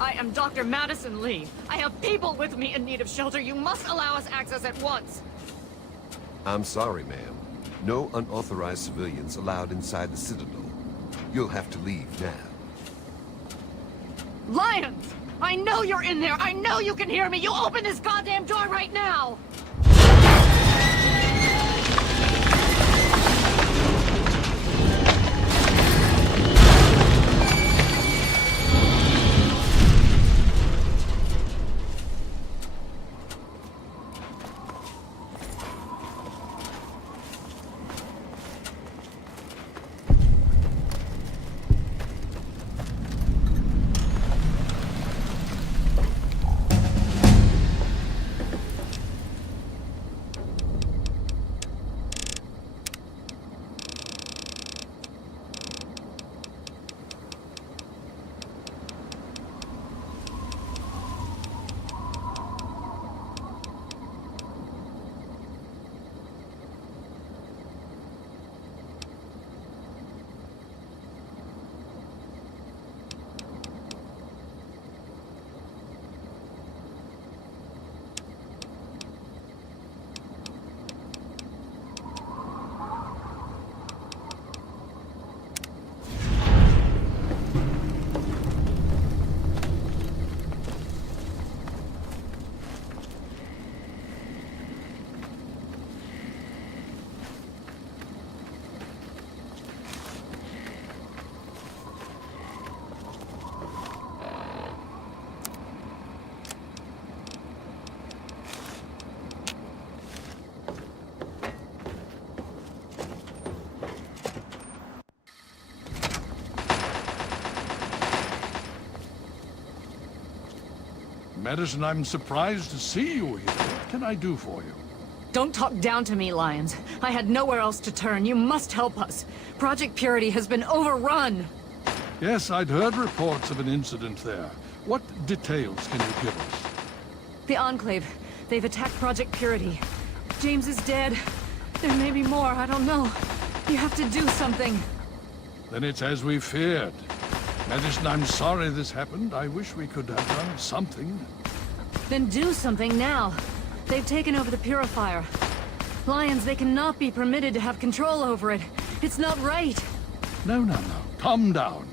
I am Dr. Madison Lee. I have people with me in need of shelter. You must allow us access at once. I'm sorry, ma'am. No unauthorized civilians allowed inside the Citadel. You'll have to leave now. Lions! I know you're in there! I know you can hear me! You open this goddamn door right now! Madison, I'm surprised to see you here. What can I do for you? Don't talk down to me, Lyons. I had nowhere else to turn. You must help us. Project Purity has been overrun. Yes, I'd heard reports of an incident there. What details can you give us? The Enclave. They've attacked Project Purity. James is dead. There may be more, I don't know. You have to do something. Then it's as we feared. Madison, I'm sorry this happened. I wish we could have done something. Then do something now. They've taken over the Purifier. Lyons, they cannot be permitted to have control over it. It's not right. No. Calm down.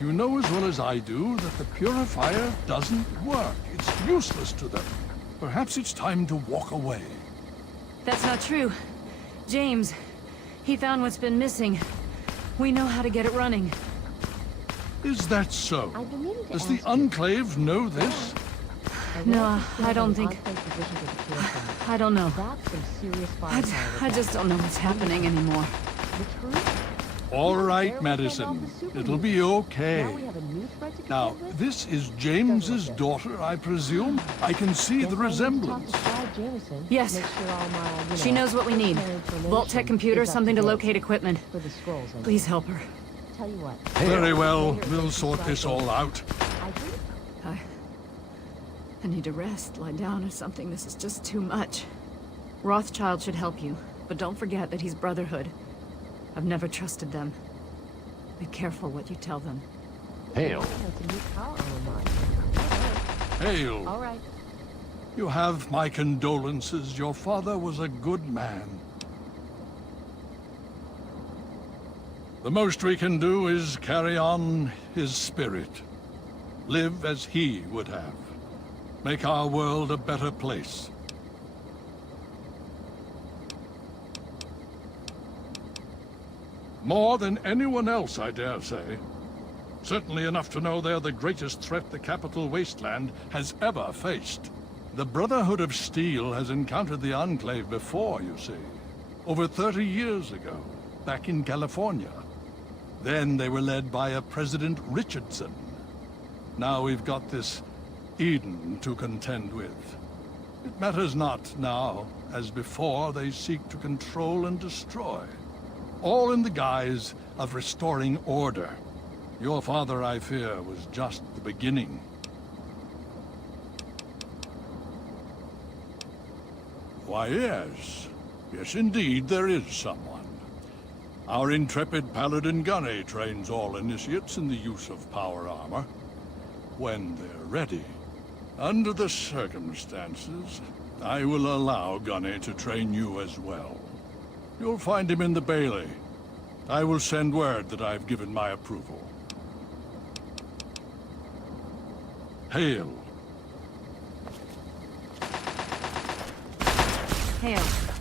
You know as well as I do that the Purifier doesn't work. It's useless to them. Perhaps it's time to walk away. That's not true. James, he found what's been missing. We know how to get it running. Is that so? Does the Enclave know this? No, I don't think... I don't know. I just don't know what's happening anymore. All right, Madison. It'll be okay. Now, this is James's daughter, I presume? I can see the resemblance. Yes. She knows what we need. Vault-Tec computer, something to locate equipment. Please help her. Very well. We'll sort this all out. I need to rest, lie down or something. This is just too much. Rothschild should help you, but don't forget that he's Brotherhood. I've never trusted them. Be careful what you tell them. Hail. Hail. All right. You have my condolences. Your father was a good man. The most we can do is carry on his spirit. Live as he would have. Make our world a better place. More than anyone else, I dare say. Certainly enough to know they're the greatest threat the capital wasteland has ever faced. The Brotherhood of Steel has encountered the Enclave before, you see. Over 30 years ago, back in California. Then they were led by a President Richardson. Now we've got this Eden to contend with. It matters not now, as before they seek to control and destroy. All in the guise of restoring order. Your father, I fear, was just the beginning. Why, yes. Yes, indeed, there is someone. Our intrepid Paladin Gunny trains all initiates in the use of power armor. When they're ready. Under the circumstances, I will allow Gunny to train you as well. You'll find him in the Bailey. I will send word that I've given my approval. Hail. Hail.